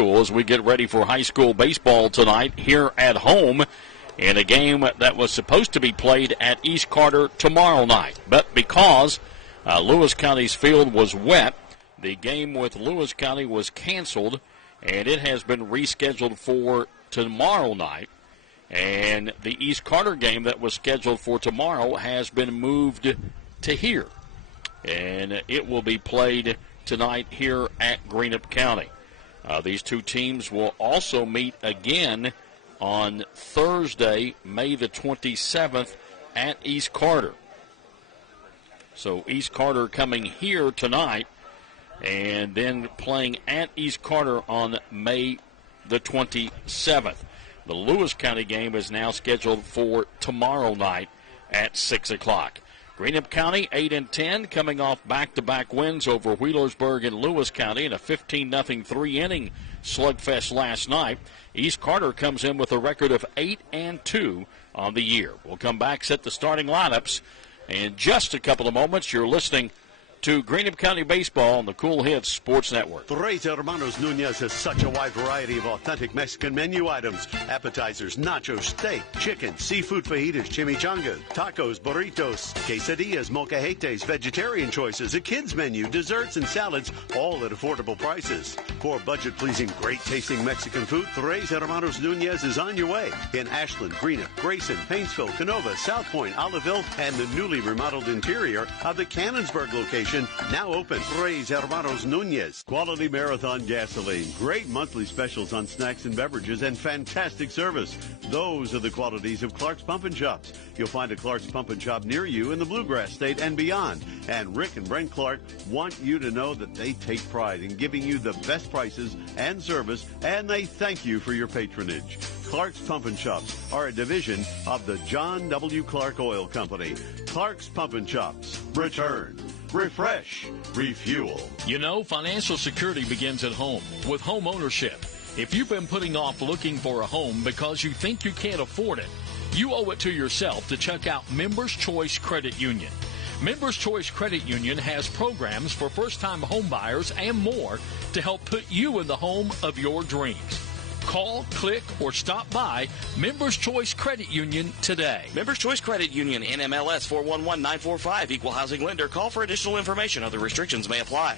school as we get ready for high school baseball tonight here at home in a game that was supposed to be played at East Carter tomorrow night. But because Lewis County's field was wet, the game with Lewis County was canceled, and it has been rescheduled for tomorrow night. And the East Carter game that was scheduled for tomorrow has been moved to here. And it will be played tonight here at Greenup County. These two teams will also meet again on Thursday, May the 27th at East Carter. So East Carter coming here tonight and then playing at East Carter on May the 27th. The Lewis County game is now scheduled for tomorrow night at 6 o'clock. Greenup County 8-10, coming off back-to-back wins over Wheelersburg and Lewis County in a 15-0 three-inning slugfest last night. East Carter comes in with a record of 8-2 on the year. We'll come back, set the starting lineups in just a couple of moments. You're listening to Greenup County Baseball on the Cool Hits Sports Network. Tres Hermanos Nunez has such a wide variety of authentic Mexican menu items. Appetizers, nachos, steak, chicken, seafood fajitas, chimichangas, tacos, burritos, quesadillas, molcajetes, vegetarian choices, a kids menu, desserts, and salads, all at affordable prices. For budget-pleasing, great-tasting Mexican food, Tres Hermanos Nunez is on your way in Ashland, Greenup, Grayson, Painesville, Canova, South Point, Oliveville, and the newly remodeled interior of the Cannonsburg location. Now open. Tres Hermanos Nunez. Quality Marathon gasoline. Great monthly specials on snacks and beverages and fantastic service. Those are the qualities of Clark's Pump and Shops. You'll find a Clark's Pump and Shop near you in the Bluegrass State and beyond. And Rick and Brent Clark want you to know that they take pride in giving you the best prices and service, and they thank you for your patronage. Clark's Pump and Shops are a division of the John W. Clark Oil Company. Clark's Pump and Shops. Return. Refresh. Refuel. You know, financial security begins at home with home ownership. If you've been putting off looking for a home because you think you can't afford it, you owe it to yourself to check out Members Choice Credit Union. Members Choice Credit Union has programs for first-time home buyers and more to help put you in the home of your dreams. Call, click, or stop by Members Choice Credit Union today. Members Choice Credit Union, NMLS 411945, Equal Housing Lender. Call for additional information. Other restrictions may apply.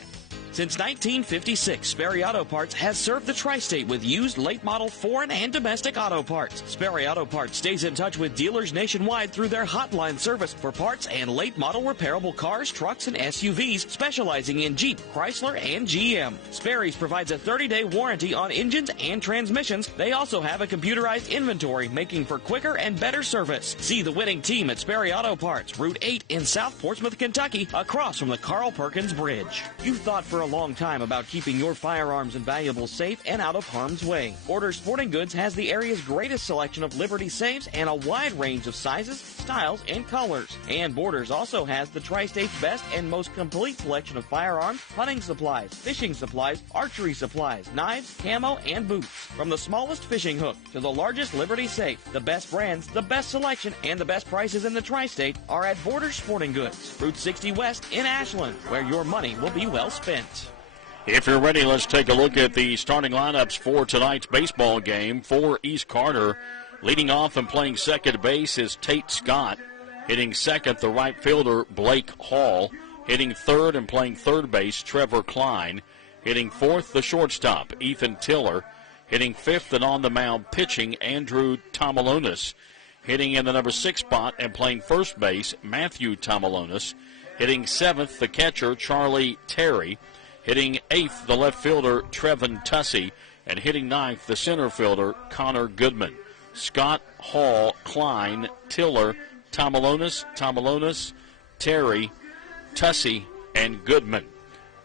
Since 1956, Sperry Auto Parts has served the tri-state with used late-model foreign and domestic auto parts. Sperry Auto Parts stays in touch with dealers nationwide through their hotline service for parts and late-model repairable cars, trucks, and SUVs, specializing in Jeep, Chrysler, and GM. Sperry's provides a 30-day warranty on engines and transmissions. They also have a computerized inventory, making for quicker and better service. See the winning team at Sperry Auto Parts, Route 8 in South Portsmouth, Kentucky, across from the Carl Perkins Bridge. You thought for a long time about keeping your firearms and valuables safe and out of harm's way. Borders Sporting Goods has the area's greatest selection of Liberty safes and a wide range of sizes, styles, and colors. And Borders also has the tri-state's best and most complete selection of firearms, hunting supplies, fishing supplies, archery supplies, knives, camo, and boots. From the smallest fishing hook to the largest Liberty safe, the best brands, the best selection, and the best prices in the tri-state are at Borders Sporting Goods, Route 60 West in Ashland, where your money will be well spent. If you're ready, let's take a look at the starting lineups for tonight's baseball game. For East Carter, leading off and playing second base is Tate Scott. Hitting second, the right fielder, Blake Hall. Hitting third and playing third base, Trevor Klein. Hitting fourth, the shortstop, Ethan Tiller. Hitting fifth and on the mound pitching, Andrew Tomalonis. Hitting in the number 6 spot and playing first base, Matthew Tomalonis. Hitting seventh, the catcher, Charlie Terry. Hitting eighth, the left fielder, Trevin Tussey. And hitting ninth, the center fielder, Connor Goodman. Scott, Hall, Klein, Tiller, Tomalonis, Terry, Tussey, and Goodman.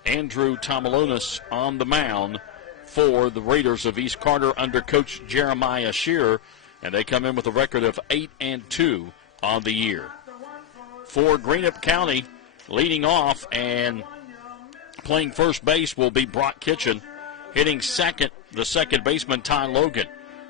Andrew Tomalonis on the mound for the Raiders of East Carter under Coach Jeremiah Shearer, and they come in with a record of 8-2 on the year. For Greenup County, leading off and playing first base will be Brock Kitchen. Hitting second, the second baseman, Ty Logan.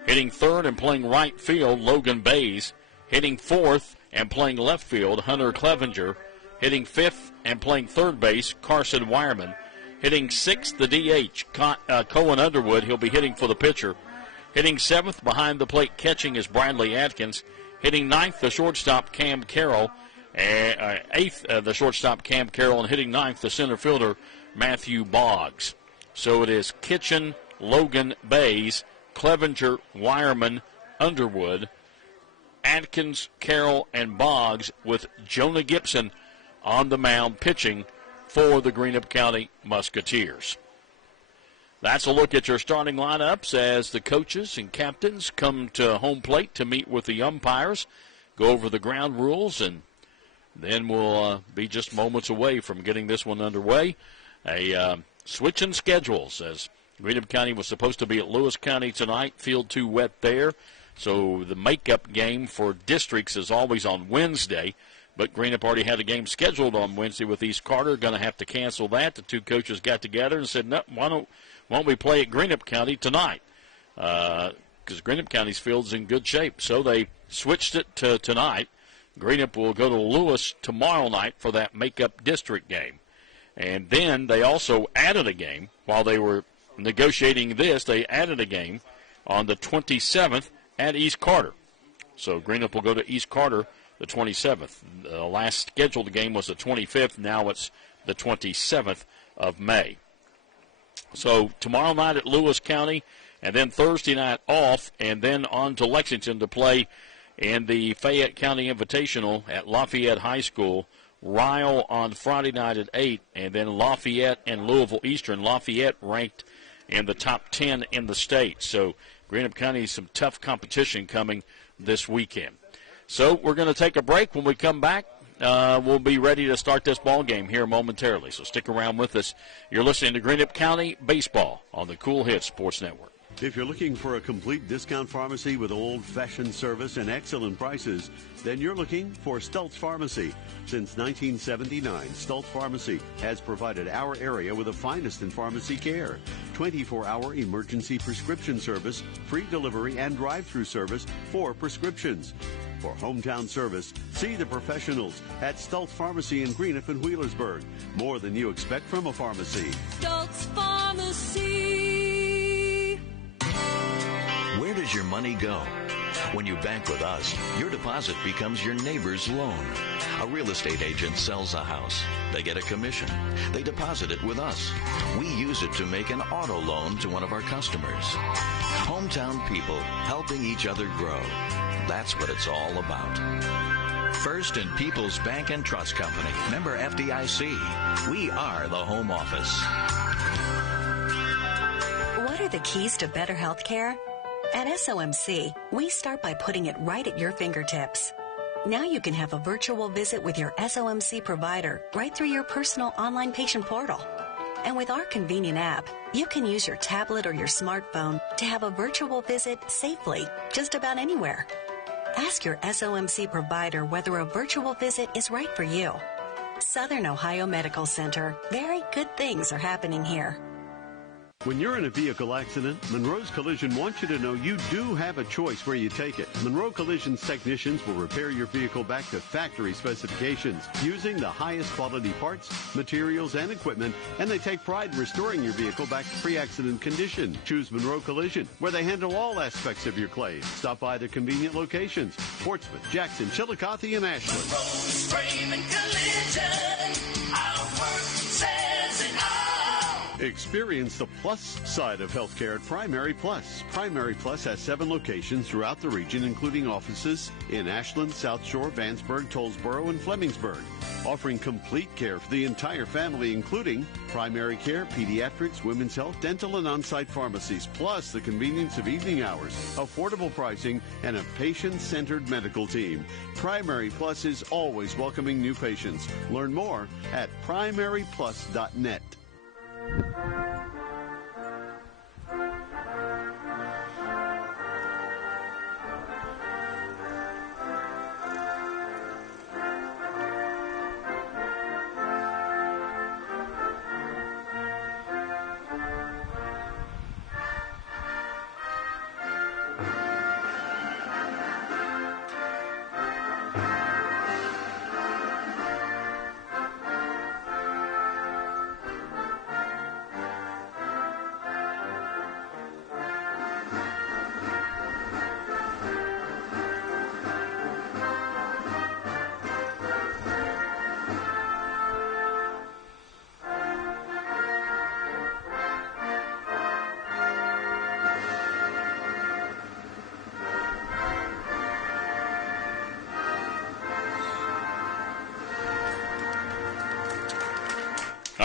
Hitting third and playing right field, Logan Bays. Hitting fourth and playing left field, Hunter Clevenger. Hitting fifth and playing third base, Carson Wireman. Hitting 6th, the DH, Cohen Underwood. He'll be hitting for the pitcher. Hitting 7th behind the plate catching is Bradley Atkins. Hitting 9th, the shortstop, Cam Carroll. 8th, the shortstop, Cam Carroll. And hitting 9th, the center fielder, Matthew Boggs. So it is Kitchen, Logan, Bays, Clevenger, Wireman, Underwood, Atkins, Carroll, and Boggs, with Jonah Gibson on the mound pitching for the Greenup County Musketeers. That's a look at your starting lineups as the coaches and captains come to home plate to meet with the umpires, go over the ground rules, and then we'll be just moments away from getting this one underway. A switch in schedules, as Greenup County was supposed to be at Lewis County tonight. Field too wet there. So the makeup game for districts is always on Wednesday. But Greenup already had a game scheduled on Wednesday with East Carter. Going to have to cancel that. The two coaches got together and said, no, why don't we play at Greenup County tonight? Because Greenup County's field's in good shape. So they switched it to tonight. Greenup will go to Lewis tomorrow night for that makeup district game. And then they also added a game while they were negotiating this. They added a game on the 27th at East Carter. So Greenup will go to East Carter the 27th. The last scheduled game was the 25th. Now it's the 27th of May. So tomorrow night at Lewis County, and then Thursday night off, and then on to Lexington to play in the Fayette County Invitational at Lafayette High School. Ryle on Friday night at 8, and then Lafayette and Louisville Eastern. Lafayette ranked in the top 10 in the state. So Greenup County, some tough competition coming this weekend. So we're going to take a break. When we come back, we'll be ready to start this ball game here momentarily. So stick around with us. You're listening to Greenup County Baseball on the Cool Hits Sports Network. If you're looking for a complete discount pharmacy with old-fashioned service and excellent prices, then you're looking for Stultz Pharmacy. Since 1979, Stultz Pharmacy has provided our area with the finest in pharmacy care. 24-hour emergency prescription service, free delivery, and drive-through service for prescriptions. For hometown service, see the professionals at Stultz Pharmacy in Greenup and Wheelersburg. More than you expect from a pharmacy. Stultz Pharmacy. Where does your money go? When you bank with us, your deposit becomes your neighbor's loan. A real estate agent sells a house. They get a commission. They deposit it with us. We use it to make an auto loan to one of our customers. Hometown people helping each other grow. That's what it's all about. First and People's Bank and Trust Company. Member FDIC. We are the home office. What are the keys to better health care? At SOMC, we start by putting it right at your fingertips. Now you can have a virtual visit with your SOMC provider right through your personal online patient portal. And with our convenient app, you can use your tablet or your smartphone to have a virtual visit safely, just about anywhere. Ask your SOMC provider whether a virtual visit is right for you. Southern Ohio Medical Center. Very good things are happening here. When you're in a vehicle accident, Monroe's Collision wants you to know you do have a choice where you take it. Monroe Collision's technicians will repair your vehicle back to factory specifications using the highest quality parts, materials, and equipment, and they take pride in restoring your vehicle back to pre-accident condition. Choose Monroe Collision, where they handle all aspects of your claim. Stop by their convenient locations: Portsmouth, Jackson, Chillicothe, and Ashland. Monroe's Frame and Collision. Our work says it all. Experience the plus side of healthcare at Primary Plus. Primary Plus has 7 locations throughout the region, including offices in Ashland, South Shore, Vandsburg, Tollsboro, and Flemingsburg, offering complete care for the entire family, including primary care, pediatrics, women's health, dental, and on-site pharmacies, plus the convenience of evening hours, affordable pricing, and a patient-centered medical team. Primary Plus is always welcoming new patients. Learn more at primaryplus.net.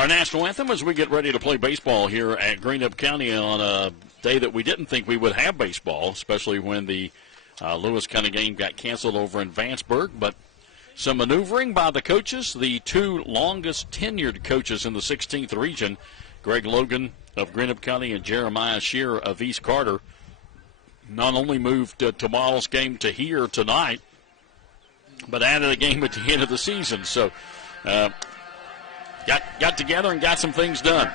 Our national anthem as we get ready to play baseball here at Greenup County on a day that we didn't think we would have baseball, especially when the Lewis County game got canceled over in Vanceburg. But some maneuvering by the coaches, the two longest tenured coaches in the 16th region, Greg Logan of Greenup County and Jeremiah Shear of East Carter, not only moved tomorrow's game to here tonight, but added a game at the end of the season. So got together and got some things done.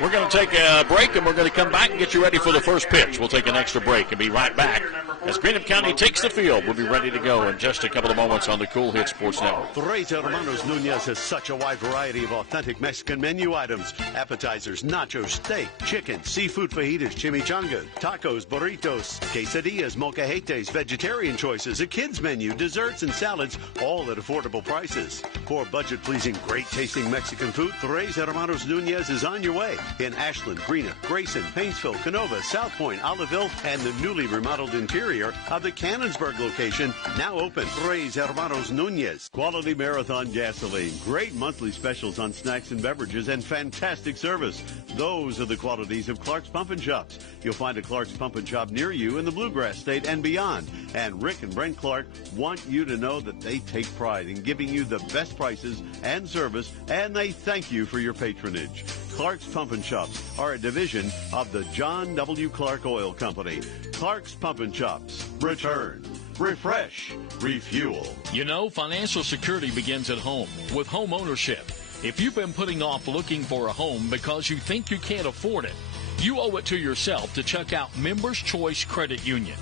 We're going to take a break, and we're going to come back and get you ready for the first pitch. We'll take an extra break and be right back as Greenup County takes the field. We'll be ready to go in just a couple of moments on the Cool Hit Sports Network. Tres Hermanos Nunez has such a wide variety of authentic Mexican menu items. Appetizers, nachos, steak, chicken, seafood fajitas, chimichangas, tacos, burritos, quesadillas, molcajetes, vegetarian choices, a kids menu, desserts, and salads, all at affordable prices. For budget-pleasing, great-tasting Mexican food, Tres Hermanos Nunez is on your way in Ashland, Greenup, Grayson, Painesville, Canova, South Point, Oliveville, and the newly remodeled interior of the Cannonsburg location, now open. Tres Hermanos Nunez. Quality Marathon gasoline, great monthly specials on snacks and beverages, and fantastic service. Those are the qualities of Clark's Pump and Shops. You'll find a Clark's Pump and Shop near you in the Bluegrass State and beyond. And Rick and Brent Clark want you to know that they take pride in giving you the best prices and service, and they thank you for your patronage. Clark's Pump and Shops are a division of the John W. Clark Oil Company. Clark's Pump and Shops. Return, refresh, refuel. You know, financial security begins at home with home ownership. If you've been putting off looking for a home because you think you can't afford it, you owe it to yourself to check out Members Choice Credit Union.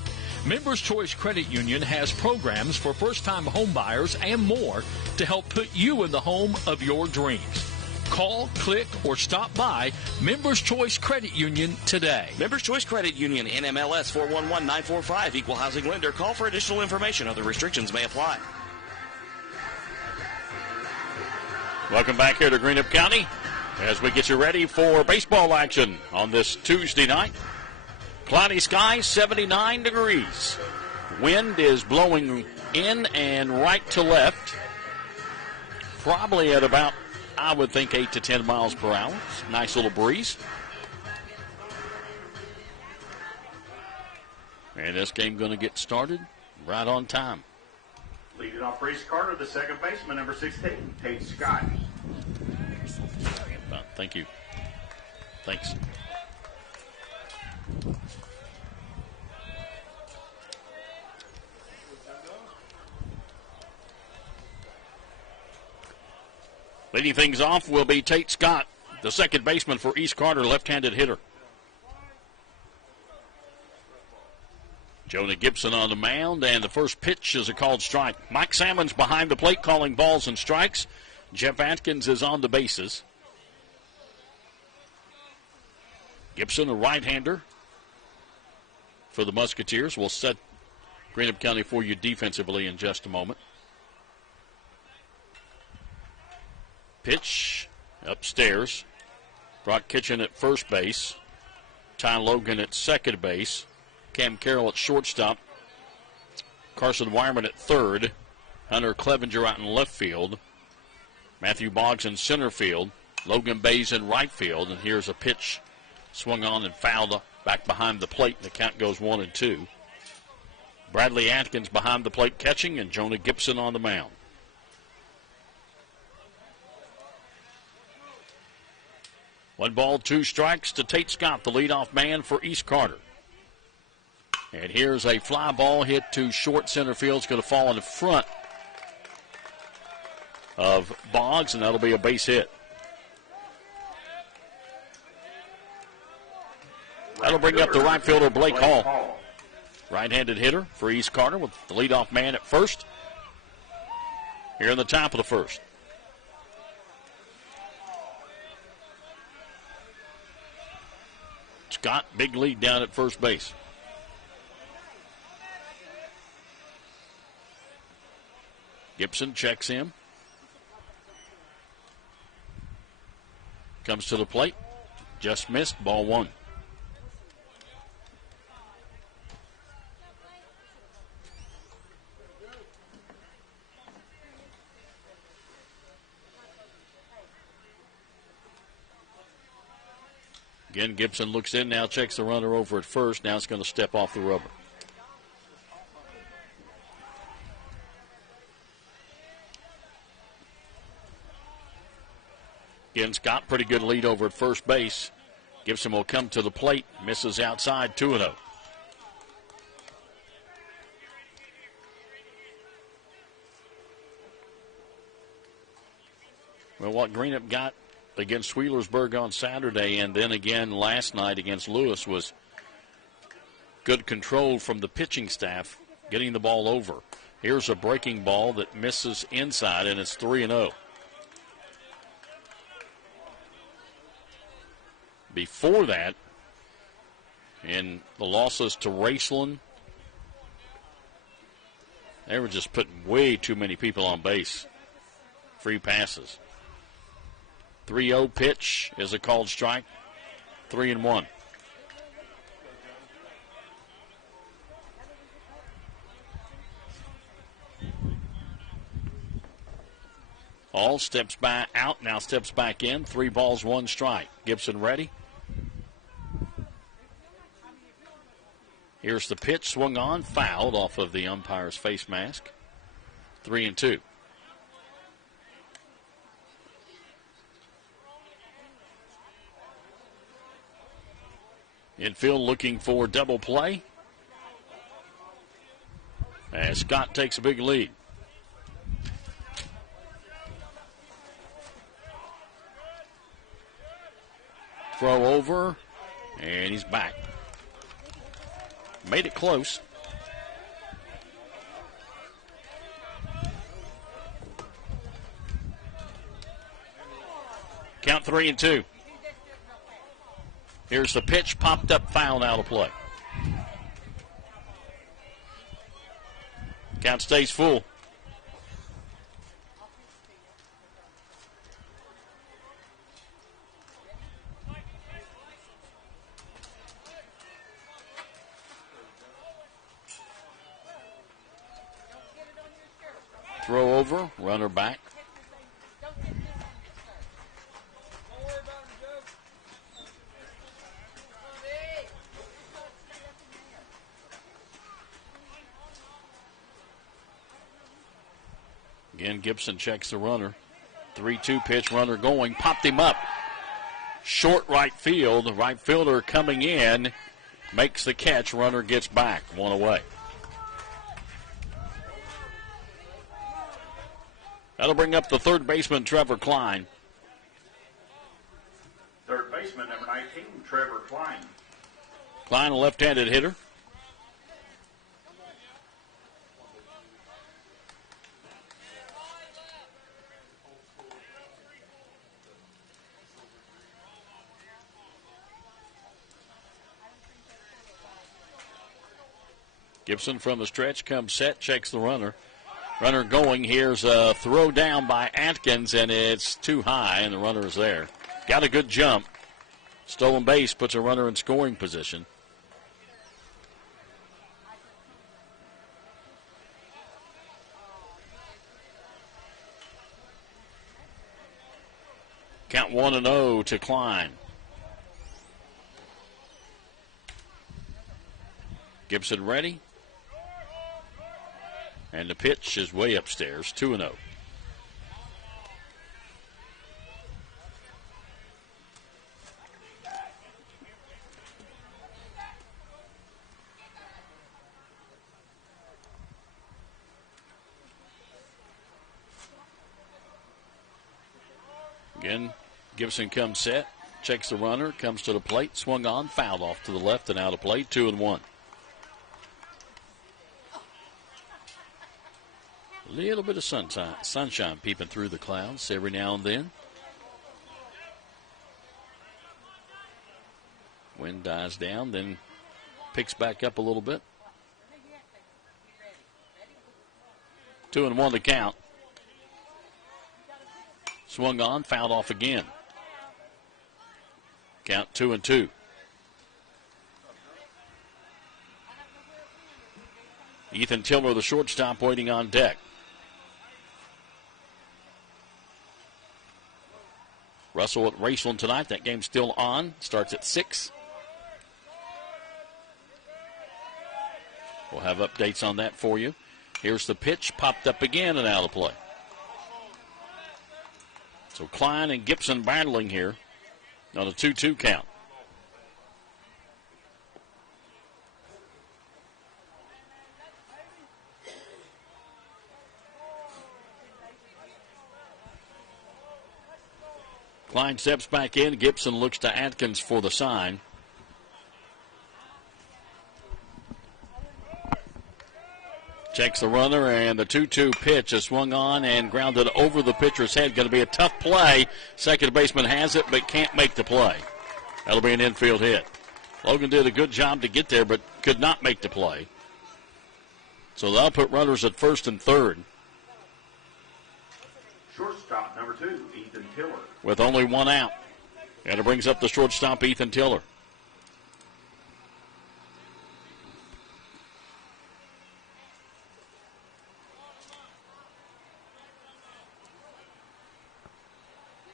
Members Choice Credit Union has programs for first-time home buyers and more to help put you in the home of your dreams. Call, click, or stop by Members Choice Credit Union today. Members Choice Credit Union, NMLS 411945, Equal Housing Lender. Call for additional information. Other restrictions may apply. Welcome back here to Greenup County as we get you ready for baseball action on this Tuesday night. Cloudy skies, 79 degrees. Wind is blowing in and right to left. Probably at about, I would think, 8 to 10 miles per hour. Nice little breeze. And this game going to get started right on time. Leading off for East Carter, the second baseman, number 16, Tate Scott. Thank you. Thanks. Leading things off will be Tate Scott, the second baseman for East Carter, left-handed hitter. Jonah Gibson on the mound, and the first pitch is a called strike. Mike Salmon's behind the plate calling balls and strikes. Jeff Atkins is on the bases. Gibson, a right-hander for the Musketeers. We'll set Greenup County for you defensively in just a moment. Pitch upstairs. Brock Kitchen at first base. Ty Logan at second base. Cam Carroll at shortstop. Carson Wireman at third. Hunter Clevenger out in left field. Matthew Boggs in center field. Logan Bays in right field. And here's a pitch swung on and fouled back behind the plate. And the count goes 1-2. Bradley Atkins behind the plate catching, and Jonah Gibson on the mound. One ball, two strikes to Tate Scott, the leadoff man for East Carter. And here's a fly ball hit to short center field. It's going to fall in the front of Boggs, and that'll be a base hit. That'll bring up the right fielder, Blake Hall. Right-handed hitter for East Carter with the leadoff man at first. Here in the top of the first. Scott, big lead down at first base. Gibson checks in. Comes to the plate. Just missed. Ball one. Again, Gibson looks in now, checks the runner over at first. Now it's going to step off the rubber. Again, Scott, pretty good lead over at first base. Gibson will come to the plate, misses outside, 2-0. Well, what Greenup got against Wheelersburg on Saturday and then again last night against Lewis was good control from the pitching staff, getting the ball over. Here's a breaking ball that misses inside, and it's 3-0. Before that, in the losses to Raceland, they were just putting way too many people on base. Free passes. 3-0 pitch is a called strike. 3-1. All steps back out, now steps back in. 3 balls, 1 strike. Gibson ready. Here's the pitch, swung on, fouled off of the umpire's face mask. 3-2. Infield looking for double play as Scott takes a big lead. Throw over, and he's back. Made it close. Count 3-2. Here's the pitch, popped up, fouled, out of play. Count stays full. Throw over, runner back. Again, Gibson checks the runner. 3-2 pitch, runner going, popped him up. Short right field, the right fielder coming in, makes the catch, runner gets back, 1 away. That'll bring up the third baseman, Trevor Klein. Third baseman, number 19, Trevor Klein. Klein, a left-handed hitter. Gibson from the stretch comes set, checks the runner. Runner going. Here's a throw down by Atkins, and it's too high, and the runner is there. Got a good jump. Stolen base puts a runner in scoring position. Count 1-0 to Klein. Gibson ready. And the pitch is way upstairs, 2-0. Again, Gibson comes set, checks the runner, comes to the plate, swung on, fouled off to the left and out of play, 2-1. A little bit of sunshine peeping through the clouds every now and then. Wind dies down, then picks back up a little bit. 2-1 to count. Swung on, fouled off again. Count 2-2. Ethan Tiller, the shortstop, waiting on deck. Russell at Raceland tonight. That game's still on. Starts at 6. We'll have updates on that for you. Here's the pitch. Popped up again and out of play. So Klein and Gibson battling here on a 2-2 count. Klein steps back in. Gibson looks to Atkins for the sign. Checks the runner, and the 2-2 pitch is swung on and grounded over the pitcher's head. Going to be a tough play. Second baseman has it, but can't make the play. That'll be an infield hit. Logan did a good job to get there, but could not make the play. So they'll put runners at first and third. Shortstop number 2, Ethan Tiller. With only one out. And it brings up the shortstop, Ethan Tiller.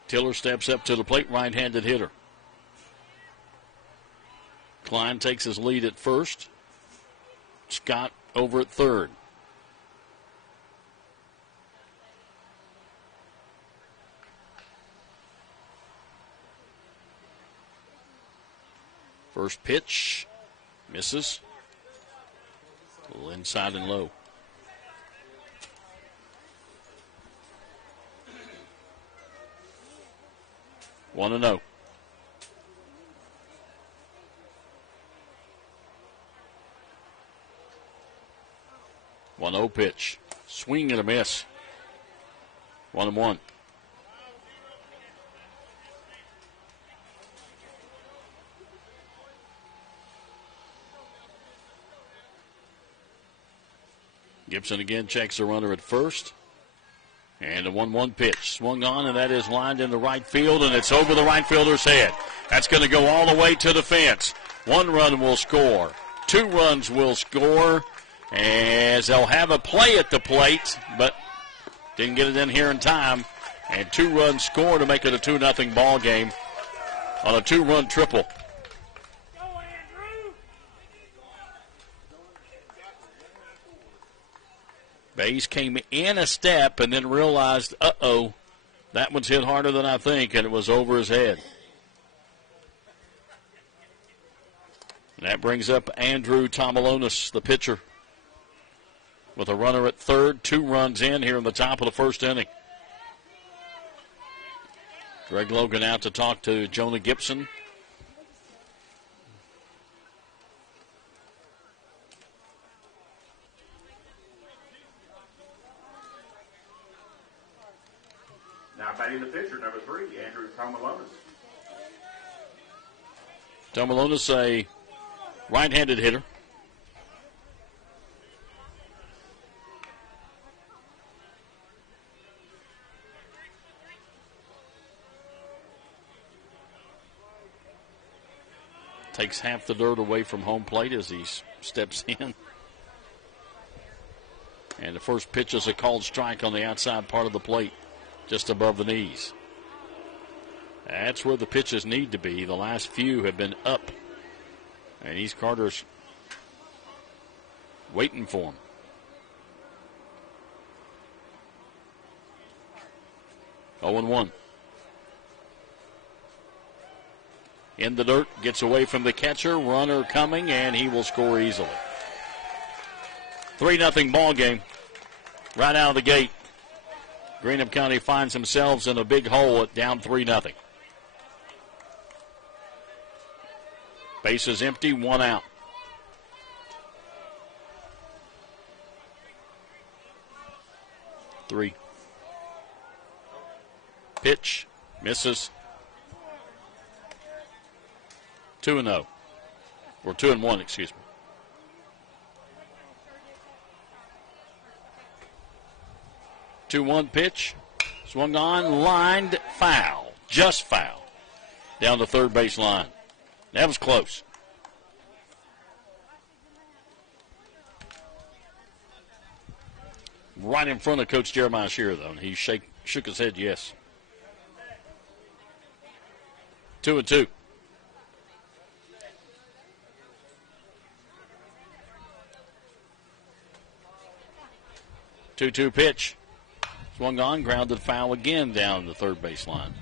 Tiller steps up to the plate, right-handed hitter. Klein takes his lead at first. Scott over at third. First pitch, misses. A little inside and low. One and 0. One 0 pitch. Swing and a miss. 1-1. Gibson again checks the runner at first. And a 1-1 pitch. Swung on, and that is lined in the right field, and it's over the right fielder's head. That's going to go all the way to the fence. 1 run will score. 2 runs will score, as they'll have a play at the plate, but didn't get it in here in time. And 2 runs score to make it a 2-0 ball game on a 2-run triple. Bays came in a step and then realized, uh-oh, that one's hit harder than I think, and it was over his head. And that brings up Andrew Tomalonis, the pitcher, with a runner at third. 2 runs in here in the top of the first inning. Greg Logan out to talk to Jonah Gibson. Now batting the pitcher, number 3, Andrew Tomalonis. Tomalonis, a right-handed hitter. Takes half the dirt away from home plate as he steps in. And the first pitch is a called strike on the outside part of the plate, just above the knees. That's where the pitches need to be. The last few have been up. And East Carter's waiting for him. Oh, 0-1. In the dirt, gets away from the catcher. Runner coming, and he will score easily. 3-0 ball game right out of the gate. Greenup County finds themselves in a big hole at down 3-0. Base is empty, 1 out. Three. Pitch, misses. 2-0. Or 2-1, excuse me. Two-one pitch, swung on, lined, foul, just foul, down the third base line. That was close. Right in front of Coach Jeremiah Shearer, though, and he shook his head yes. 2-2. 2-2 pitch. Swung on, grounded foul again down the third baseline.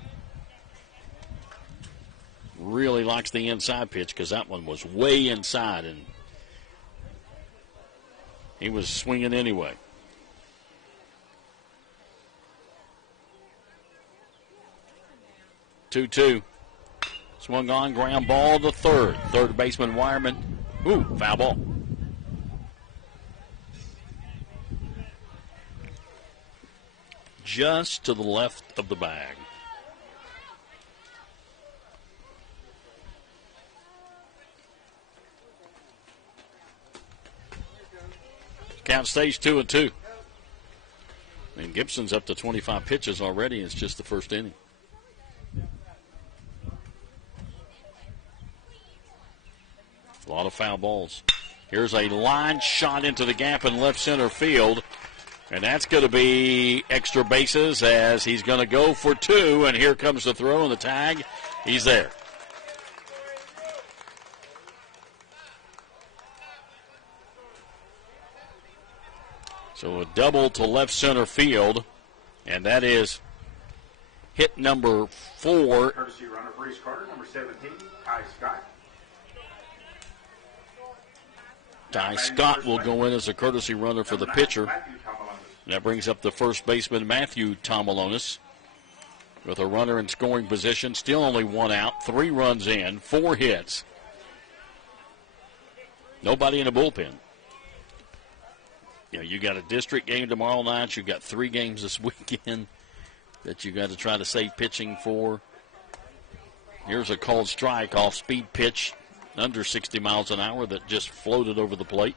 Really likes the inside pitch because that one was way inside, and he was swinging anyway. Two. Swung on, ground ball to third. Third baseman Wireman. Ooh, foul ball. Just to the left of the bag. Count stays 2-2. And Gibson's up to 25 pitches already. It's just the first inning. A lot of foul balls. Here's a line shot into the gap in left center field. And that's going to be extra bases as he's going to go for two. And here comes the throw and the tag. He's there. So a double to left center field. And that is hit number 4. Courtesy runner for East Carter, number 17, Ty Scott. Ty Scott will go in as a courtesy runner for the pitcher. That brings up the first baseman, Matthew Tomalonis, with a runner in scoring position. Still only one out, 3 runs in, 4 hits. Nobody in the bullpen. You know, you got a district game tomorrow night. You got 3 games this weekend that you got to try to save pitching for. Here's a called strike off speed pitch under 60 miles an hour that just floated over the plate.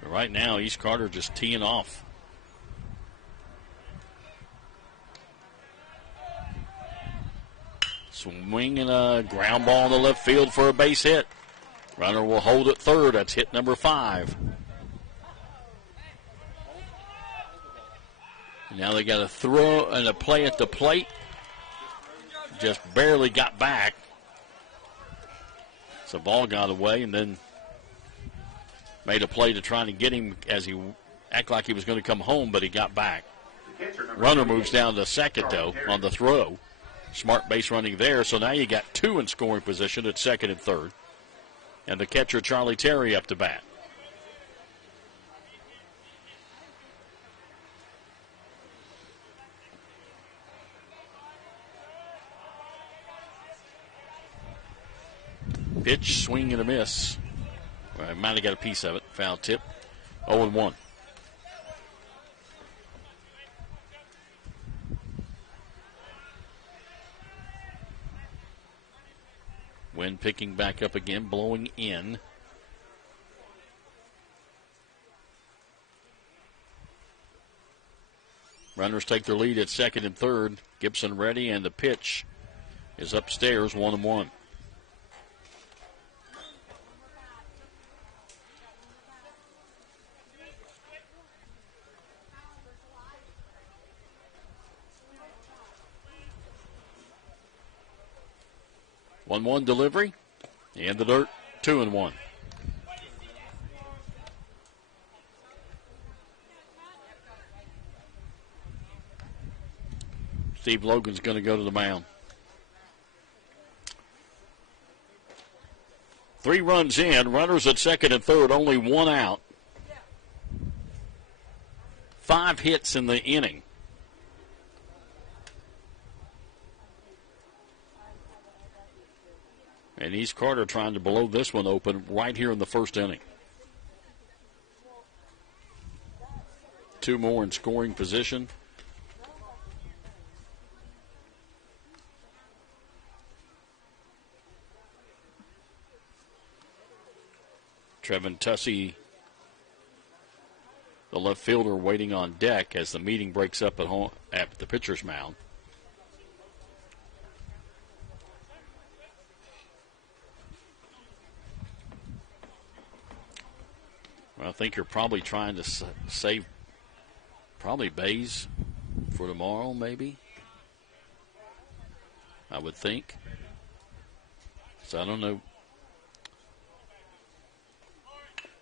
But right now, East Carter just teeing off. Swinging a ground ball in the left field for a base hit. Runner will hold at third. That's hit number 5. Now they got a throw and a play at the plate. Just barely got back. So ball got away and then made a play to try to get him as he acted like he was going to come home, but he got back. Runner moves down to second, though, on the throw. Smart base running there. So now you got 2 in scoring position at second and third. And the catcher, Charlie Terry, up to bat. Pitch, swing, and a miss. Well, might have got a piece of it. Foul tip. 0-1. Wind picking back up again, blowing in. Runners take their lead at second and third. Gibson ready, and the pitch is upstairs, 1-1. One delivery, in the dirt, 2-1. Steve Logan's going to go to the mound. 3 runs in, runners at second and third, only 1 out. 5 hits in the inning. And East Carter trying to blow this one open right here in the first inning. 2 more in scoring position. Trevin Tussey, the left fielder, waiting on deck as the meeting breaks up at home at the pitcher's mound. Well, I think you're probably trying to save Probably Bays for tomorrow, maybe. I would think. So I don't know.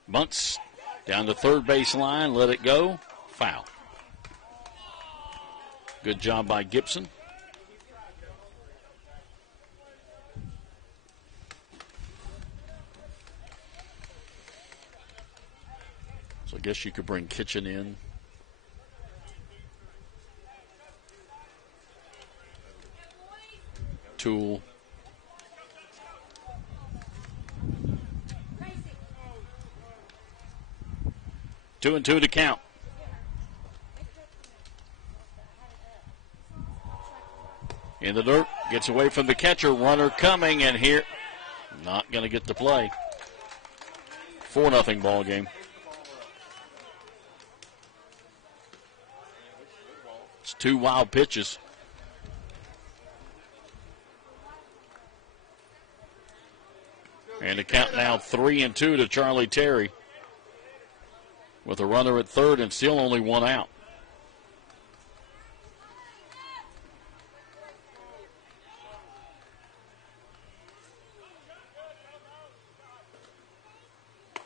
Bunts down the third base line, let it go. Foul. Good job by Gibson. So I guess you could bring Kitchen in. Tool. Two and two to count. In the dirt, gets away from the catcher. Runner coming, and here, not going to get to play. 4-0 ball game. It's two wild pitches. And the count now 3-2 to Charlie Terry, with a runner at third and still only one out.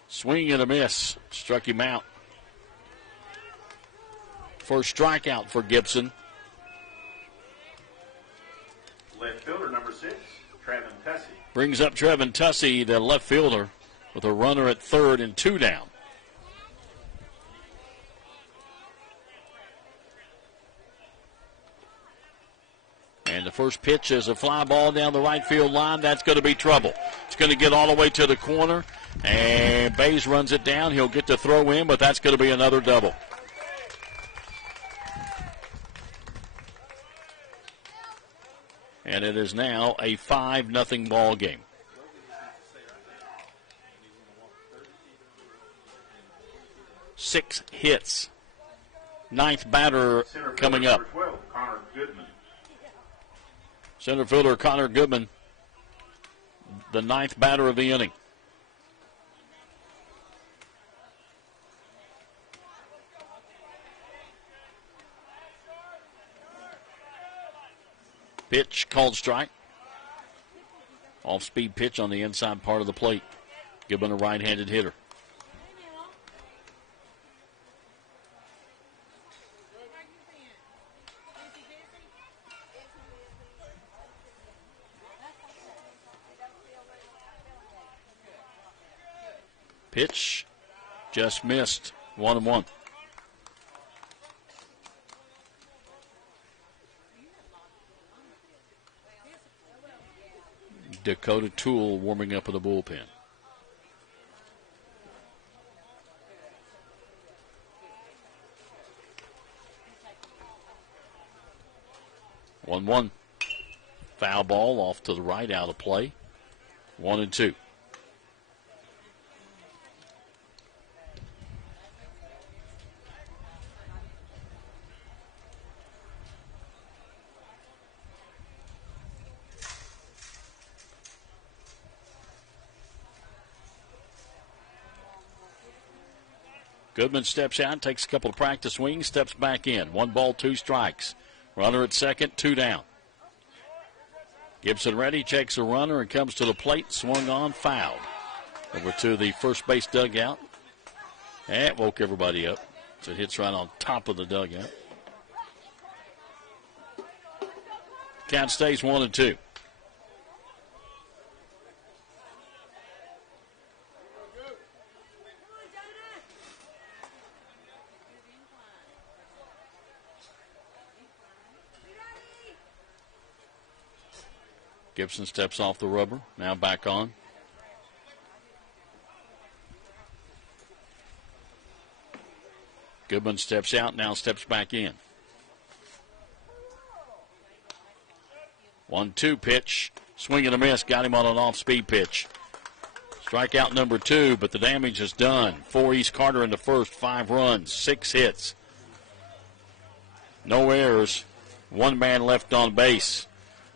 Swing and a miss. Struck him out. First strikeout for Gibson. Left fielder number 6, Trevin Tussey. Brings up Trevin Tussey, the left fielder, with a runner at third and two down. And the first pitch is a fly ball down the right field line. That's going to be trouble. It's going to get all the way to the corner, and Bays runs it down. He'll get to throw in, but that's going to be another double. And it is now a 5-0 ball game. Six hits. Ninth batter coming up. 12, Connor Goodman. Center fielder Connor Goodman, the ninth batter of the inning. Pitch called strike. Off-speed pitch on the inside part of the plate. Goodman, a right-handed hitter. Pitch just missed. 1-1. Dakota Toole warming up in the bullpen. One. Foul ball off to the right, out of play. 1-2. Goodman steps out, takes a couple of practice swings, steps back in. 1 ball, 2 strikes. Runner at second, 2 down. Gibson ready, checks a runner and comes to the plate, swung on, fouled. Over to the first base dugout. That woke everybody up. So it hits right on top of the dugout. Count stays 1-2. Gibson steps off the rubber, now back on. Goodman steps out, now steps back in. 1-2 pitch, swing and a miss, got him on an off-speed pitch. Strikeout number 2, but the damage is done. 4 East Carter in the first, 5 runs, 6 hits. No errors, 1 man left on base.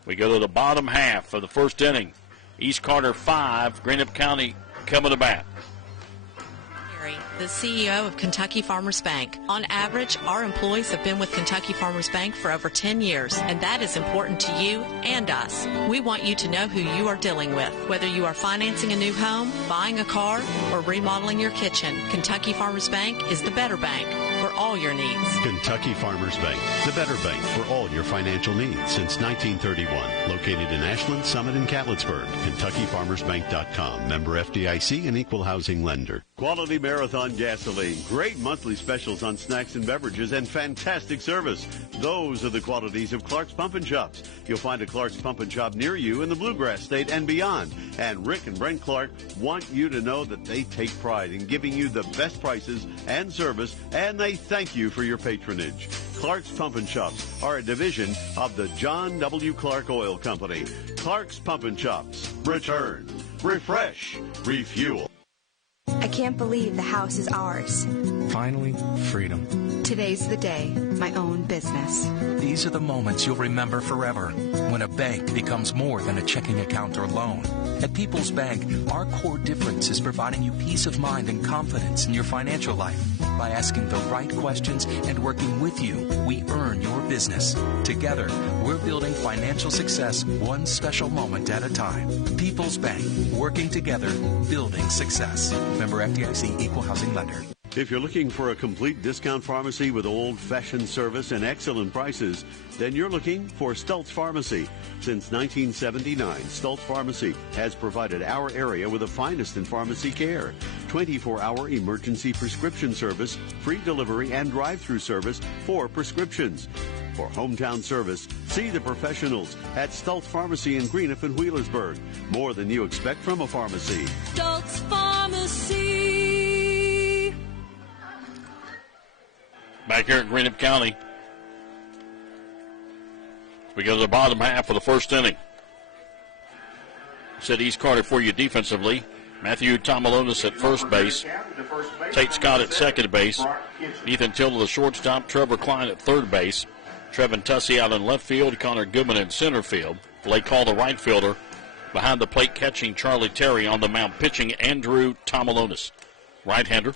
We go to the bottom half of the first inning. East Carter 5, Greenup County coming to bat. The CEO of Kentucky Farmers Bank. On average, our employees have been with Kentucky Farmers Bank for over 10 years, and that is important to you and us. We want you to know who you are dealing with. Whether you are financing a new home, buying a car, or remodeling your kitchen, Kentucky Farmers Bank is the better bank for all your needs. Kentucky Farmers Bank, the better bank for all your financial needs since 1931. Located in Ashland, Summit, and Catlettsburg. KentuckyFarmersBank.com. Member FDIC and equal housing lender. Quality Marathon gasoline. Great monthly specials on snacks and beverages and fantastic service. Those are the qualities of Clark's Pump and Shops. You'll find a Clark's Pump and Shop near you in the Bluegrass State and beyond. And Rick and Brent Clark want you to know that they take pride in giving you the best prices and service, and they thank you for your patronage. Clark's Pump and Shops are a division of the John W. Clark Oil Company. Clark's Pump and Shops. Return, refresh, refuel. I can't believe the house is ours. Finally, freedom. Today's the day, my own business. These are the moments you'll remember forever, when a bank becomes more than a checking account or loan. At People's Bank, our core difference is providing you peace of mind and confidence in your financial life. By asking the right questions and working with you, we earn your business. Together, we're building financial success one special moment at a time. People's Bank, working together, building success. Member FDIC, equal housing lender. If you're looking for a complete discount pharmacy with old-fashioned service and excellent prices, then you're looking for Stultz Pharmacy. Since 1979, Stultz Pharmacy has provided our area with the finest in pharmacy care. 24-hour emergency prescription service, free delivery, and drive-through service for prescriptions. For hometown service, see the professionals at Stultz Pharmacy in Greenough and Wheelersburg. More than you expect from a pharmacy. Stultz Pharmacy. Back here at Greenough County, we go to the bottom half of the first inning. Said East Carter for you defensively. Matthew Tomalonis at first base. Tate Scott at second base. Ethan Tilda, the shortstop. Trevor Klein at third base. Trevin Tussey out in left field. Connor Goodman in center field. Blake Hall, the right fielder. Behind the plate catching Charlie Terry. On the mound pitching Andrew Tomalonis, right-hander.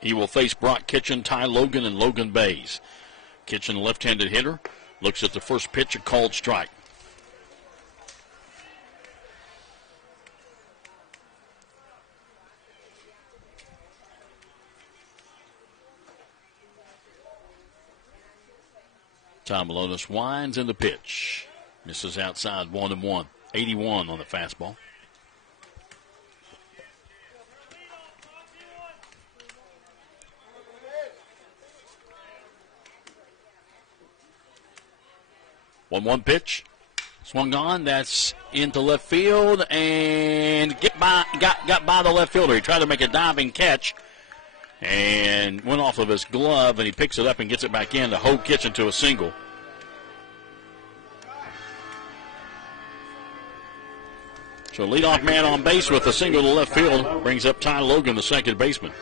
He will face Brock Kitchen, Ty Logan, and Logan Bays. Kitchen, left-handed hitter, looks at the first pitch, a called strike. Tom Malonis winds in the pitch. Misses outside 1-1. 81 on the fastball. One pitch, swung on. That's into left field and got by the left fielder. He tried to make a diving catch and went off of his glove, and he picks it up and gets it back in to hold Kitchen to a single. So leadoff man on base with a single to left field brings up Ty Logan, the second baseman.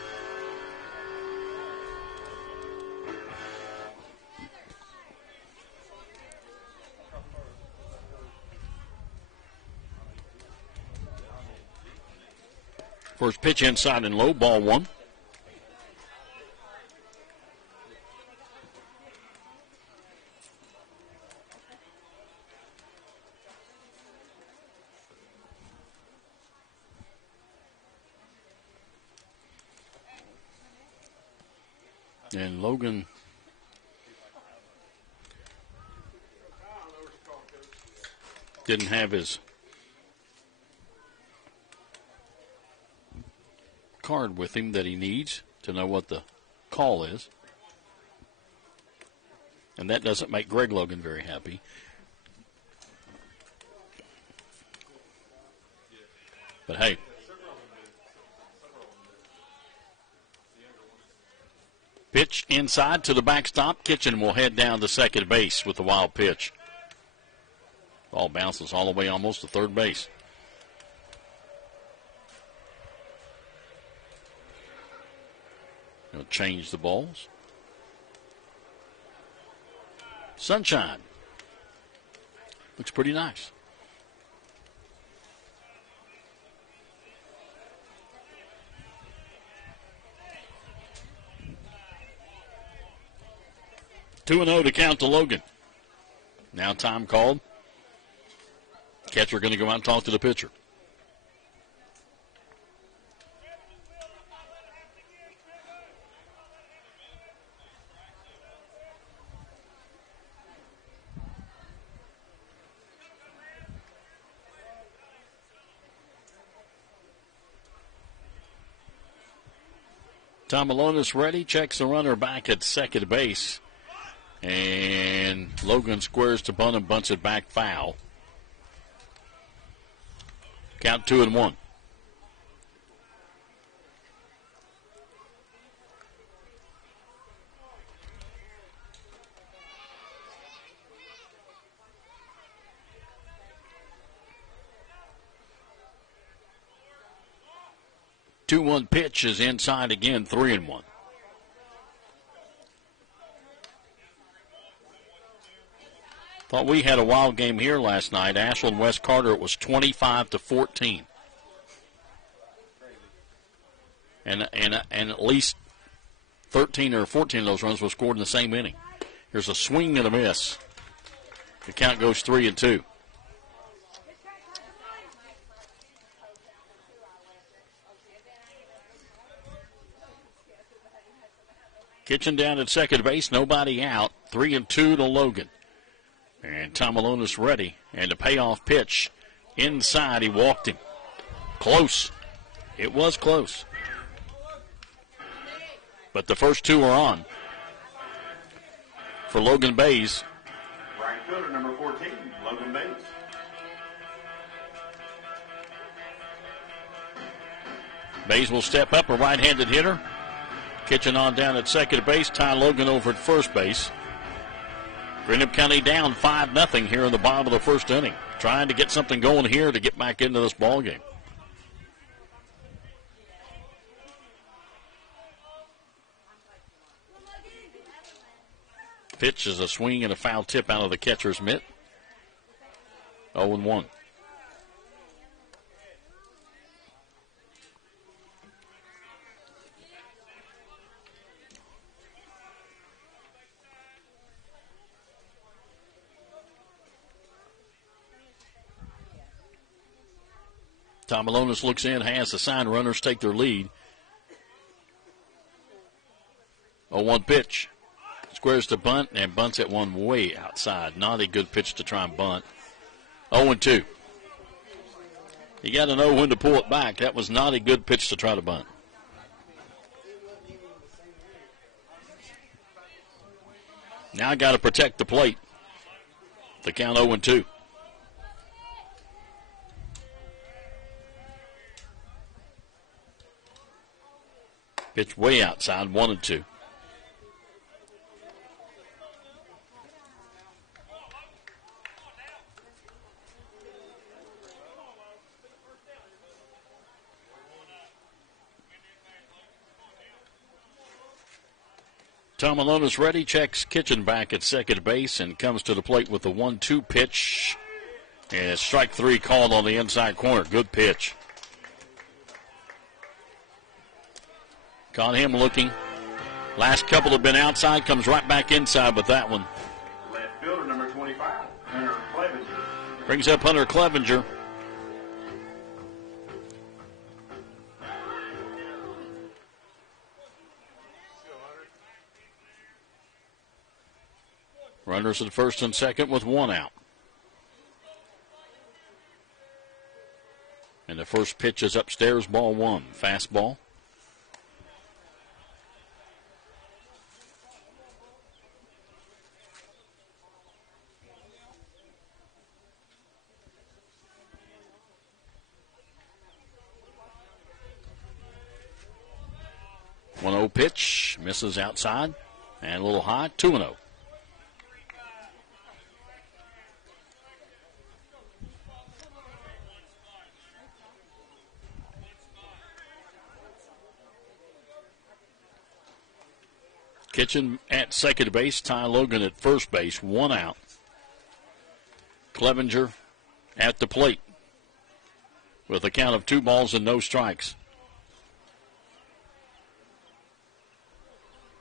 First pitch inside and low, ball one. And Logan didn't have his card with him that he needs to know what the call is. And that doesn't make Greg Logan very happy. But hey. Pitch inside to the backstop. Kitchen will head down to second base with the wild pitch. Ball bounces all the way almost to third base. He'll change the balls. Sunshine. Looks pretty nice. 2-0 to count to Logan. Now time called. Catcher going to go out and talk to the pitcher. Tom Malonis ready, checks the runner back at second base. And Logan squares to bunt and bunts it back foul. Count 2-1. Two-one pitch is inside again, 3-1. Thought we had a wild game here last night. Ashland West Carter, it was 25-14. And at least 13 or 14 of those runs were scored in the same inning. Here's a swing and a miss. The count goes 3-2. Kitchen down at second base, nobody out. 3-2 to Logan. And Tom Malonis ready. And the payoff pitch inside, he walked him. Close. It was close. But the first two are on for Logan Bays. Right fielder, number 14, Logan Bays. Bays will step up, a right-handed hitter. Kitchen on down at second base. Ty Logan over at first base. Greenup County down 5-0 here in the bottom of the first inning. Trying to get something going here to get back into this ball game. Pitch is a swing and a foul tip out of the catcher's mitt. 0-1. Tom Malonis looks in, has the sign, runners take their lead. 0-1 pitch. Squares to bunt and bunts it one way outside. Not a good pitch to try and bunt. 0-2. You got to know when to pull it back. That was not a good pitch to try to bunt. Now got to protect the plate. The count 0-2. Pitch way outside, 1-2. Tom Malonis ready, checks Kitchen back at second base and comes to the plate with the 1-2 pitch. And strike three called on the inside corner. Good pitch. Caught him looking. Last couple have been outside, comes right back inside with that one. Left fielder, number 25, Hunter Clevenger. Brings up Hunter Clevenger. Runners at first and second with one out. And the first pitch is upstairs, ball one. Fastball. Pitch, misses outside, and a little high, 2-0. Kitchen at second base, Ty Logan at first base, one out. Clevenger at the plate with a count of 2 balls and no strikes.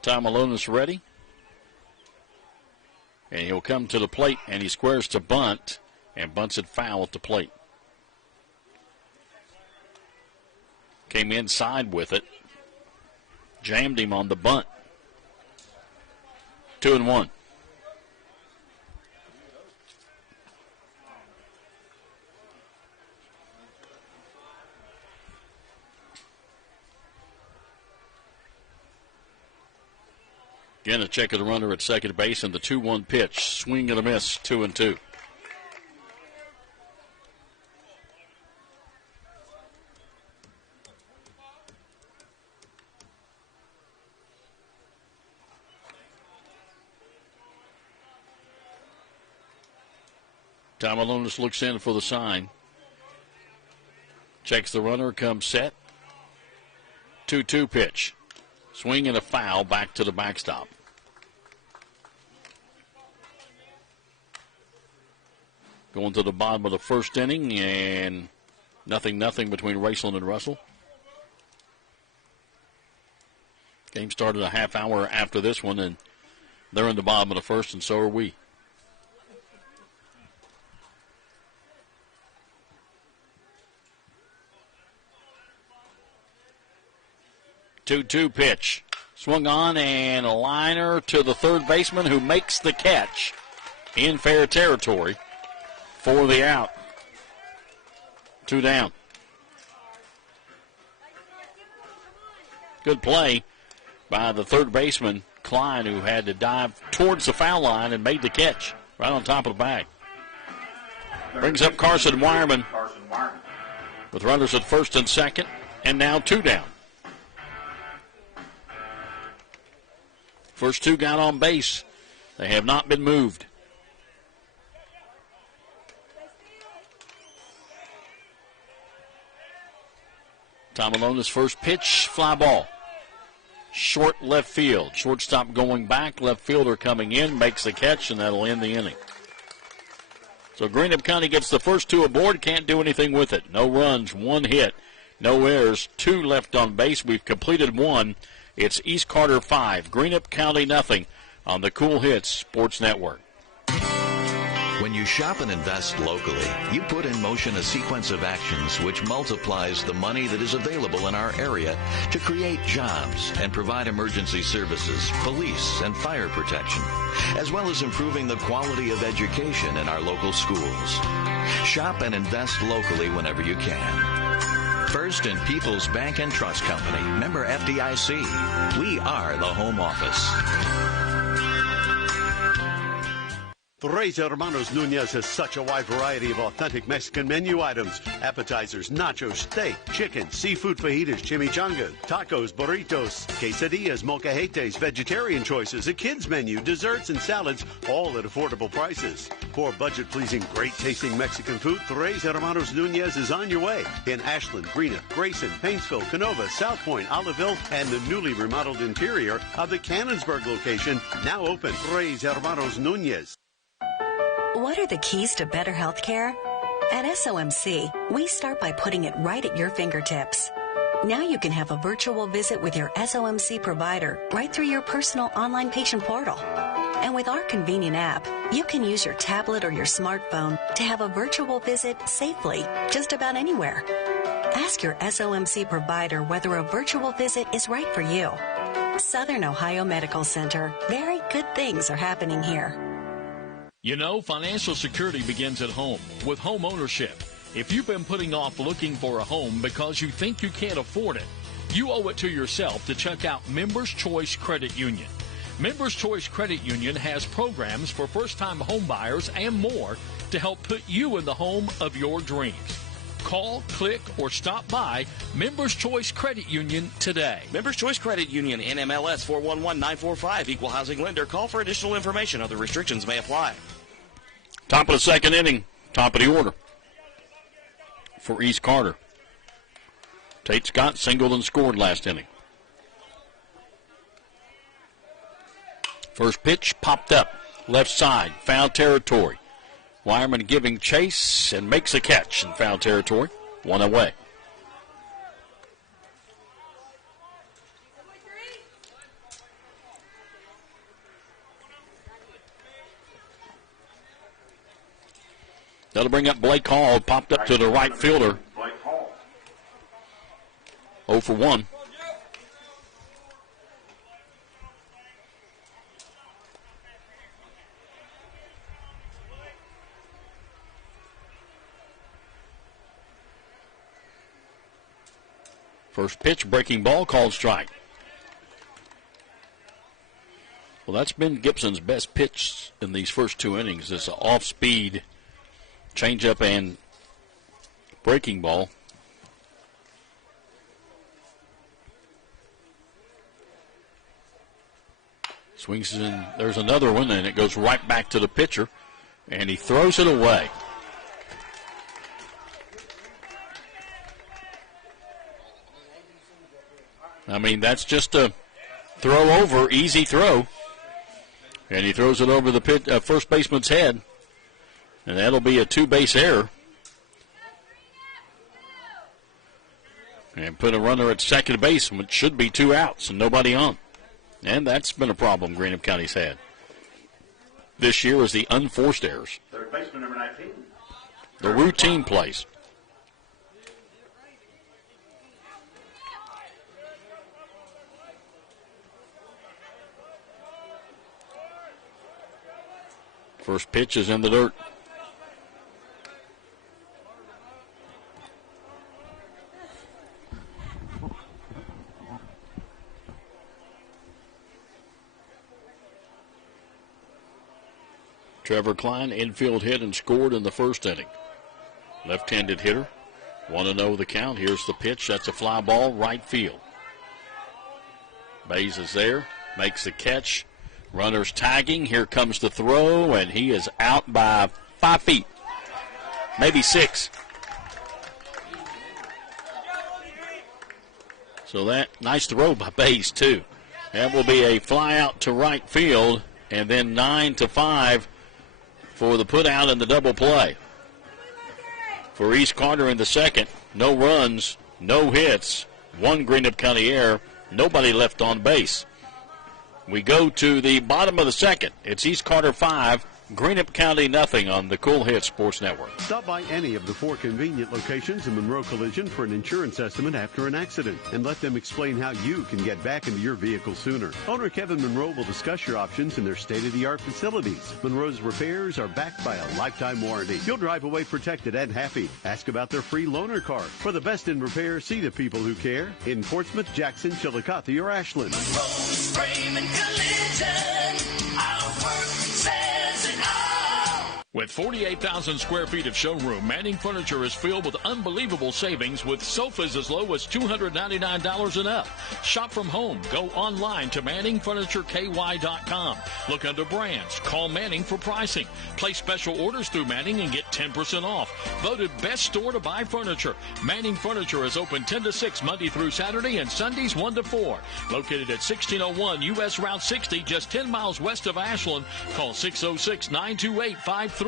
Tom Malonis ready. And he'll come to the plate, and he squares to bunt, and bunts it foul at the plate. Came inside with it. Jammed him on the bunt. 2-1. Again, a check of the runner at second base, and the 2-1 pitch. Swing and a miss, 2-2. Tom Alonis looks in for the sign. Checks the runner, comes set. 2-2 pitch. Swing and a foul back to the backstop. Going to the bottom of the first inning, and nothing between Raceland and Russell. Game started a half hour after this one, and they're in the bottom of the first, and so are we. Two pitch. Swung on, and a liner to the third baseman, who makes the catch in fair territory for the out. 2 down. Good play by the third baseman, Klein, who had to dive towards the foul line and made the catch right on top of the bag. Brings up Carson Wireman with runners at first and second, and now 2 down. First 2 got on base. They have not been moved. Tom Alonis' first pitch, fly ball. Short left field. Shortstop going back, left fielder coming in, makes the catch, and that'll end the inning. So Greenup County gets the first 2 aboard, can't do anything with it. No runs, 1 hit, no errors, 2 left on base. We've completed 1. It's East Carter 5, Greenup County nothing on the Cool Hits Sports Network. When you shop and invest locally, you put in motion a sequence of actions which multiplies the money that is available in our area to create jobs and provide emergency services, police, and fire protection, as well as improving the quality of education in our local schools. Shop and invest locally whenever you can. First in People's Bank and Trust Company, member FDIC. We are the home office. Tres Hermanos Nunez has such a wide variety of authentic Mexican menu items. Appetizers, nachos, steak, chicken, seafood fajitas, chimichangas, tacos, burritos, quesadillas, molcajetes, vegetarian choices, a kids menu, desserts, and salads, all at affordable prices. For budget-pleasing, great-tasting Mexican food, Tres Hermanos Nunez is on your way in Ashland, Greenup, Grayson, Painesville, Canova, South Point, Oliveville, and the newly remodeled interior of the Cannonsburg location, now open. Tres Hermanos Nunez. What are the keys to better health care? At SOMC, we start by putting it right at your fingertips. Now you can have a virtual visit with your SOMC provider right through your personal online patient portal. And with our convenient app, you can use your tablet or your smartphone to have a virtual visit safely just about anywhere. Ask your SOMC provider whether a virtual visit is right for you. Southern Ohio Medical Center. Very good things are happening here. You know, financial security begins at home with home ownership. If you've been putting off looking for a home because you think you can't afford it, you owe it to yourself to check out Members Choice Credit Union. Members Choice Credit Union has programs for first-time home buyers and more to help put you in the home of your dreams. Call, click, or stop by Members Choice Credit Union today. Members Choice Credit Union, NMLS 411945, Equal Housing Lender. Call for additional information. Other restrictions may apply. Top of the second inning, top of the order for East Carter. Tate Scott singled and scored last inning. First pitch popped up, left side, foul territory. Wireman giving chase and makes a catch in foul territory. 1 away. That'll bring up Blake Hall, popped up to the right fielder. Blake Hall. 0 for 1. First pitch, breaking ball, called strike. Well, that's been Gibson's best pitch in these first 2 innings. It's an off-speed changeup and breaking ball. Swings in. There's another one, and it goes right back to the pitcher, and he throws it away. I mean, that's just a throw over, easy throw. And he throws it over the first baseman's head. And that'll be a 2-base error. And put a runner at second base, which should be 2 outs and nobody on. And that's been a problem Greenup County's had this year, is the unforced errors. Third baseman, number 19. The routine plays. First pitch is in the dirt. Trevor Klein, infield hit and scored in the first inning. Left-handed hitter. 1-0 the count. Here's the pitch. That's a fly ball, right field. Bays is there, makes the catch. Runner's tagging. Here comes the throw, and he is out by 5 feet, maybe 6. So that nice throw by Bays, too. That will be a fly out to right field, and then 9-5 for the put out and the double play. For East Carter in the second, no runs, no hits, 1 Greenup County error, nobody left on base. We go to the bottom of the second. It's East Carter 5, Greenup County nothing on the Cool Hits Sports Network. Stop by any of the 4 convenient locations in Monroe Collision for an insurance estimate after an accident, and let them explain how you can get back into your vehicle sooner. Owner Kevin Monroe will discuss your options in their state-of-the-art facilities. Monroe's repairs are backed by a lifetime warranty. You'll drive away protected and happy. Ask about their free loaner card. For the best in repair, see the people who care in Portsmouth, Jackson, Chillicothe, or Ashland. Monroe's Frame and Collision. Our work says it all. With 48,000 square feet of showroom, Manning Furniture is filled with unbelievable savings with sofas as low as $299 and up. Shop from home. Go online to ManningFurnitureKY.com. Look under brands. Call Manning for pricing. Place special orders through Manning and get 10% off. Voted best store to buy furniture. Manning Furniture is open 10 to 6 Monday through Saturday and Sundays 1 to 4. Located at 1601 U.S. Route 60, just 10 miles west of Ashland. Call 606-928-5308.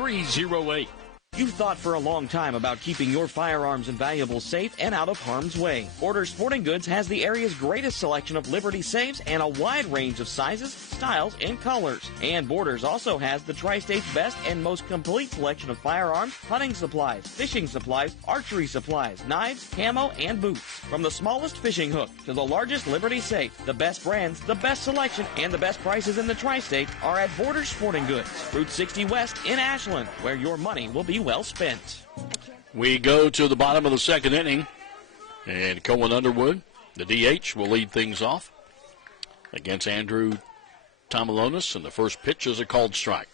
You've thought for a long time about keeping your firearms and valuables safe and out of harm's way. Borders Sporting Goods has the area's greatest selection of Liberty safes and a wide range of sizes, styles, and colors. And Borders also has the Tri-State's best and most complete selection of firearms, hunting supplies, fishing supplies, archery supplies, knives, camo, and boots. From the smallest fishing hook to the largest Liberty safe, the best brands, the best selection, and the best prices in the Tri-State are at Borders Sporting Goods, Route 60 West in Ashland, where your money will be well spent. We go to the bottom of the second inning, and Cohen Underwood, the DH, will lead things off against Andrew Tomalonis, and the first pitch is a called strike.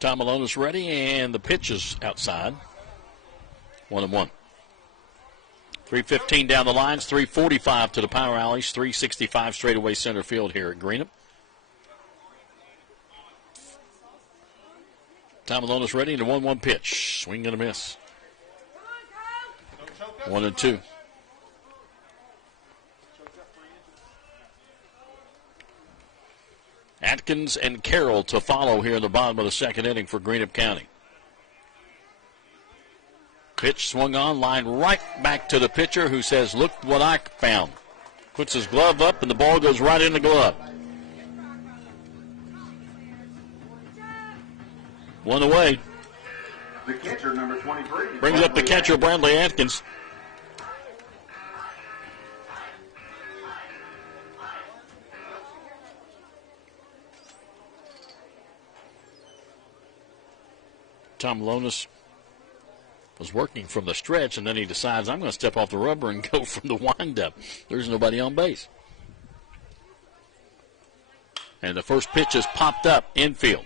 Tomalonis ready, and the pitch is outside. 1-1. 3:15 down the lines, 3:45 to the power alleys, 3:65 straightaway center field here at Greenup. Tomalonis ready, and a 1-1 pitch. Swing and a miss. 1-2. Atkins and Carroll to follow here in the bottom of the second inning for Greenup County. Pitch swung on, line right back to the pitcher, who says, "Look what I found." Puts his glove up, and the ball goes right in the glove. One away. The catcher, number 23. Brings up the catcher, Bradley Atkins. Tom Lonis was working from the stretch, and then he decides, I'm going to step off the rubber and go from the windup. There's nobody on base. And the first pitch is popped up infield.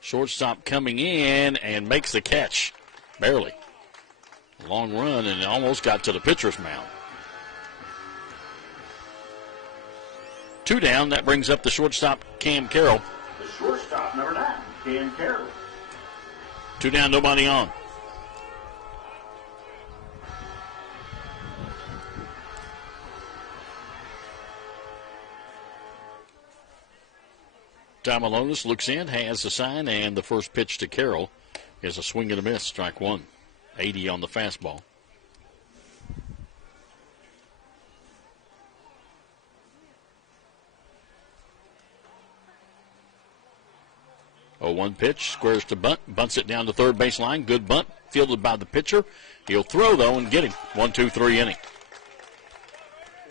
Shortstop coming in and makes the catch. Barely. Long run, and it almost got to the pitcher's mound. 2 down. That brings up the shortstop, Cam Carroll. The shortstop, number 9, Cam Carroll. 2 down, nobody on. Tom Alonis looks in, has the sign, and the first pitch to Carroll is a swing and a miss, strike 1. 80 on the fastball. Oh, 1 pitch, squares to bunt, bunts it down to third baseline. Good bunt, fielded by the pitcher. He'll throw, though, and get him. 1-2-3 inning.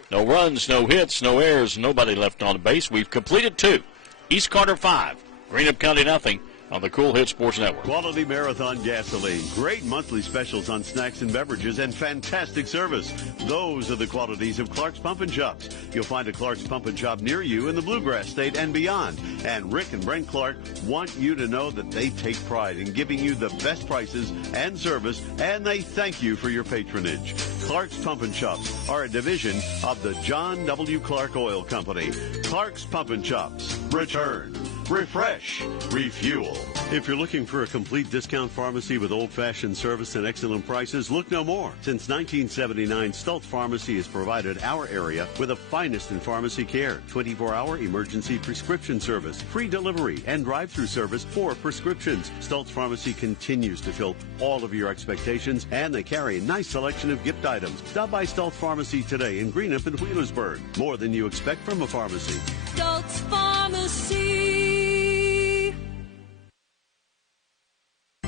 No runs, no hits, no errors, nobody left on the base. We've completed 2. East Carter 5, Greenup County nothing on the Cool Hit Sports Network. Quality Marathon gasoline, great monthly specials on snacks and beverages, and fantastic service. Those are the qualities of Clark's Pump and Shops. You'll find a Clark's Pump and Shop near you in the Bluegrass State and beyond. And Rick and Brent Clark want you to know that they take pride in giving you the best prices and service, and they thank you for your patronage. Clark's Pump and Shops are a division of the John W. Clark Oil Company. Clark's Pump and Shops. Return. Refresh. Refuel. If you're looking for a complete discount pharmacy with old-fashioned service and excellent prices, look no more. Since 1979, Stultz Pharmacy has provided our area with the finest in pharmacy care. 24-hour emergency prescription service, free delivery, and drive-through service for prescriptions. Stultz Pharmacy continues to fill all of your expectations, and they carry a nice selection of gift items. Stop by Stultz Pharmacy today in Greenup and Wheelersburg. More than you expect from a pharmacy. Stultz Pharmacy.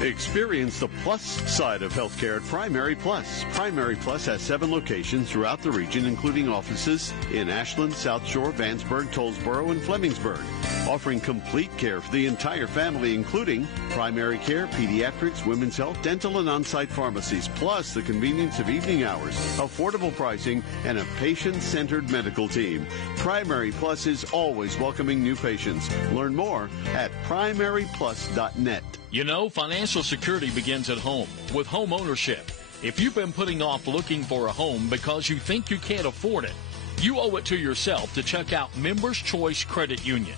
Experience the plus side of healthcare at Primary Plus. Primary Plus has 7 locations throughout the region, including offices in Ashland, South Shore, Vandsburg, Tollsboro, and Flemingsburg, offering complete care for the entire family, including primary care, pediatrics, women's health, dental, and on-site pharmacies, plus the convenience of evening hours, affordable pricing, and a patient-centered medical team. Primary Plus is always welcoming new patients. Learn more at primaryplus.net. You know, financial security begins at home with home ownership. If you've been putting off looking for a home because you think you can't afford it, you owe it to yourself to check out Members Choice Credit Union.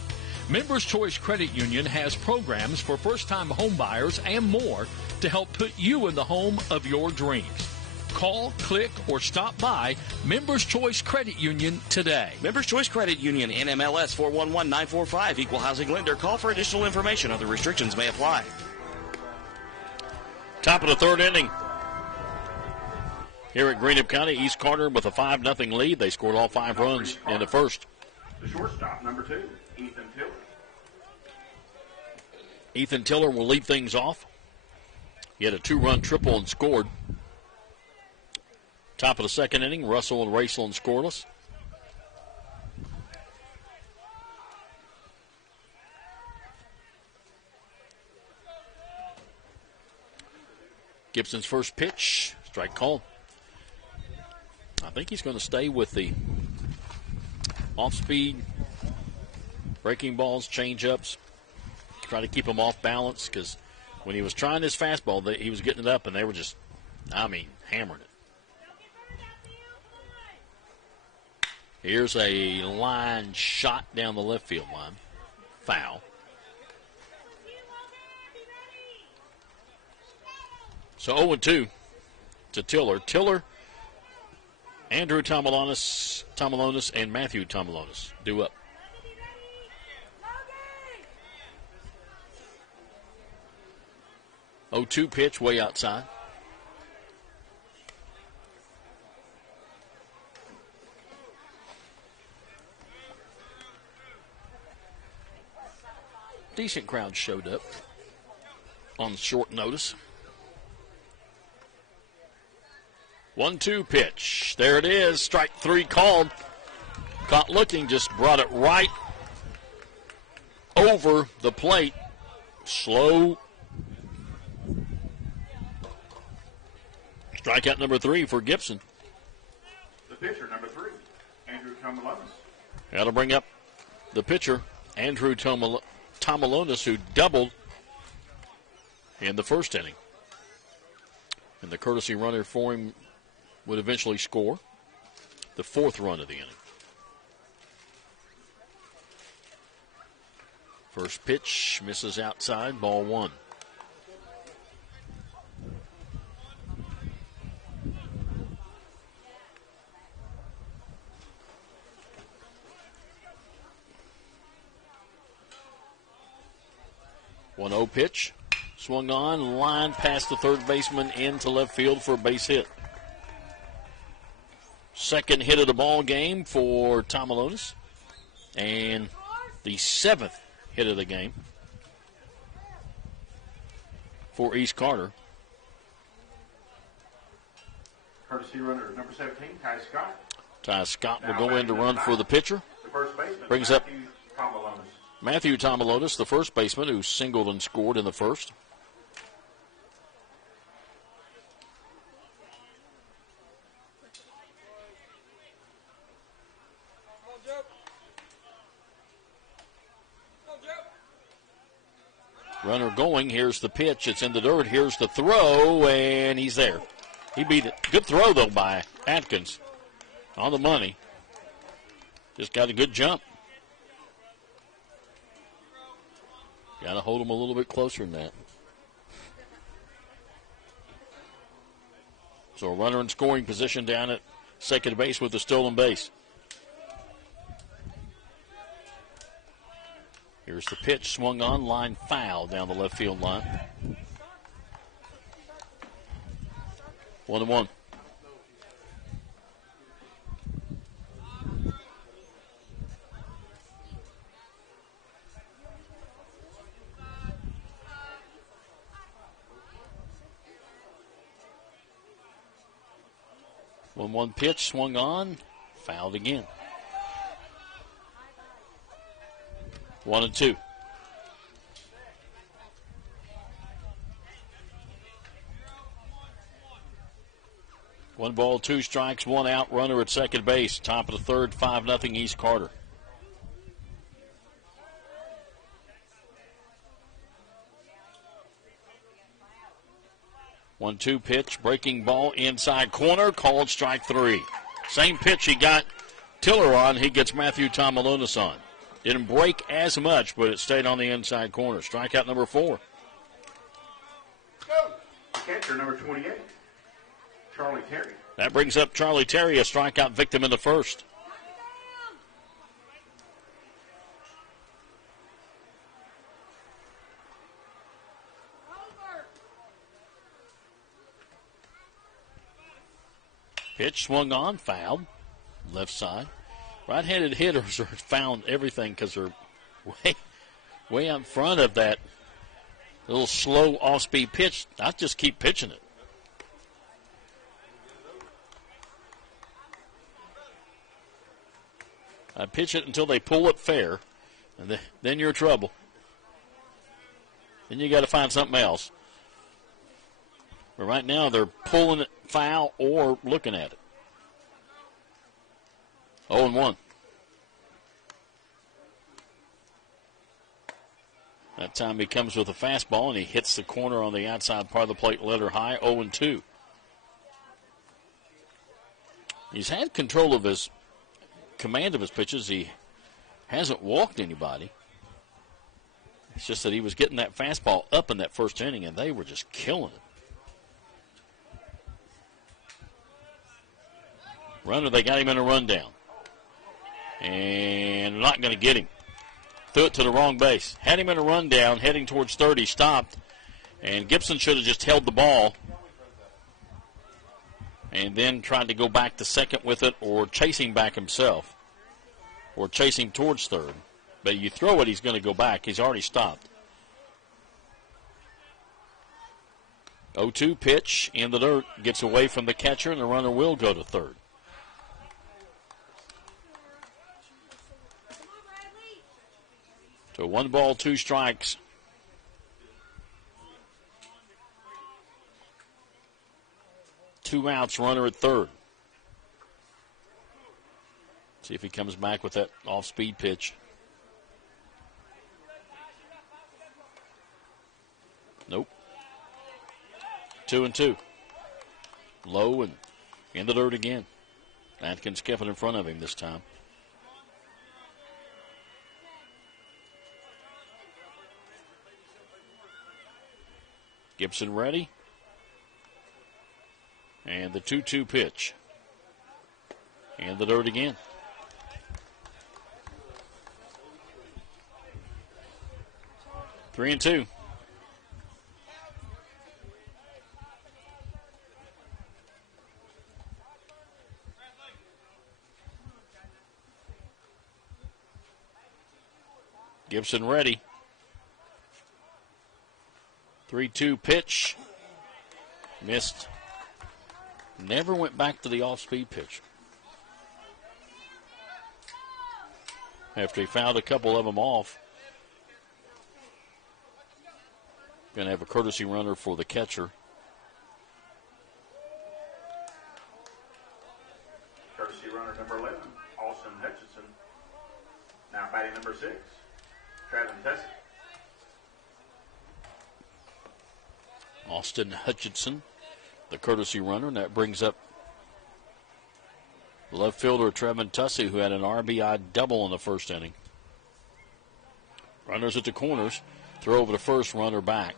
Members Choice Credit Union has programs for first-time home buyers and more to help put you in the home of your dreams. Call, click, or stop by Members Choice Credit Union today. Members Choice Credit Union, NMLS 411945, Equal Housing Lender. Call for additional information. Other restrictions may apply. Top of the 3rd inning. Here at Greenup County, East Carter with a 5-0 lead. They scored all 5 runs in the first. The shortstop, number 2, Ethan Tiller. Ethan Tiller will lead things off. He had a 2-run triple and scored. Top of the 2nd inning, Russell and Raceland scoreless. Gibson's first pitch, strike call. I think he's going to stay with the off-speed, breaking balls, change-ups, try to keep him off balance, because when he was trying his fastball, he was getting it up, and they were just, hammering it. Here's a line shot down the left field line. Foul. So 0-2 to Tiller. Tiller, Andrew Tomalonis, and Matthew Tomalonis due up. 0-2 pitch way outside. Decent crowd showed up on short notice. 1-2 pitch. There it is. Strike 3 called. Caught looking, just brought it right over the plate. Slow. Strikeout number 3 for Gibson. The pitcher, number 3, Andrew Tomalonis. That'll bring up the pitcher, Andrew Tomalonis, who doubled in the first inning. And the courtesy runner for him would eventually score the 4th run of the inning. First pitch misses outside, ball 1. One 0 pitch, swung on, line past the third baseman into left field for a base hit. Second hit of the ball game for Tomalonis, and the 7th hit of the game for East Carter. Courtesy runner number 17, Ty Scott. Ty Scott will go in to run for the pitcher. The first baseman, Brings up Tomalonis. Matthew Tomalonis, the first baseman, who singled and scored in the first. Runner going. Here's the pitch. It's in the dirt. Here's the throw, and he's there. He beat it. Good throw, though, by Atkins. On the money. Just got a good jump. Got to hold him a little bit closer than that. So a runner in scoring position down at second base with the stolen base. Here's the pitch, swung on, line foul down the left field line. 1-1. One pitch, swung on, fouled again. 1-2. One ball, 2 strikes, 1 out, runner at second base. Top of the third, 5-0 East Carter. One-two pitch, breaking ball, inside corner, called strike 3. Same pitch he got Tiller on, he gets Matthew Tomalonis on. Didn't break as much, but it stayed on the inside corner. Strikeout number 4. Catcher number 28, Charlie Terry. That brings up Charlie Terry, a strikeout victim in the first. Pitch swung on, fouled, left side. Right-handed hitters are found everything because they're way out in front of that little slow off-speed pitch. I just keep pitching it. I pitch it until they pull it fair, and then you're in trouble. Then you got to find something else. But right now they're pulling it foul or looking at it. 0-1. That time he comes with a fastball, and he hits the corner on the outside part of the plate, letter high, 0-2. He's had control of his command of his pitches. He hasn't walked anybody. It's just that he was getting that fastball up in that first inning, and they were just killing it. Runner, they got him in a rundown. And not going to get him. Threw it to the wrong base. Had him in a rundown, heading towards third. He stopped And Gibson should have just held the ball and then tried to go back to second with it, or chasing back himself, or chasing towards third. But you throw it, he's going to go back. He's already stopped. 0-2 pitch in the dirt, gets away from the catcher, and the runner will go to third. So 1 ball, 2 strikes. Two outs, runner at third. See if he comes back with that off-speed pitch. Nope. 2-2. Low and in the dirt again. Atkins kept it in front of him this time. Gibson ready. And the 2-2 pitch. And the dirt again. Three and two. Gibson ready. 3-2 pitch. Missed. Never went back to the off-speed pitch. After he fouled a couple of them off. Going to have a courtesy runner for the catcher. Courtesy runner number 11, Austin Hutchinson. Now batting number 6, Travis Tussey. Austin Hutchinson, the courtesy runner, and that brings up left fielder Trevin Tussey, who had an RBI double in the first inning. Runners at the corners, throw over to first, runner back.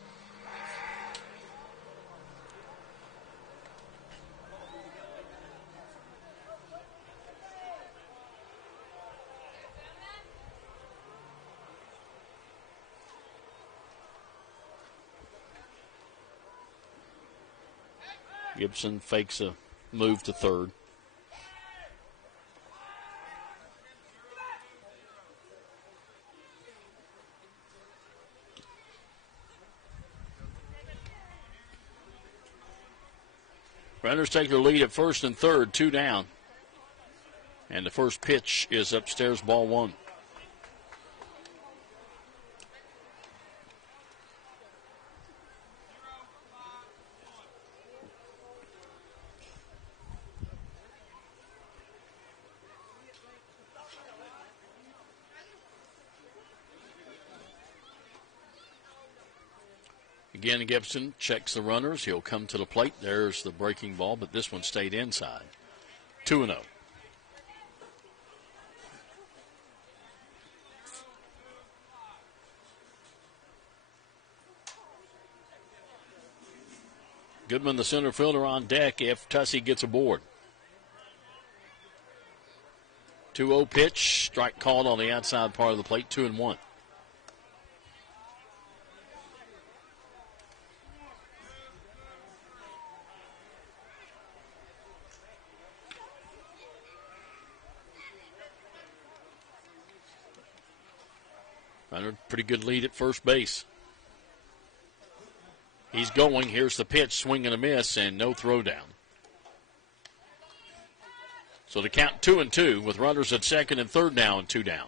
Gibson fakes a move to third. Runners take their lead at first and third, 2 down. And the first pitch is upstairs, ball 1. Again, Gibson checks the runners. He'll come to the plate. There's the breaking ball, but this one stayed inside. 2-0. Goodman, the center fielder, on deck if Tussey gets aboard. 2-0 pitch. Strike called on the outside part of the plate. 2-1. Pretty good lead at first base. He's going. Here's the pitch. Swing and a miss, and no throw down. So the count 2-2 with runners at second and third now and 2 down.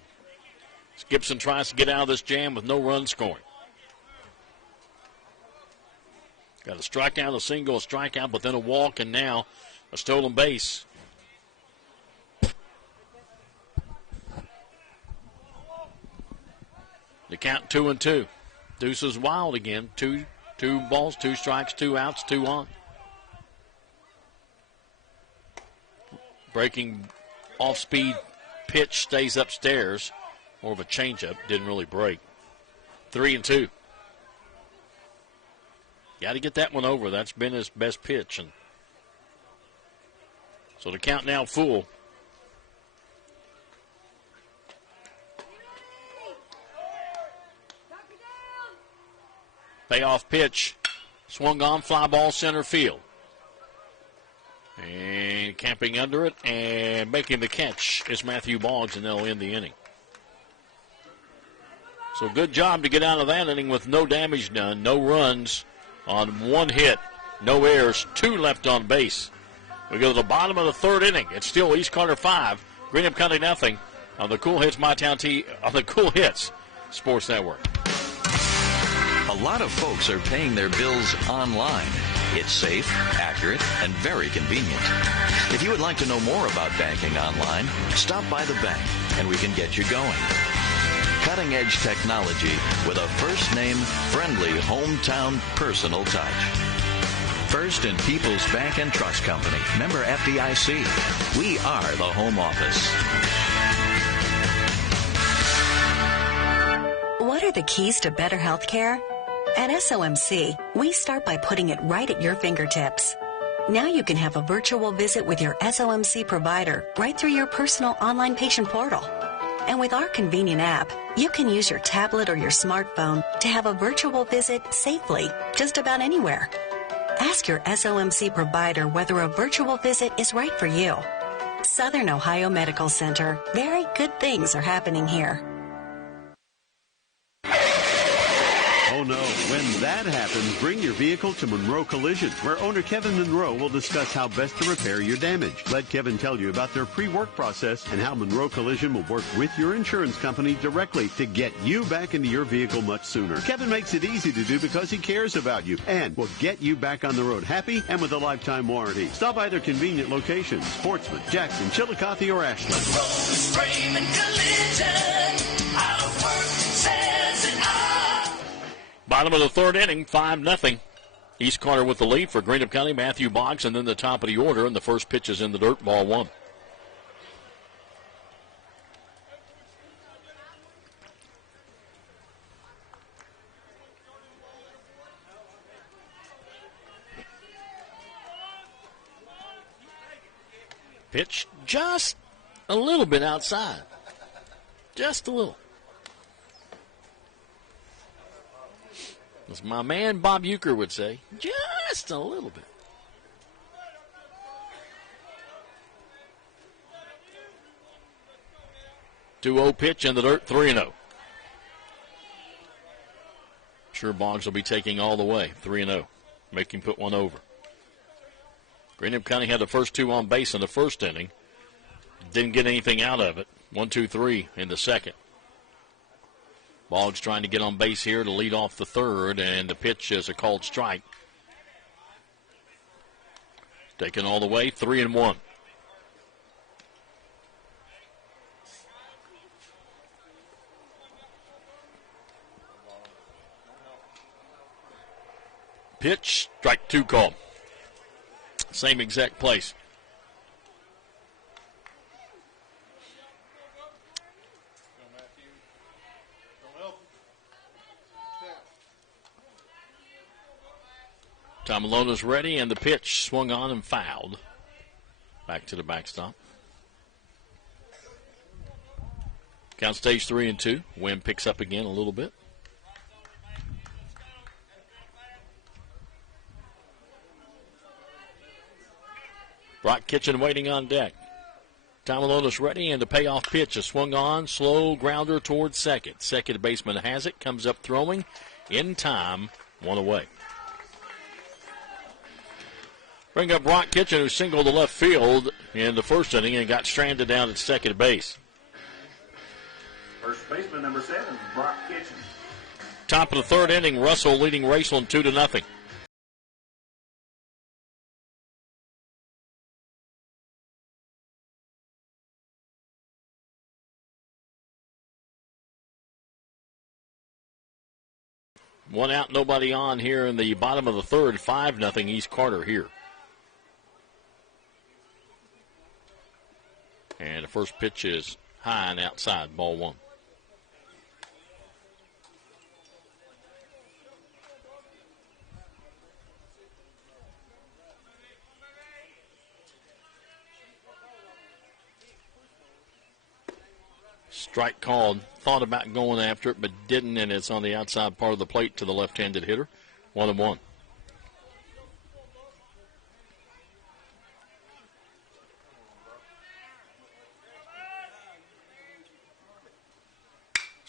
Gibson tries to get out of this jam with no run scoring. Got a strikeout, a single, a strikeout, but then a walk, and now a stolen base. The count 2-2. Deuce is wild again. Two balls, 2 strikes, 2 outs, 2 on. Breaking off-speed pitch stays upstairs. More of a changeup. Didn't really break. 3-2. Got to get that one over. That's been his best pitch. And so the count now full. Payoff pitch Swung on, fly ball center field. And camping under it and making the catch is Matthew Boggs, and they'll end the inning. So good job to get out of that inning with no damage done, no runs on one hit, no errors, 2 left on base. We go to the bottom of the third inning. It's still East Carter 5, Greenup County nothing on the Cool Hits on the Cool Hits Sports Network. A lot of folks are paying their bills online. It's safe, accurate, and very convenient. If you would like to know more about banking online, stop by the bank and we can get you going. Cutting-edge technology with a first-name, friendly, hometown, personal touch. First and People's Bank and Trust Company, member FDIC. We are the home office. What are the keys to better health care? At SOMC, we start by putting it right at your fingertips. Now you can have a virtual visit with your SOMC provider right through your personal online patient portal. And with our convenient app, you can use your tablet or your smartphone to have a virtual visit safely, just about anywhere. Ask your SOMC provider whether a virtual visit is right for you. Southern Ohio Medical Center. Very good things are happening here. Oh no, when that happens, bring your vehicle to Monroe Collision, where owner Kevin Monroe will discuss how best to repair your damage. Let Kevin tell you about their pre-work process and how Monroe Collision will work with your insurance company directly to get you back into your vehicle much sooner. Kevin makes it easy to do because he cares about you and will get you back on the road happy and with a lifetime warranty. Stop by their convenient locations, Portsmouth, Jackson, Chillicothe, or Ashland. Monroe's Raymond Collision. Our work says it all. Bottom of the third inning, 5-0. East Carter with the lead for Greenup County, Matthew Boggs, and then the top of the order, and the first pitch is in the dirt, ball 1. Pitch just a little bit outside. Just a little. As my man Bob Euchre would say, just a little bit. Two-0 pitch in the dirt, 3-0. Sure Boggs will be taking all the way, 3-0. Make him put one over. Greenup County had the first 2 on base in the first inning. Didn't get anything out of it. 1-2-3 in the second. Boggs trying to get on base here to lead off the third, and the pitch is a called strike. Taken all the way, 3-1. Pitch, strike 2 call. Same exact place. Tom Malone is ready, and the pitch swung on and fouled. Back to the backstop. Count stays 3-2. Wind picks up again a little bit. Brock Kitchen waiting on deck. Tom Malone is ready, and the payoff pitch is swung on. Slow grounder towards second. Second baseman has it, comes up throwing. In time, 1 away. Bring up Brock Kitchen, who singled to left field in the first inning and got stranded down at second base. First baseman, number 7, Brock Kitchen. Top of the third inning, Russell leading Raceland 2-0. One out, nobody on here in the bottom of the third. 5-0 East Carter here. And the first pitch is high and outside, ball 1. Strike called. Thought about going after it, but didn't, and it's on the outside part of the plate to the left-handed hitter. 1-1.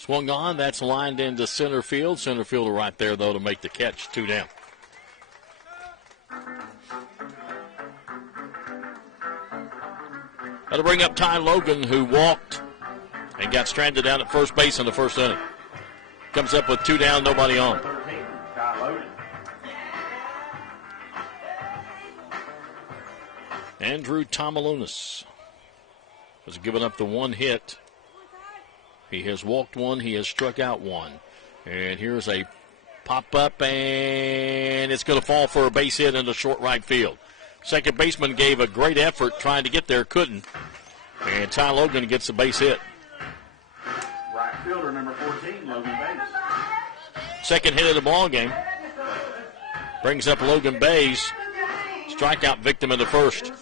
Swung on. That's lined into center field. Center fielder right there, though, to make the catch. 2 down. That'll bring up Ty Logan, who walked and got stranded down at first base in the first inning. Comes up with 2 down, nobody on. Andrew Tomalunas has given up the 1 hit. He has walked 1. He has struck out 1. And here's a pop-up, and it's going to fall for a base hit into short right field. Second baseman gave a great effort trying to get there, couldn't. And Ty Logan gets the base hit. Right fielder, number 14, Logan Bays. Second hit of the ball game. Brings up Logan Bays. Strikeout victim in the first.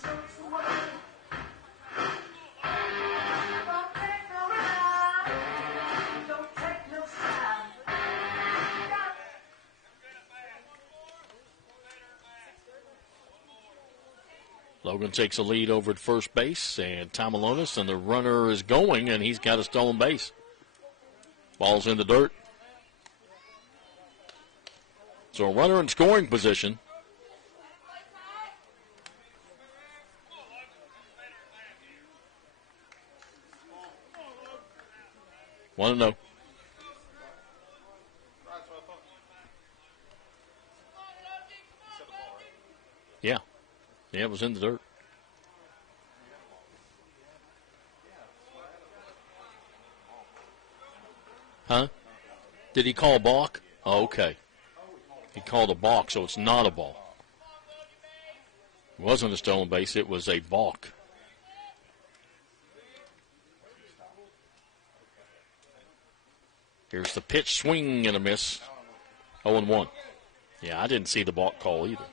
Logan takes a lead over at first base, and Tomalunas, and the runner is going, and he's got a stolen base. Ball's in the dirt. So a runner in scoring position. Want to know? Yeah. Yeah, it was in the dirt. Huh? Did he call a balk? Oh, okay. He called a balk, so it's not a ball. It wasn't a stolen base. It was a balk. Here's the pitch, swing and a miss. 0-1. Yeah, I didn't see the balk call either.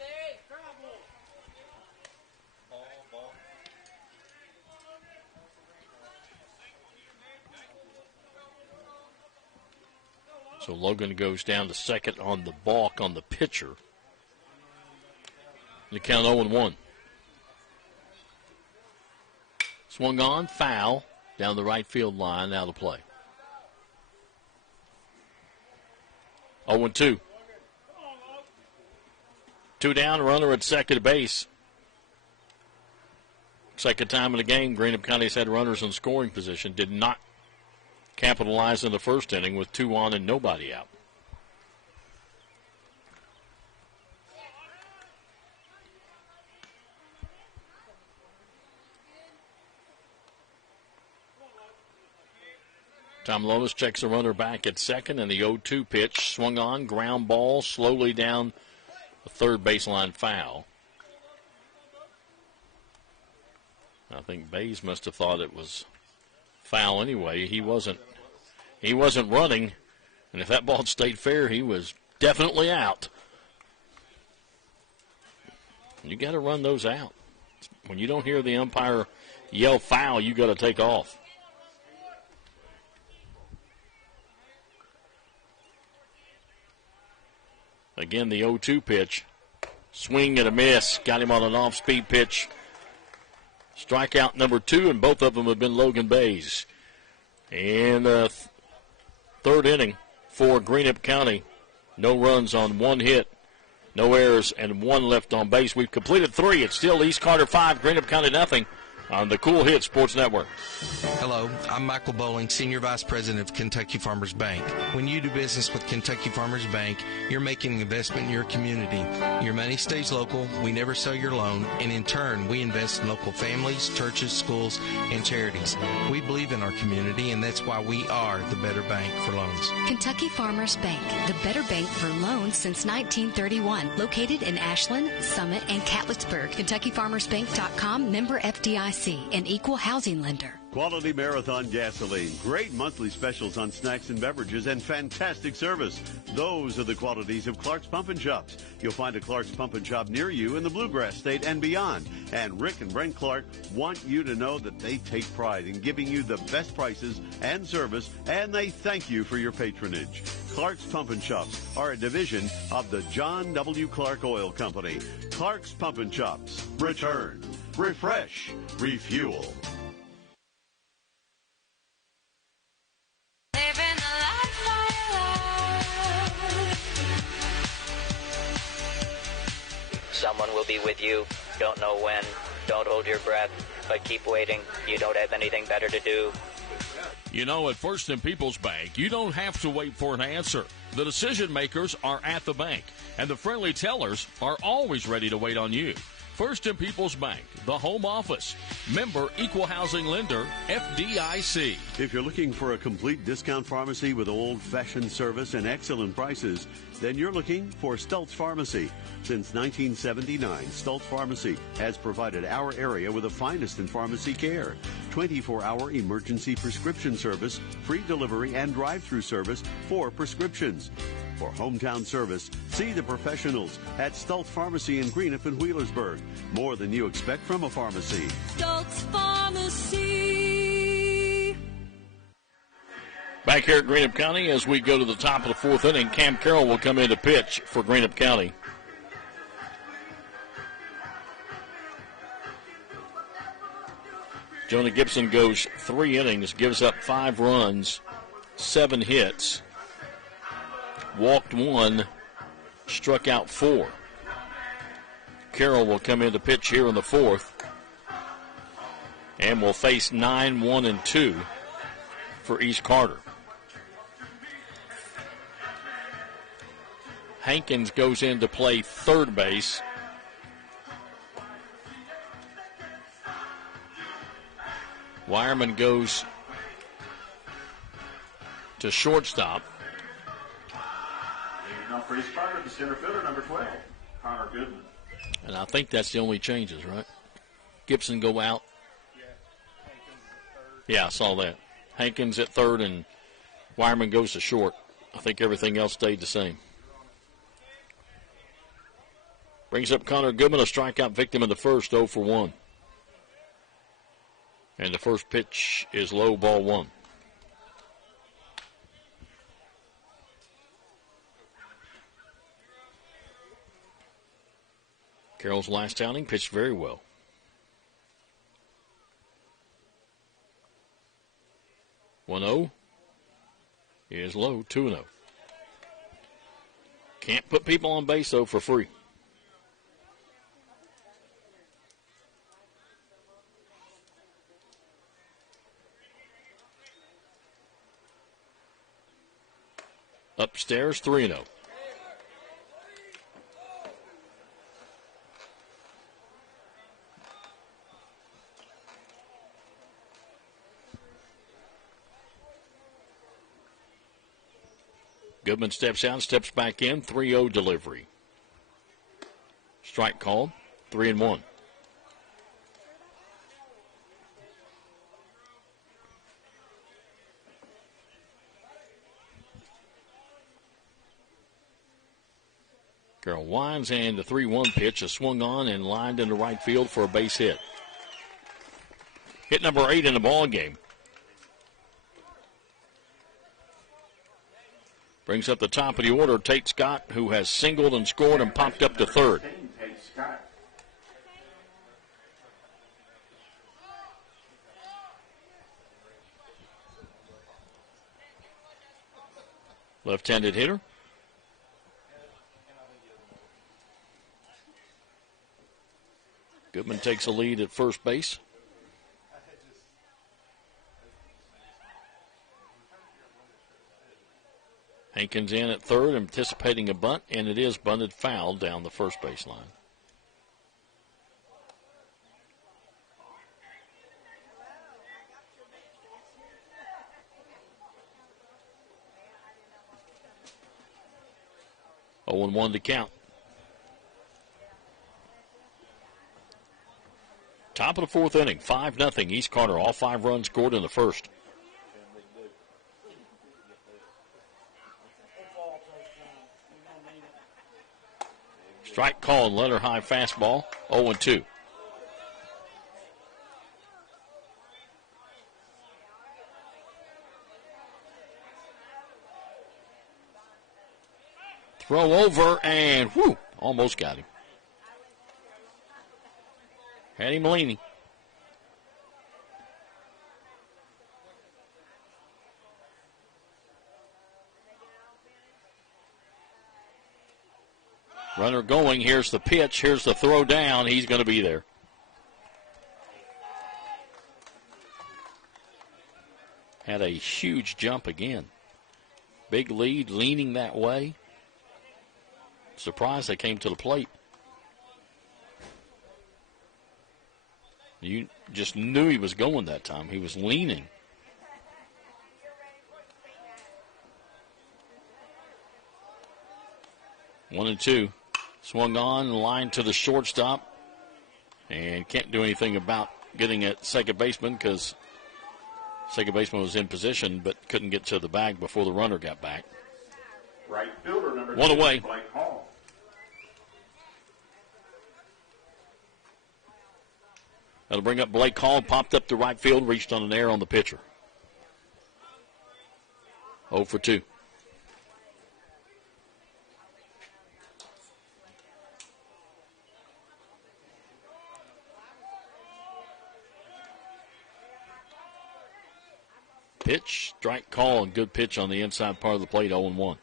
So Logan goes down to second on the balk on the pitcher. The count 0-1. Swung on, foul, down the right field line, now to play. 0-2. 2 down, runner at second base. Second time in the game, Greenup County's had runners in scoring position. Did not capitalize in the first inning with 2 on and nobody out. Tomalunas checks the runner back at second, and the 0-2 pitch swung on, ground ball, slowly down the third baseline, foul. I think Bays must have thought it was foul anyway. He wasn't running, and if that ball had stayed fair, he was definitely out. You got to run those out. When you don't hear the umpire yell foul, you got to take off. Again, the 0-2 pitch. Swing and a miss. Got him on an off-speed pitch. Strikeout number 2, and both of them have been Logan Bays. And third inning for Greenup County. No runs on 1 hit, no errors, and 1 left on base. We've completed 3. It's still East Carter 5, Greenup County nothing on the Cool Hit Sports Network. Hello, I'm Michael Bowling, Senior Vice President of Kentucky Farmers Bank. When you do business with Kentucky Farmers Bank, you're making an investment in your community. Your money stays local, we never sell your loan, and in turn, we invest in local families, churches, schools, and charities. We believe in our community, and that's why we are the better bank for loans. Kentucky Farmers Bank, the better bank for loans since 1931. Located in Ashland, Summit, and Catlettsburg. KentuckyFarmersBank.com, member FDIC, an equal housing lender. Quality Marathon gasoline, great monthly specials on snacks and beverages, and fantastic service. Those are the qualities of Clark's Pump and Shops. You'll find a Clark's Pump and Shop near you in the Bluegrass State and beyond. And Rick and Brent Clark want you to know that they take pride in giving you the best prices and service, and they thank you for your patronage. Clark's Pump and Shops are a division of the John W. Clark Oil Company. Clark's Pump and Shops. Return, refresh, refuel. Living the life. someone will be with you. Don't know when. Don't hold your breath, but keep waiting. You don't have anything better to do. You know, at First and People's Bank, you don't have to wait for an answer. The decision makers are at the bank, and the friendly tellers are always ready to wait on you. First and People's Bank, the home office. Member Equal Housing Lender, FDIC. If you're looking for a complete discount pharmacy with old-fashioned service and excellent prices, then you're looking for Stultz Pharmacy. Since 1979, Stultz Pharmacy has provided our area with the finest in pharmacy care. 24-hour emergency prescription service, free delivery, and drive-through service for prescriptions. For hometown service, see the professionals at Stultz Pharmacy in Greenup and Wheelersburg. More than you expect from a pharmacy. Stultz Pharmacy. Back here at Greenup County, as we go to the top of the fourth inning, Cam Carroll will come in to pitch for Greenup County. Jonah Gibson goes 3 innings, gives up 5 runs, 7 hits, walked 1, struck out 4. Carroll will come in to pitch here in the fourth and will face 9-1-2 for East Carter. Hankins goes in to play third base. Wireman goes to shortstop. Now for East Carter, the center fielder, number 12, Connor Goodman. And I think that's the only changes, right? Gibson go out. Yeah, I saw that. Hankins at third and Wireman goes to short. I think everything else stayed the same. Brings up Connor Goodman, a strikeout victim in the first, 0 for 1. And the first pitch is low, ball 1. Carroll's last outing pitched very well. 1-0 is low, 2-0. Can't put people on base, though, for free. Upstairs, 3-0. Goodman steps out, steps back in, 3-0 delivery. Strike called, 3-1. Carroll winds, and the 3-1 pitch is swung on and lined into right field for a base hit. Hit number 8 in the ball game. Brings up the top of the order, Tate Scott, who has singled and scored and popped up to third. Left-handed hitter. Goodman takes a lead at first base. Hankins in at third, anticipating a bunt, and it is bunted foul down the first base line. Oh, and 1 to count. Top of the fourth inning, 5-0 East Carter. All 5 runs scored in the first. Strike called, letter high fastball, 0-2. Throw over and whoo, almost got him. Had him leaning. Runner going. Here's the pitch. Here's the throw down. He's going to be there. Had a huge jump again. Big lead, leaning that way. Surprised they came to the plate. You just knew he was going that time. He was leaning. One and two. Swung on, line to the shortstop. And can't do anything about getting at second baseman because second baseman was in position but couldn't get to the bag before the runner got back. Right fielder number One 2, away. Blake Hall. That'll bring up Blake Hall. Popped up to right field, reached on an error on the pitcher. 0 for 2. Pitch, strike call, and good pitch on the inside part of the plate, 0-1.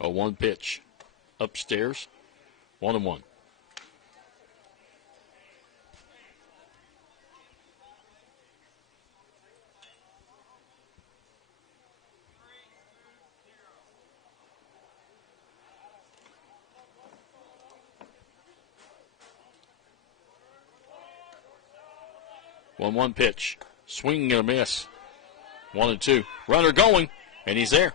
A 1 pitch upstairs, 1-1. One pitch. Swing and a miss. 1-2. Runner going, and he's there.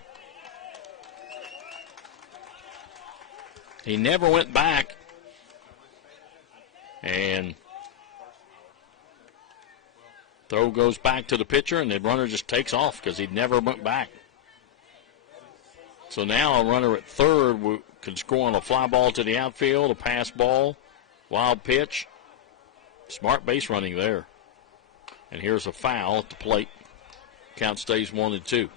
He never went back. And throw goes back to the pitcher, and the runner just takes off because he never went back. So now a runner at third can score on a fly ball to the outfield, a pass ball, wild pitch. Smart base running there. And here's a foul at the plate. Count stays 1-2.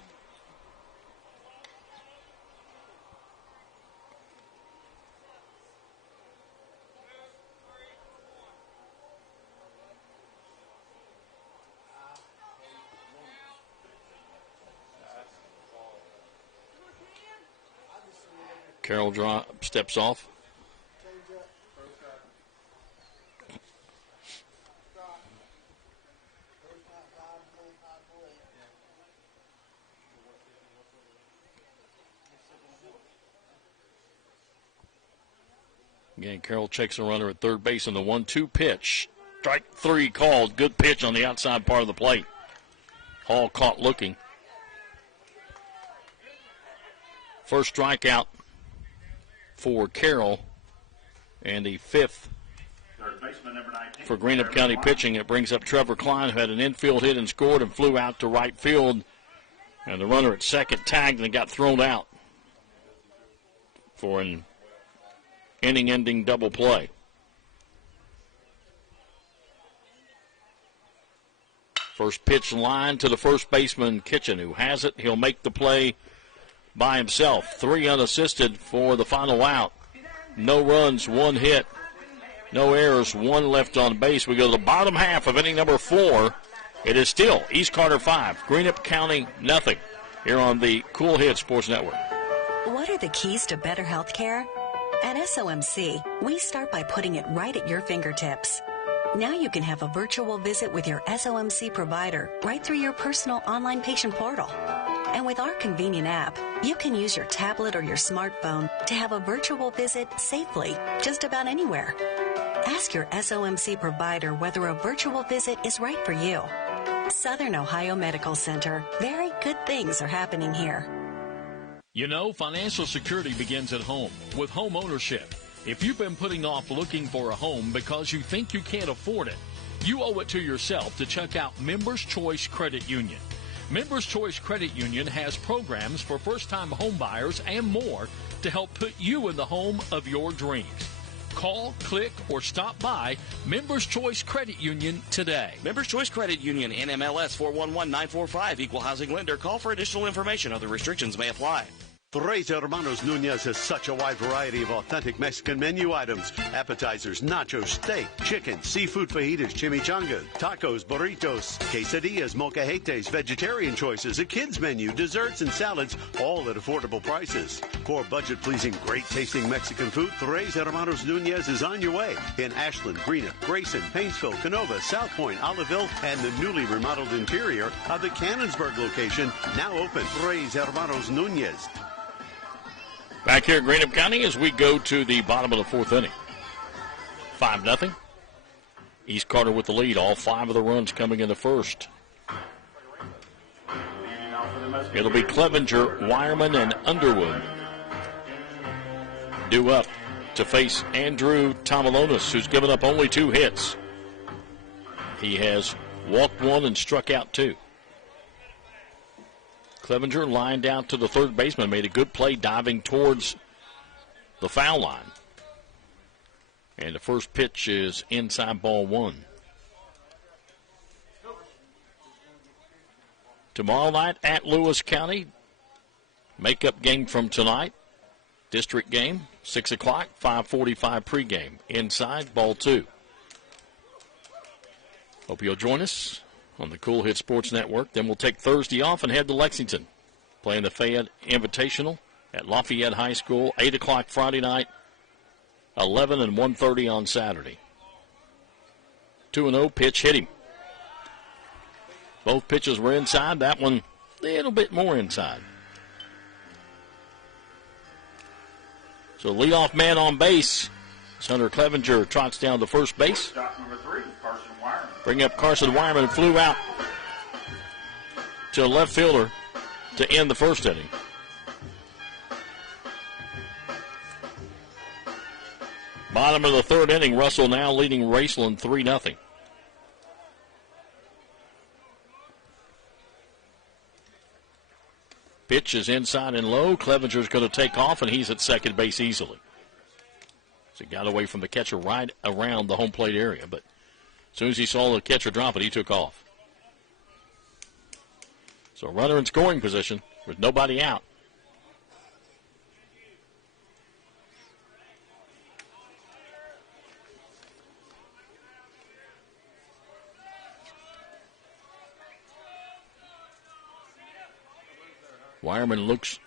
Carroll steps off. Again, Carroll checks a runner at third base on the 1-2 pitch. Strike 3 called. Good pitch on the outside part of the plate. Hall caught looking. First strikeout for Carroll, and the 5th for Greenup County pitching. It brings up Trevor Klein, who had an infield hit and scored and flew out to right field. And the runner at second tagged and got thrown out for an inning-ending double play. First pitch line to the first baseman, Kitchen, who has it. He'll make the play by himself. 3 unassisted for the final out. No runs, 1 hit. No errors, 1 left on base. We go to the bottom half of inning number 4. It is still East Carter 5, Greenup County nothing, here on the Cool Hit Sports Network. What are the keys to better health care? At SOMC, we start by putting it right at your fingertips. Now you can have a virtual visit with your SOMC provider right through your personal online patient portal. And with our convenient app, you can use your tablet or your smartphone to have a virtual visit safely just about anywhere. Ask your SOMC provider whether a virtual visit is right for you. Southern Ohio Medical Center. Very good things are happening here. You know, financial security begins at home with home ownership. If you've been putting off looking for a home because you think you can't afford it, you owe it to yourself to check out Members Choice Credit Union. Members Choice Credit Union has programs for first-time home buyers and more to help put you in the home of your dreams. Call, click, or stop by Members Choice Credit Union today. Members Choice Credit Union, NMLS 411945, Equal Housing Lender. Call for additional information. Other restrictions may apply. Tres Hermanos Nunez has such a wide variety of authentic Mexican menu items. Appetizers, nachos, steak, chicken, seafood fajitas, chimichangas, tacos, burritos, quesadillas, molcajetes, vegetarian choices, a kids menu, desserts and salads, all at affordable prices. For budget-pleasing, great-tasting Mexican food, Tres Hermanos Nunez is on your way in Ashland, Greenock, Grayson, Painesville, Canova, South Point, Oliveville, and the newly remodeled interior of the Cannonsburg location, now open. Tres Hermanos Nunez. Back here at Greenup County as we go to the bottom of the fourth inning. 5-0. East Carter with the lead. All 5 of the runs coming in the first. It'll be Clevenger, Wireman, and Underwood due up to face Andrew Tomalonis, who's given up only 2 hits. He has walked 1 and struck out 2. Clevenger lined out to the third baseman, made a good play diving towards the foul line. And the first pitch is inside, ball 1. Tomorrow night at Lewis County, makeup game from tonight. District game, 6 o'clock, 5:45 pregame. Inside, ball 2. Hope you'll join us on the Cool Hit Sports Network. Then we'll take Thursday off and head to Lexington, playing the Fayette Invitational at Lafayette High School, 8 o'clock Friday night, 11 and 1:30 on Saturday. 2-0 pitch hit him. Both pitches were inside. That one a little bit more inside. So leadoff man on base. Hunter Clevenger trots down to first base. Stop number 3, Carson Wireman. Bring up Carson Wireman, flew out to a left fielder to end the first inning. Bottom of the third inning, Russell now leading Raceland 3-0. Pitch is inside and low. Clevenger's going to take off, and he's at second base easily. So he got away from the catcher right around the home plate area, but as soon as he saw the catcher drop it, he took off. So runner in scoring position with nobody out. Wireman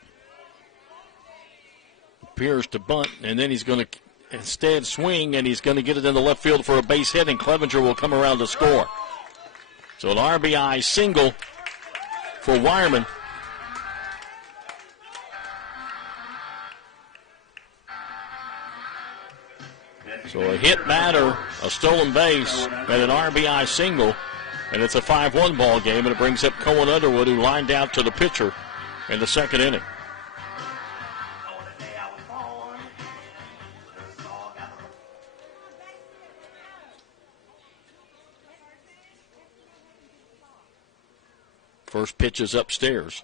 appears to bunt, and then he's going to instead swing, and he's going to get it in the left field for a base hit, and Clevenger will come around to score. So an RBI single for Wireman. So a hit batter, a stolen base, and an RBI single, and it's a 5-1 ball game, and it brings up Cohen Underwood, who lined out to the pitcher in the second inning. First pitch is upstairs.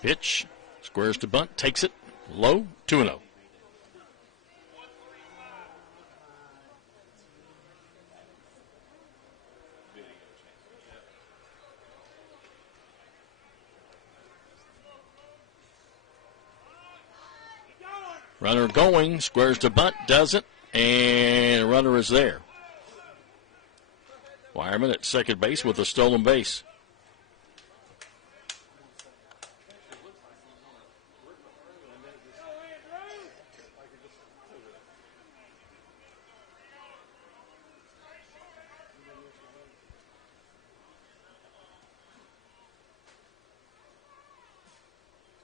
Pitch, squares to bunt, takes it low, 2-0. Runner going, squares to bunt, doesn't, and a runner is there. Wireman at second base with a stolen base.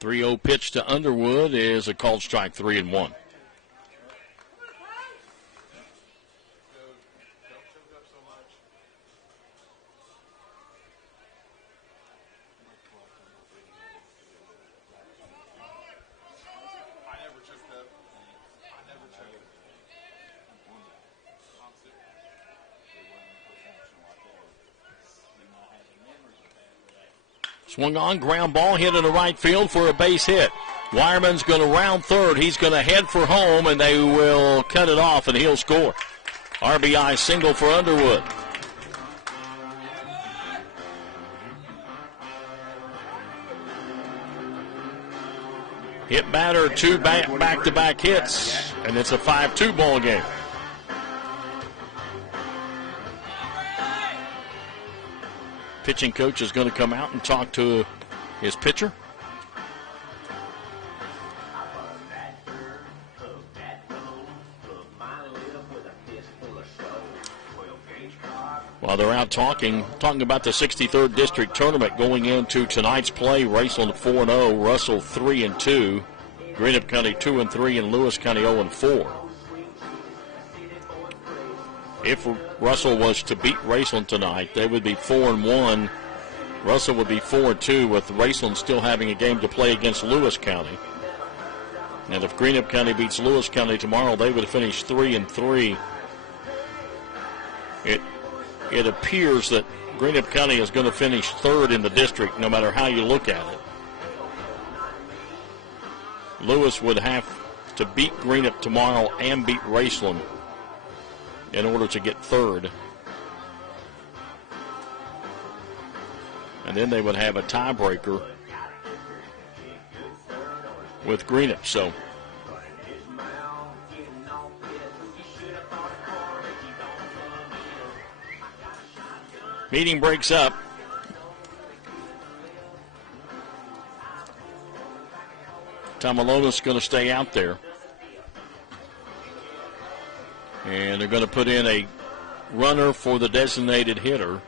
.30 pitch to Underwood is a called strike, 3-1. Swung on, ground ball, hit in the right field for a base hit. Wireman's going to round third. He's going to head for home, and they will cut it off, and he'll score. RBI single for Underwood. Hit batter, two back-to-back hits, and it's a 5-2 ball game. Pitching coach is going to come out and talk to his pitcher. While they're out talking about the 63rd District Tournament going into tonight's play, Raceland 4-0, Russell 3-2, Greenup County 2-3, and Lewis County 0-4. If Russell was to beat Raceland tonight, they would be 4-1. Russell would be 4-2, with Raceland still having a game to play against Lewis County. And if Greenup County beats Lewis County tomorrow, they would finish 3-3. It appears that Greenup County is going to finish third in the district, no matter how you look at it. Lewis would have to beat Greenup tomorrow and beat Raceland in order to get third. And then they would have a tiebreaker with Greenup. So meeting breaks up. Tomalonis going to stay out there. And they're going to put in a runner for the designated hitter.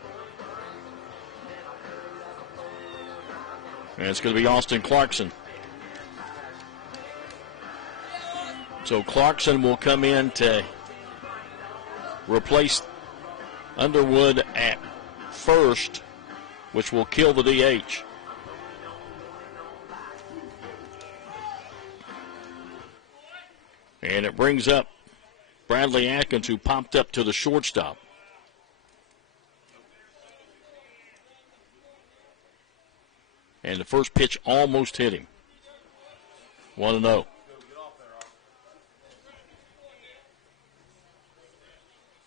And it's going to be Austin Clarkson. So Clarkson will come in to replace Underwood at first, which will kill the DH. And it brings up Bradley Atkins, who popped up to the shortstop. And the first pitch almost hit him. 1-0.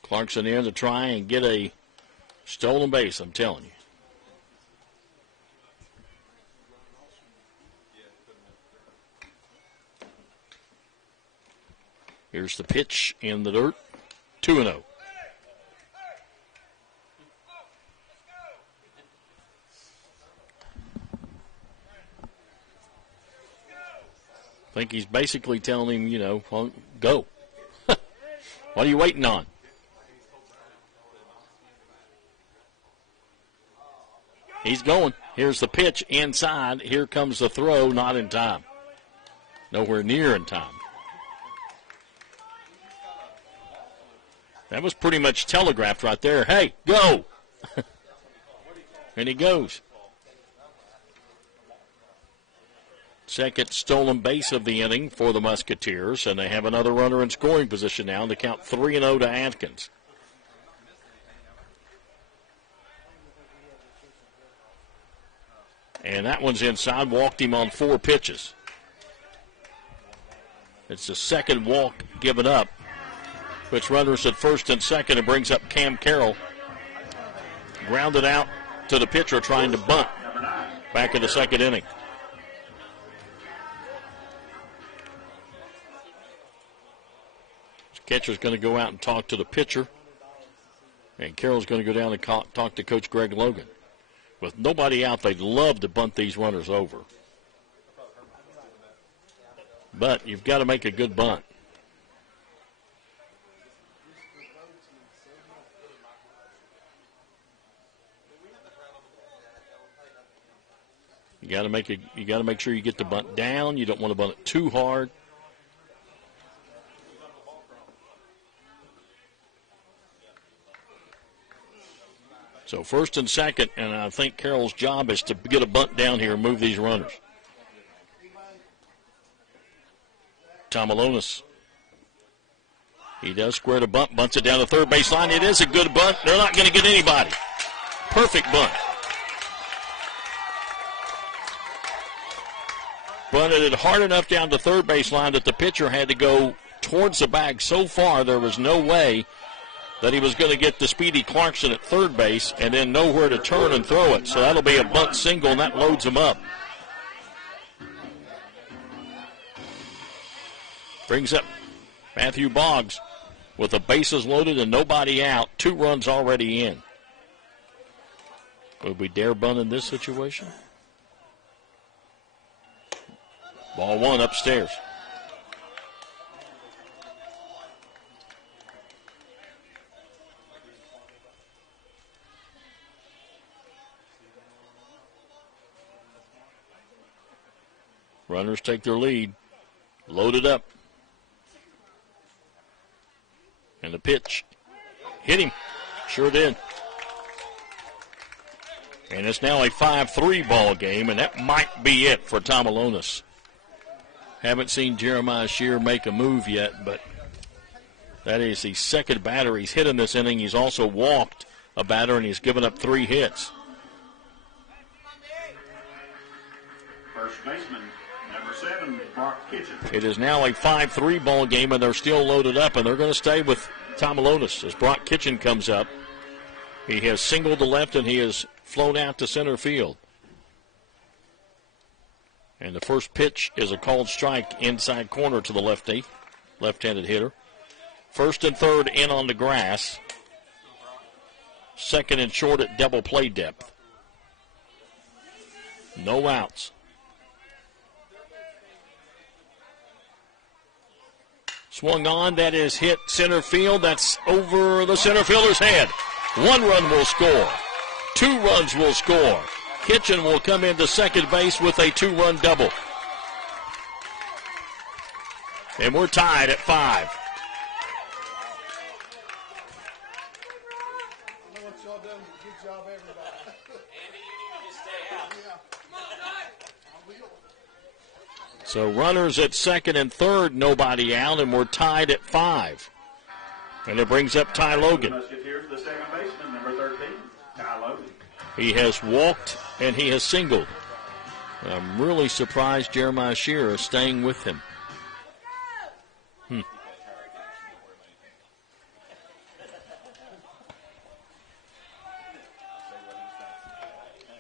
Clarkson in to try and get a stolen base, I'm telling you. Here's the pitch in the dirt. 2-0. I think he's basically telling him, well, go. What are you waiting on? He's going. Here's the pitch inside. Here comes the throw, not in time. Nowhere near in time. That was pretty much telegraphed right there. Hey, go! And he goes. Second stolen base of the inning for the Musketeers, and they have another runner in scoring position now, and they count 3-0 to Atkins. And that one's inside, walked him on 4 pitches. It's the second walk given up. Puts runners at first and second and brings up Cam Carroll. Grounded out to the pitcher trying to bunt back in the second inning. Catcher's going to go out and talk to the pitcher. And Carroll's going to go down and talk to Coach Greg Logan. With nobody out, they'd love to bunt these runners over. But you've got to make a good bunt. You got to make sure you get the bunt down. You don't want to bunt it too hard. So first and second, and I think Carroll's job is to get a bunt down here and move these runners. Tomalonis. He does square the bunt, bunts it down the third base line. It is a good bunt. They're not going to get anybody. Perfect bunt. bunted it hard enough down the third baseline that the pitcher had to go towards the bag so far there was no way that he was going to get to Speedy Clarkson at third base and then nowhere to turn and throw it. So that'll be a bunt single, and that loads him up. Brings up Matthew Boggs with the bases loaded and nobody out. 2 runs already in. Would we dare bunt in this situation? Ball 1 upstairs. Runners take their lead. Loaded up. And the pitch. Hit him. Sure did. And it's now a 5-3 ball game, and that might be it for Tom Alonis. Haven't seen Jeremiah Shear make a move yet, but that is the second batter he's hit in this inning. He's also walked a batter, and he's given up 3 hits. First baseman, number 7, Brock Kitchen. It is now a 5-3 ball game, and they're still loaded up, and they're going to stay with Tom Alonis as Brock Kitchen comes up. He has singled to left, and he has flown out to center field. And the first pitch is a called strike inside corner to the lefty, left-handed hitter. First and third in on the grass. Second and short at double play depth. No outs. Swung on, that is hit center field. That's over the center fielder's head. 1 run will score. 2 runs will score. Kitchen will come into second base with a 2-run double. And we're tied at 5. So runners at second and third, nobody out, and we're tied at 5. And it brings up Ty Logan. Musketeers, the second baseman, number 13, Ty Logan. He has walked and he has singled. I'm really surprised Jeremiah Shear is staying with him.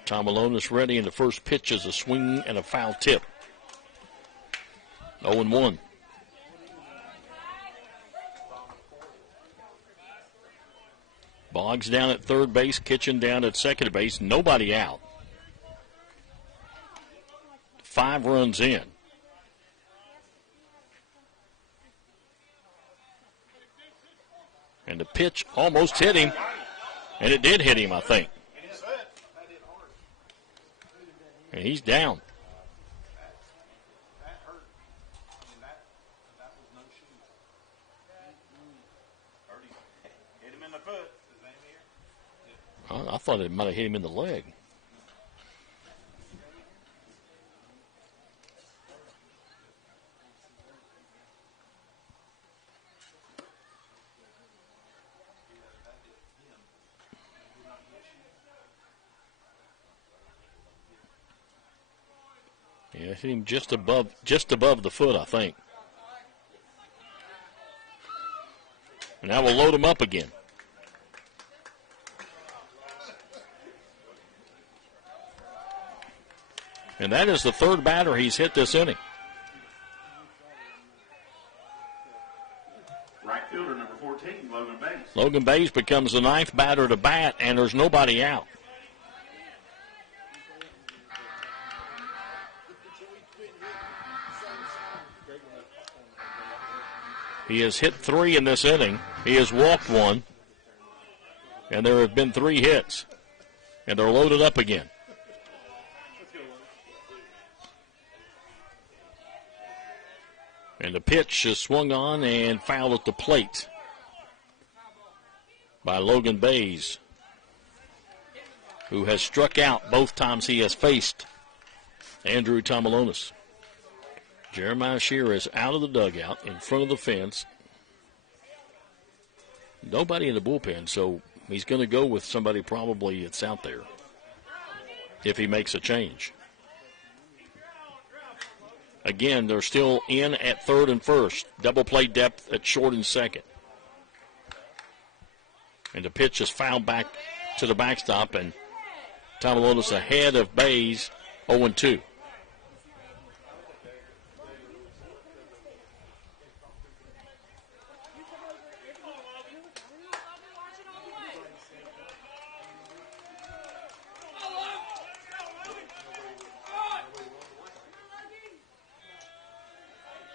Tom Alonis ready, and the first pitch is a swing and a foul tip. 0-1. Boggs down at third base, Kitchen down at second base, nobody out. 5 runs in. And the pitch almost hit him, and it did hit him, I think. And he's down. I thought it might have hit him in the leg. Yeah, hit him just above the foot, I think. And now we'll load him up again. And that is the third batter he's hit this inning. Right fielder, number 14, Logan Bays. Logan Bays becomes the 9th batter to bat, and there's nobody out. He has hit 3 in this inning. He has walked 1. And there have been 3 hits. And they're loaded up again. And the pitch is swung on and fouled at the plate by Logan Bays, who has struck out both times he has faced Andrew Tomalonis. Jeremiah Shear is out of the dugout in front of the fence. Nobody in the bullpen, so he's going to go with somebody probably that's out there if he makes a change. Again, they're still in at third and first. Double play depth at short and second. And the pitch is fouled back to the backstop, and Tomalonis ahead of Bays, 0-2.